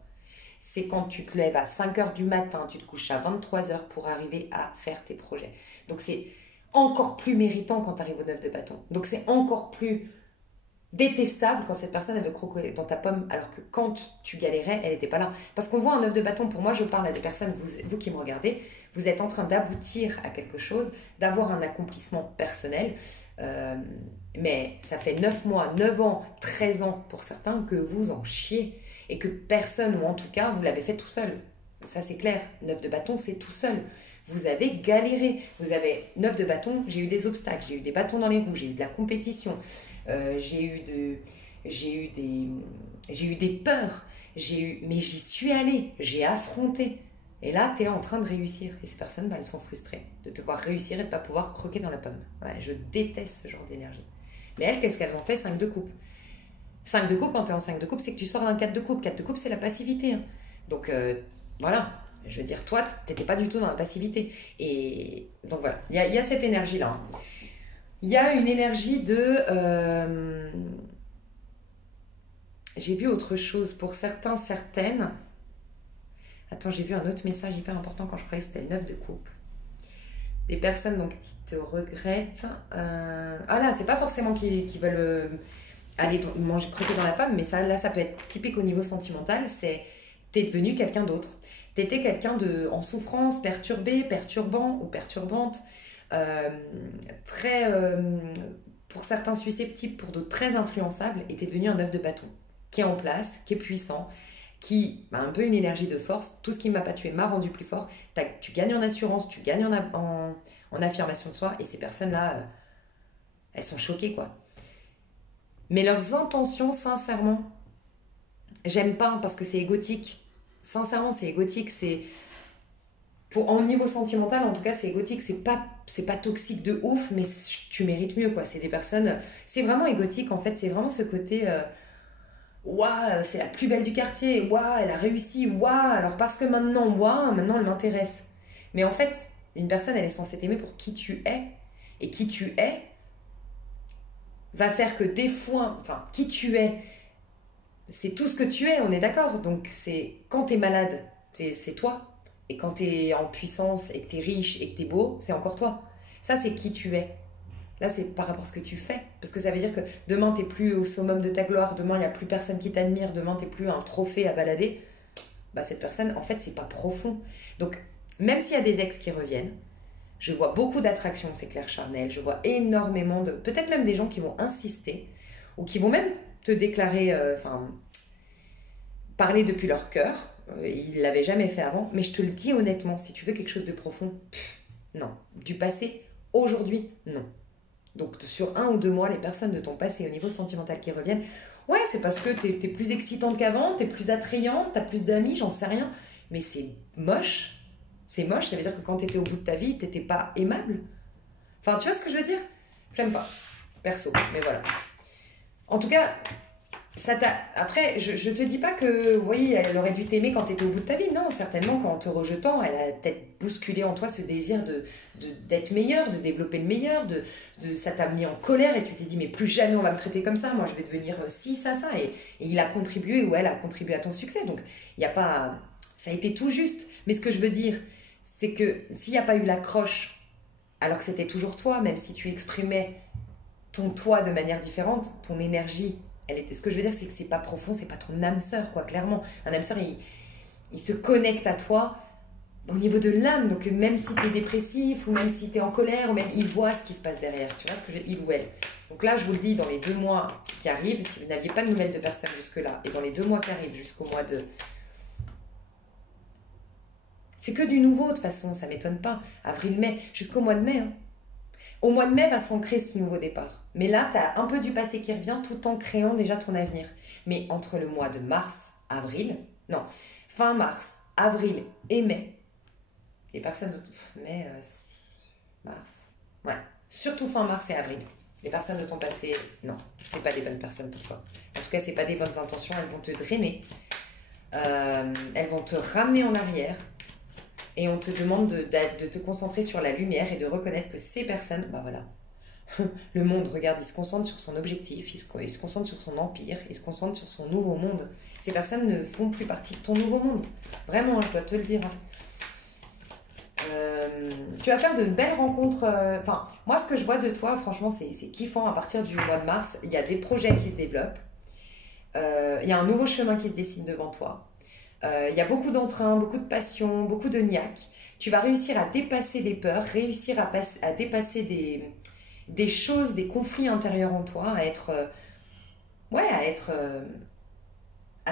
c'est quand tu te lèves à 5 heures du matin, tu te couches à 23 heures pour arriver à faire tes projets. Donc c'est encore plus méritant quand tu arrives au 9 de bâton. Donc c'est encore plus détestable quand cette personne elle veut croquer dans ta pomme, alors que quand tu galérais, elle n'était pas là. Parce qu'on voit un 9 de bâton, pour moi je parle à des personnes, vous qui me regardez, vous êtes en train d'aboutir à quelque chose, d'avoir un accomplissement personnel, mais ça fait 9 mois, 9 ans, 13 ans pour certains que vous en chiez, et que personne, ou en tout cas vous l'avez fait tout seul. Ça c'est clair, 9 de bâton c'est tout seul. Vous avez galéré, vous avez 9 de bâton, j'ai eu des obstacles, j'ai eu des bâtons dans les roues, j'ai eu de la compétition, j'ai eu des peurs, mais j'y suis allée, j'ai affronté. Et là, tu es en train de réussir. Et ces personnes, elles sont frustrées de te voir réussir et de ne pas pouvoir croquer dans la pomme. Ouais, je déteste ce genre d'énergie. Mais elles, qu'est-ce qu'elles ont fait? 5 de coupe. 5 de coupe, quand tu es en 5 de coupe, c'est que tu sors d'un 4 de coupe. 4 de coupe, c'est la passivité. Hein. Donc, voilà. Je veux dire, toi, tu n'étais pas du tout dans la passivité. Et donc, voilà. Il y a cette énergie-là. Hein. Il y a une énergie de... J'ai vu autre chose. Pour certains, certaines... Attends, j'ai vu un autre message hyper important quand je croyais que c'était le 9 de coupe. Des personnes donc, qui te regrettent. Ah là, c'est pas forcément qu'ils veulent aller manger croquer dans la pomme, mais ça, là, ça peut être typique au niveau sentimental. C'est t'es devenu quelqu'un d'autre. T'étais quelqu'un en souffrance, perturbé, perturbant ou perturbante. Très, pour certains susceptibles, pour d'autres très influençables. Et t'es devenu un 9 de bâton qui est en place, qui est puissant, qui a un peu une énergie de force. Tout ce qui ne m'a pas tué m'a rendu plus fort. Tu gagnes en assurance, tu gagnes en affirmation de soi. Et ces personnes-là, elles sont choquées, quoi. Mais leurs intentions, sincèrement, j'aime pas parce que c'est égotique. Sincèrement, c'est égotique. En niveau sentimental, en tout cas, c'est égotique. C'est pas toxique de ouf, mais tu mérites mieux, quoi. C'est des personnes... C'est vraiment égotique, en fait. C'est vraiment ce côté... Waouh, c'est la plus belle du quartier, waouh, elle a réussi, waouh, alors parce que maintenant elle m'intéresse. Mais en fait, une personne, elle est censée t'aimer pour qui tu es, et qui tu es va faire que des fois, enfin, qui tu es, c'est tout ce que tu es, on est d'accord. Donc, c'est quand t'es malade, c'est toi, et quand t'es en puissance, et que t'es riche, et que t'es beau, c'est encore toi. Ça, c'est qui tu es. Là, c'est par rapport à ce que tu fais. Parce que ça veut dire que demain, tu n'es plus au summum de ta gloire. Demain, il n'y a plus personne qui t'admire. Demain, tu n'es plus un trophée à balader. Bah, cette personne, en fait, c'est pas profond. Donc, même s'il y a des ex qui reviennent, je vois beaucoup d'attraction, c'est clair, charnel. Je vois énormément de... Peut-être même des gens qui vont insister ou qui vont même te déclarer... parler depuis leur cœur. Ils ne l'avaient jamais fait avant. Mais je te le dis honnêtement, si tu veux quelque chose de profond, non. Du passé, aujourd'hui, non. Donc sur 1 ou 2 mois, les personnes de ton passé au niveau sentimental qui reviennent, Ouais, c'est parce que t'es plus excitante qu'avant, t'es plus attrayante, t'as plus d'amis, j'en sais rien. Mais c'est moche. C'est moche, ça veut dire que quand t'étais au bout de ta vie, t'étais pas aimable. Enfin, tu vois ce que je veux dire? J'aime pas, perso, mais voilà. En tout cas, ça t'a... Après, je te dis pas que, oui, elle aurait dû t'aimer quand t'étais au bout de ta vie. Non, certainement qu'en te rejetant, elle a peut-être bousculé en toi ce désir d'être meilleur, de développer le meilleur, ça t'a mis en colère et tu t'es dit, mais plus jamais on va me traiter comme ça, moi je vais devenir ci, ça, ça. Et il a contribué ou elle a contribué à ton succès. Donc, il n'y a pas... Ça a été tout juste. Mais ce que je veux dire, c'est que s'il n'y a pas eu l'accroche, alors que c'était toujours toi, même si tu exprimais ton toi de manière différente, ton énergie, elle était... Ce que je veux dire, c'est que c'est pas profond, c'est pas ton âme sœur, quoi, clairement. Un âme sœur, il se connecte à toi au niveau de l'âme. Donc, même si tu es dépressif, ou même si tu es en colère, ou même il voit ce qui se passe derrière. Tu vois ce que je veux dire, il ou elle. Donc là, je vous le dis, dans les 2 mois qui arrivent, si vous n'aviez pas de nouvelles de personne jusque-là, et dans les 2 mois qui arrivent jusqu'au mois de... C'est que du nouveau, de toute façon, ça m'étonne pas. Avril-mai, jusqu'au mois de mai, hein. Au mois de mai va s'ancrer ce nouveau départ. Mais là, tu as un peu du passé qui revient tout en créant déjà ton avenir. Mais entre le mois de mars, avril, non, fin mars, avril et mai, les personnes de... Mai, mars, ouais, surtout fin mars et avril. Les personnes de ton passé, non, c'est pas des bonnes personnes pour toi. En tout cas, c'est pas des bonnes intentions, elles vont te drainer. Elles vont te ramener en arrière. Et on te demande de te concentrer sur la lumière et de reconnaître que ces personnes, bah voilà, le monde, regarde, il se concentre sur son objectif, il se concentre sur son empire, il se concentre sur son nouveau monde. Ces personnes ne font plus partie de ton nouveau monde. Vraiment, je dois te le dire. Tu vas faire de belles rencontres. Enfin, moi, ce que je vois de toi, franchement, c'est kiffant. À partir du mois de mars, il y a des projets qui se développent. Il y a un nouveau chemin qui se dessine devant toi. Il y a beaucoup d'entrain, beaucoup de passion, beaucoup de niaque. Tu vas réussir à dépasser des peurs, réussir à dépasser des choses, des conflits intérieurs en toi, à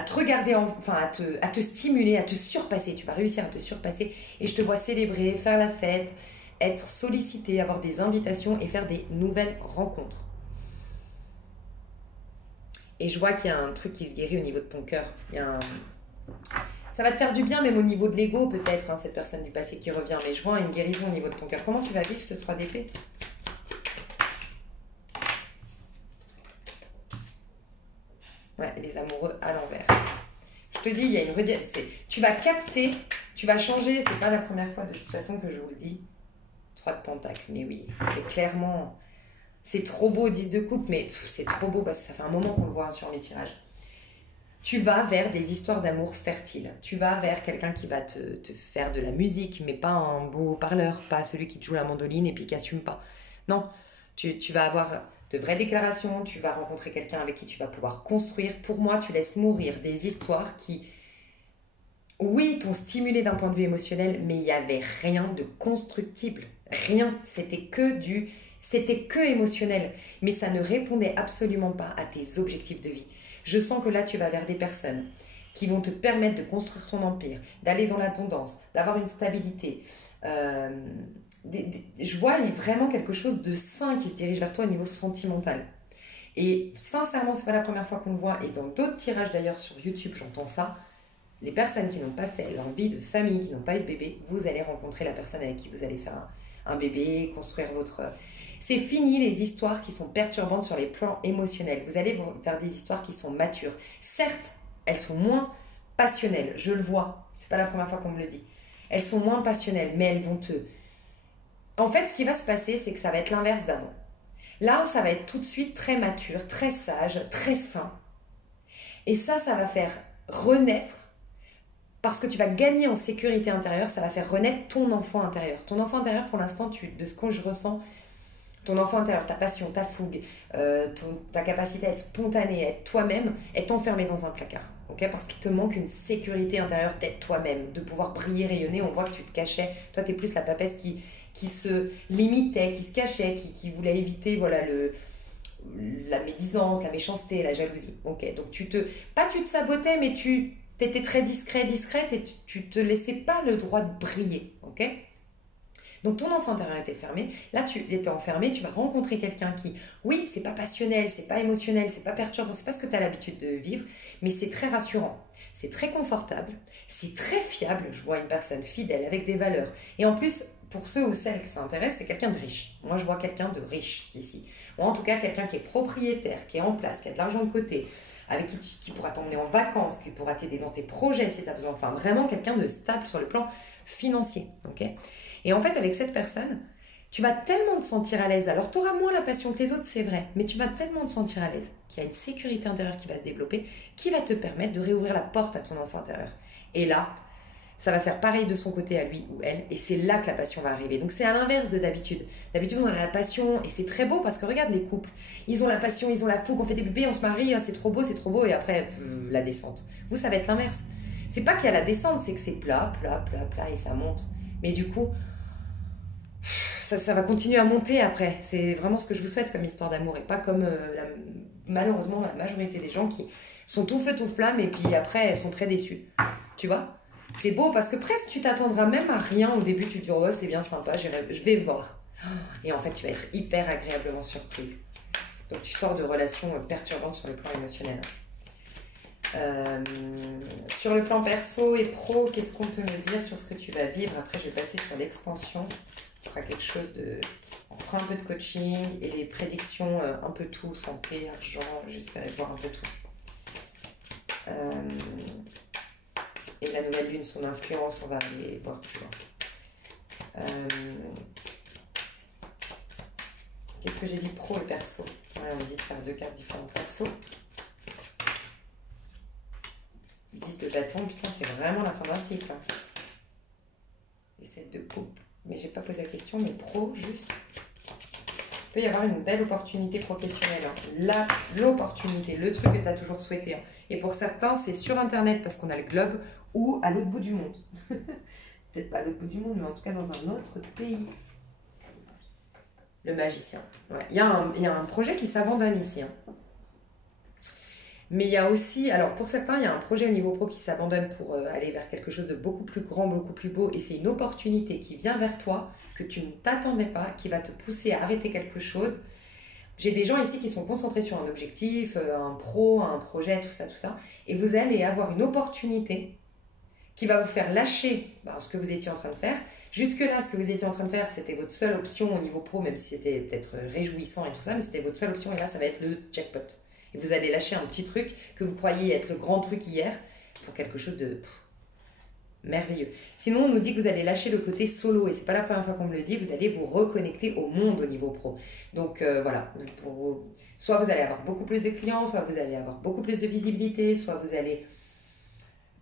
te regarder, enfin à te stimuler, à te surpasser. Tu vas réussir à te surpasser et je te vois célébrer, faire la fête, être sollicité, avoir des invitations et faire des nouvelles rencontres. Et je vois qu'il y a un truc qui se guérit au niveau de ton cœur. Ça va te faire du bien, même au niveau de l'ego, peut-être, hein, cette personne du passé qui revient. Mais je vois une guérison au niveau de ton cœur. Comment tu vas vivre ce 3 d'épée? Ouais, les amoureux à l'envers. Je te dis, il y a une redirection. Tu vas capter, tu vas changer. C'est pas la première fois, de toute façon, que je vous le dis. 3 de pentacles, mais oui. Mais clairement, c'est trop beau, 10 de coupe, mais c'est trop beau parce que ça fait un moment qu'on le voit sur mes tirages. Tu vas vers des histoires d'amour fertiles. Tu vas vers quelqu'un qui va te faire de la musique, mais pas un beau parleur, pas celui qui te joue la mandoline et puis qui assume pas. Non, tu vas avoir de vraies déclarations, tu vas rencontrer quelqu'un avec qui tu vas pouvoir construire. Pour moi, tu laisses mourir des histoires qui, oui, t'ont stimulé d'un point de vue émotionnel, mais il n'y avait rien de constructible. Rien, c'était que émotionnel. Mais ça ne répondait absolument pas à tes objectifs de vie. Je sens que là, tu vas vers des personnes qui vont te permettre de construire ton empire, d'aller dans l'abondance, d'avoir une stabilité. Je vois vraiment quelque chose de sain qui se dirige vers toi au niveau sentimental. Et sincèrement, c'est pas la première fois qu'on le voit. Et dans d'autres tirages d'ailleurs sur YouTube, j'entends ça. Les personnes qui n'ont pas fait leur vie de famille, qui n'ont pas eu de bébé, vous allez rencontrer la personne avec qui vous allez faire un bébé, construire votre... C'est fini les histoires qui sont perturbantes sur les plans émotionnels. Vous allez vers des histoires qui sont matures. Certes, elles sont moins passionnelles, je le vois. C'est pas la première fois qu'on me le dit. Elles sont moins passionnelles, mais elles vont te... En fait, ce qui va se passer, c'est que ça va être l'inverse d'avant. Là, ça va être tout de suite très mature, très sage, très sain. Et ça va faire renaître, parce que tu vas gagner en sécurité intérieure, ça va faire renaître ton enfant intérieur. Ton enfant intérieur, pour l'instant, de ce que je ressens, ton enfant intérieur, ta passion, ta fougue, ta capacité à être spontané, à être toi-même, est enfermé dans un placard. Okay, parce qu'il te manque une sécurité intérieure d'être toi-même, de pouvoir briller, rayonner. On voit que tu te cachais. Toi, tu es plus la papesse qui se limitait, qui se cachait, qui voulait éviter voilà, la médisance, la méchanceté, la jalousie. Okay, donc, tu te sabotais, mais tu étais très discrète et tu te laissais pas le droit de briller. Okay, Donc ton enfant intérieur était fermé, là tu étais enfermé, tu vas rencontrer quelqu'un qui, oui, c'est pas passionnel, c'est pas émotionnel, c'est pas perturbant, c'est pas ce que tu as l'habitude de vivre, mais c'est très rassurant, c'est très confortable, c'est très fiable, je vois une personne fidèle avec des valeurs. Et en plus, pour ceux ou celles qui s'intéressent, c'est quelqu'un de riche. Moi, je vois quelqu'un de riche ici. Ou en tout cas, quelqu'un qui est propriétaire, qui est en place, qui a de l'argent de côté, avec qui pourra t'emmener en vacances, qui pourra t'aider dans tes projets si tu as besoin. Enfin, vraiment quelqu'un de stable sur le plan financier. Okay, et en fait, avec cette personne, tu vas tellement te sentir à l'aise. Alors, tu auras moins la passion que les autres, c'est vrai, mais tu vas tellement te sentir à l'aise qu'il y a une sécurité intérieure qui va se développer, qui va te permettre de réouvrir la porte à ton enfant intérieur. Et là, ça va faire pareil de son côté à lui ou elle, et c'est là que la passion va arriver. Donc c'est à l'inverse de d'habitude. D'habitude, on a la passion, et c'est très beau, parce que regarde les couples, ils ont la passion, ils ont la fougue, on fait des bébés, on se marie, c'est trop beau, et après, la descente. Vous, ça va être l'inverse. C'est pas qu'il y a la descente, c'est que c'est plat, et ça monte. Mais du coup, ça va continuer à monter après. C'est vraiment ce que je vous souhaite comme histoire d'amour, et pas comme malheureusement la majorité des gens qui sont tout feu, tout flamme, et puis après, elles sont très déçues. Tu vois ? C'est beau parce que presque tu t'attendras même à rien au début, tu te dis oh c'est bien sympa, je vais voir. Et en fait tu vas être hyper agréablement surprise. Donc tu sors de relations perturbantes sur le plan émotionnel. Sur le plan perso et pro, qu'est-ce qu'on peut me dire sur ce que tu vas vivre? Après je vais passer sur l'extension. On fera quelque chose de... On fera un peu de coaching et les prédictions, un peu tout, santé, argent, j'essaierai de voir un peu tout. Et la nouvelle lune, son influence, on va aller voir plus loin. Qu'est-ce que j'ai dit pro et perso? Ouais, on dit de faire 2 cartes différentes perso. 10 de bâton, putain, c'est vraiment la fin d'un cycle. Hein. Et 7 de coupe. Mais j'ai pas posé la question, mais pro, juste. Il peut y avoir une belle opportunité professionnelle. Hein. L'opportunité, le truc que tu as toujours souhaité. Hein. Et pour certains, c'est sur Internet parce qu'on a le globe ou à l'autre bout du monde. Peut-être pas à l'autre bout du monde, mais en tout cas dans un autre pays. Le magicien. Ouais. Il y a un projet qui s'abandonne ici. Hein. Mais il y a aussi, alors pour certains, il y a un projet au niveau pro qui s'abandonne pour aller vers quelque chose de beaucoup plus grand, beaucoup plus beau. Et c'est une opportunité qui vient vers toi, que tu ne t'attendais pas, qui va te pousser à arrêter quelque chose. J'ai des gens ici qui sont concentrés sur un objectif, un pro, un projet, tout ça. Et vous allez avoir une opportunité qui va vous faire lâcher ce que vous étiez en train de faire. Jusque-là, ce que vous étiez en train de faire, c'était votre seule option au niveau pro, même si c'était peut-être réjouissant et tout ça, mais c'était votre seule option. Et là, ça va être le jackpot. Et vous allez lâcher un petit truc que vous croyiez être le grand truc hier pour quelque chose de merveilleux. Sinon, on nous dit que vous allez lâcher le côté solo. Et c'est pas la première fois qu'on me le dit. Vous allez vous reconnecter au monde au niveau pro. Donc voilà. Soit vous allez avoir beaucoup plus de clients, soit vous allez avoir beaucoup plus de visibilité, soit vous allez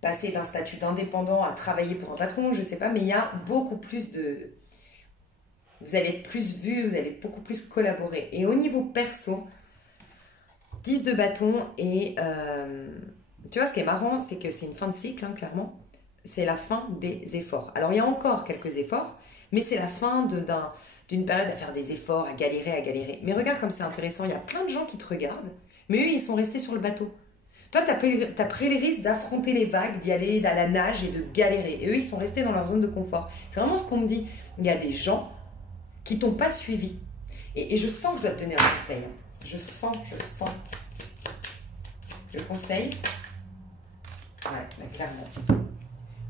passer d'un statut d'indépendant à travailler pour un patron, je sais pas. Mais il y a beaucoup plus de... Vous allez être plus vu, vous allez beaucoup plus collaborer. Et au niveau perso... 10 de bâton et tu vois ce qui est marrant c'est que c'est une fin de cycle hein, clairement c'est la fin des efforts. Alors il y a encore quelques efforts mais c'est la fin d'une période à faire des efforts, à galérer. Mais regarde comme c'est intéressant, il y a plein de gens qui te regardent mais eux ils sont restés sur le bateau. Toi t'as pris le risque d'affronter les vagues, d'y aller à la nage et de galérer et eux ils sont restés dans leur zone de confort. C'est vraiment ce qu'on me dit, il y a des gens qui t'ont pas suivi et je sens que je dois te donner un conseil hein. Je sens. Le conseil. Ouais, clairement.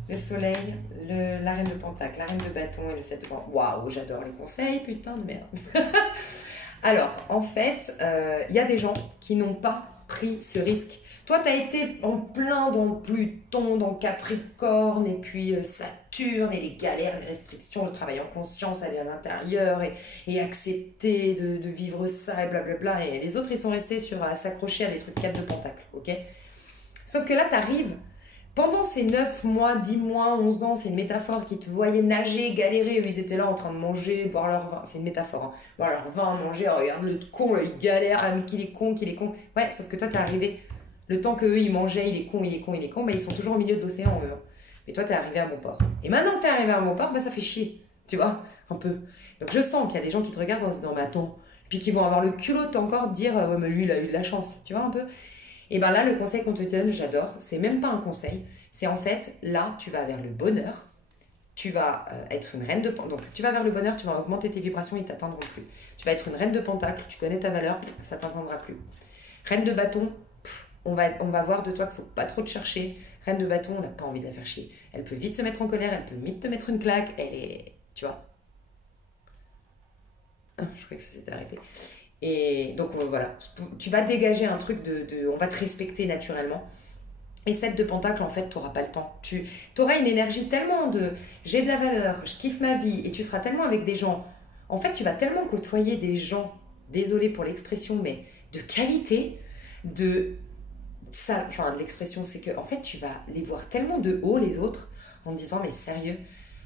Le soleil, la reine de pentacle, la reine de bâton et le 7 de bâton. Waouh, j'adore les conseils, putain de merde. Alors, en fait, il y a des gens qui n'ont pas pris ce risque. Toi, tu as été en plein dans Pluton, dans Capricorne, et puis Saturne, et les galères, les restrictions, le travail en conscience, aller à l'intérieur, et accepter de vivre ça, et blablabla. Et les autres, ils sont restés à s'accrocher à des trucs 4 de pentacle, ok? Sauf que là, tu arrives, pendant ces 9 mois, 10 mois, 11 ans, c'est une métaphore qui te voyait nager, galérer, ils étaient là en train de manger, boire leur vin, c'est une métaphore, hein. Boire leur vin, manger, oh, regarde le con, il galère, ah mais qu'il est con. Ouais, sauf que toi, t'es arrivé... Le temps qu'eux, ils mangeaient, il est con, ils sont toujours au milieu de l'océan, eux. Mais toi, t'es arrivé à bon port. Et maintenant que t'es arrivé à bon port, ça fait chier, tu vois, un peu. Donc je sens qu'il y a des gens qui te regardent en se disant, mais attends, puis qui vont avoir le culot encore de dire, ouais, mais lui, il a eu de la chance, tu vois, un peu. Et là, le conseil qu'on te donne, j'adore, c'est même pas un conseil, c'est en fait, là, tu vas vers le bonheur, tu vas être une reine de pentacle. Donc, tu vas vers le bonheur, tu vas augmenter tes vibrations, ils ne t'atteindront plus. Tu vas être une reine de pentacle, tu connais ta valeur, ça ne t'atteindra plus. Reine de bâton, on va voir de toi qu'il ne faut pas trop te chercher. Reine de bâton, on n'a pas envie de la faire chier. Elle peut vite se mettre en colère, elle peut vite te mettre une claque, elle est... Tu vois. Ah, je croyais que ça s'était arrêté. Et donc voilà, tu vas dégager un truc on va te respecter naturellement. Et 7 de pentacle, en fait, tu n'auras pas le temps. Tu auras une énergie tellement de j'ai de la valeur, je kiffe ma vie, et tu seras tellement avec des gens. En fait, tu vas tellement côtoyer des gens, désolé pour l'expression, mais de qualité, de ça, enfin, l'expression, c'est que en fait, tu vas les voir tellement de haut, les autres, en te disant, mais sérieux,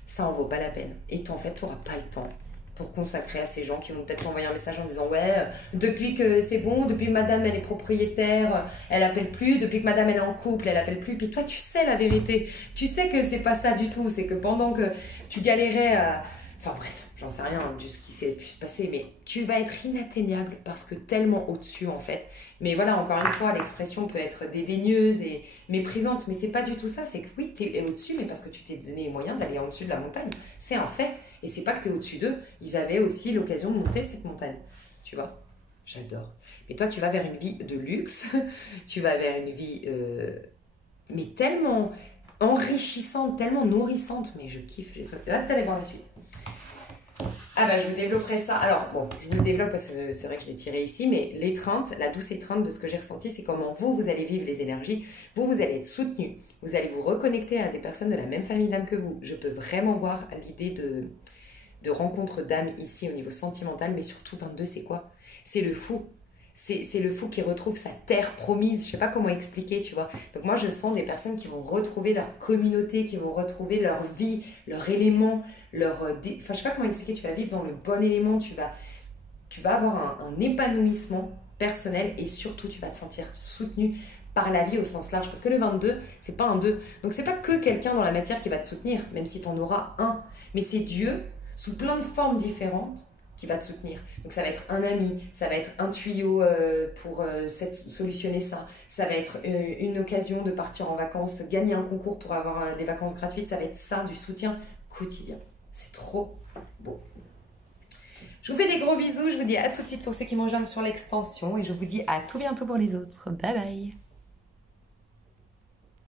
ça en vaut pas la peine. Et en fait, tu n'auras pas le temps pour consacrer à ces gens qui vont peut-être t'envoyer un message en disant ouais, depuis que c'est bon, depuis que madame elle est propriétaire, elle appelle plus, depuis que madame elle est en couple, elle appelle plus. Puis toi tu sais la vérité, tu sais que c'est pas ça du tout, c'est que pendant que tu galérais à... Enfin bref, j'en sais rien de ce qui s'est pu se passer, mais tu vas être inatteignable parce que tellement au-dessus en fait. Mais voilà, encore une fois, l'expression peut être dédaigneuse et méprisante, mais c'est pas du tout ça, c'est que oui, tu es au-dessus, mais parce que tu t'es donné les moyens d'aller en dessus de la montagne. C'est un fait. Et c'est pas que tu es au-dessus d'eux, ils avaient aussi l'occasion de monter cette montagne. Tu vois, j'adore. Mais toi, tu vas vers une vie de luxe, tu vas vers une vie, mais tellement enrichissante, tellement nourrissante. Mais je kiffe, j'ai hâte d'aller voir la suite. Ah bah je vous développerai ça. Alors bon, je vous le développe parce que c'est vrai que je l'ai tiré ici, mais l'étreinte, la douce étreinte de ce que j'ai ressenti, c'est comment vous allez vivre les énergies. Vous allez être soutenu. Vous allez vous reconnecter à des personnes de la même famille d'âme que vous. Je peux vraiment voir l'idée de rencontre d'âme ici au niveau sentimental, mais surtout 22, c'est quoi? C'est le fou. C'est le fou qui retrouve sa terre promise. Je sais pas comment expliquer, tu vois. Donc moi, je sens des personnes qui vont retrouver leur communauté, qui vont retrouver leur vie, leur élément, enfin, je sais pas comment expliquer. Tu vas vivre dans le bon élément, tu vas avoir un épanouissement personnel et surtout, tu vas te sentir soutenu par la vie au sens large. Parce que le 22, c'est pas un 2. Donc c'est pas que quelqu'un dans la matière qui va te soutenir, même si tu en auras un. Mais c'est Dieu, sous plein de formes différentes, qui va te soutenir. Donc ça va être un ami, ça va être un tuyau pour solutionner ça, ça va être une occasion de partir en vacances, gagner un concours pour avoir des vacances gratuites, ça va être ça, du soutien quotidien. C'est trop beau. Je vous fais des gros bisous, je vous dis à tout de suite pour ceux qui m'ont rejoint sur l'extension et je vous dis à tout bientôt pour les autres. Bye bye.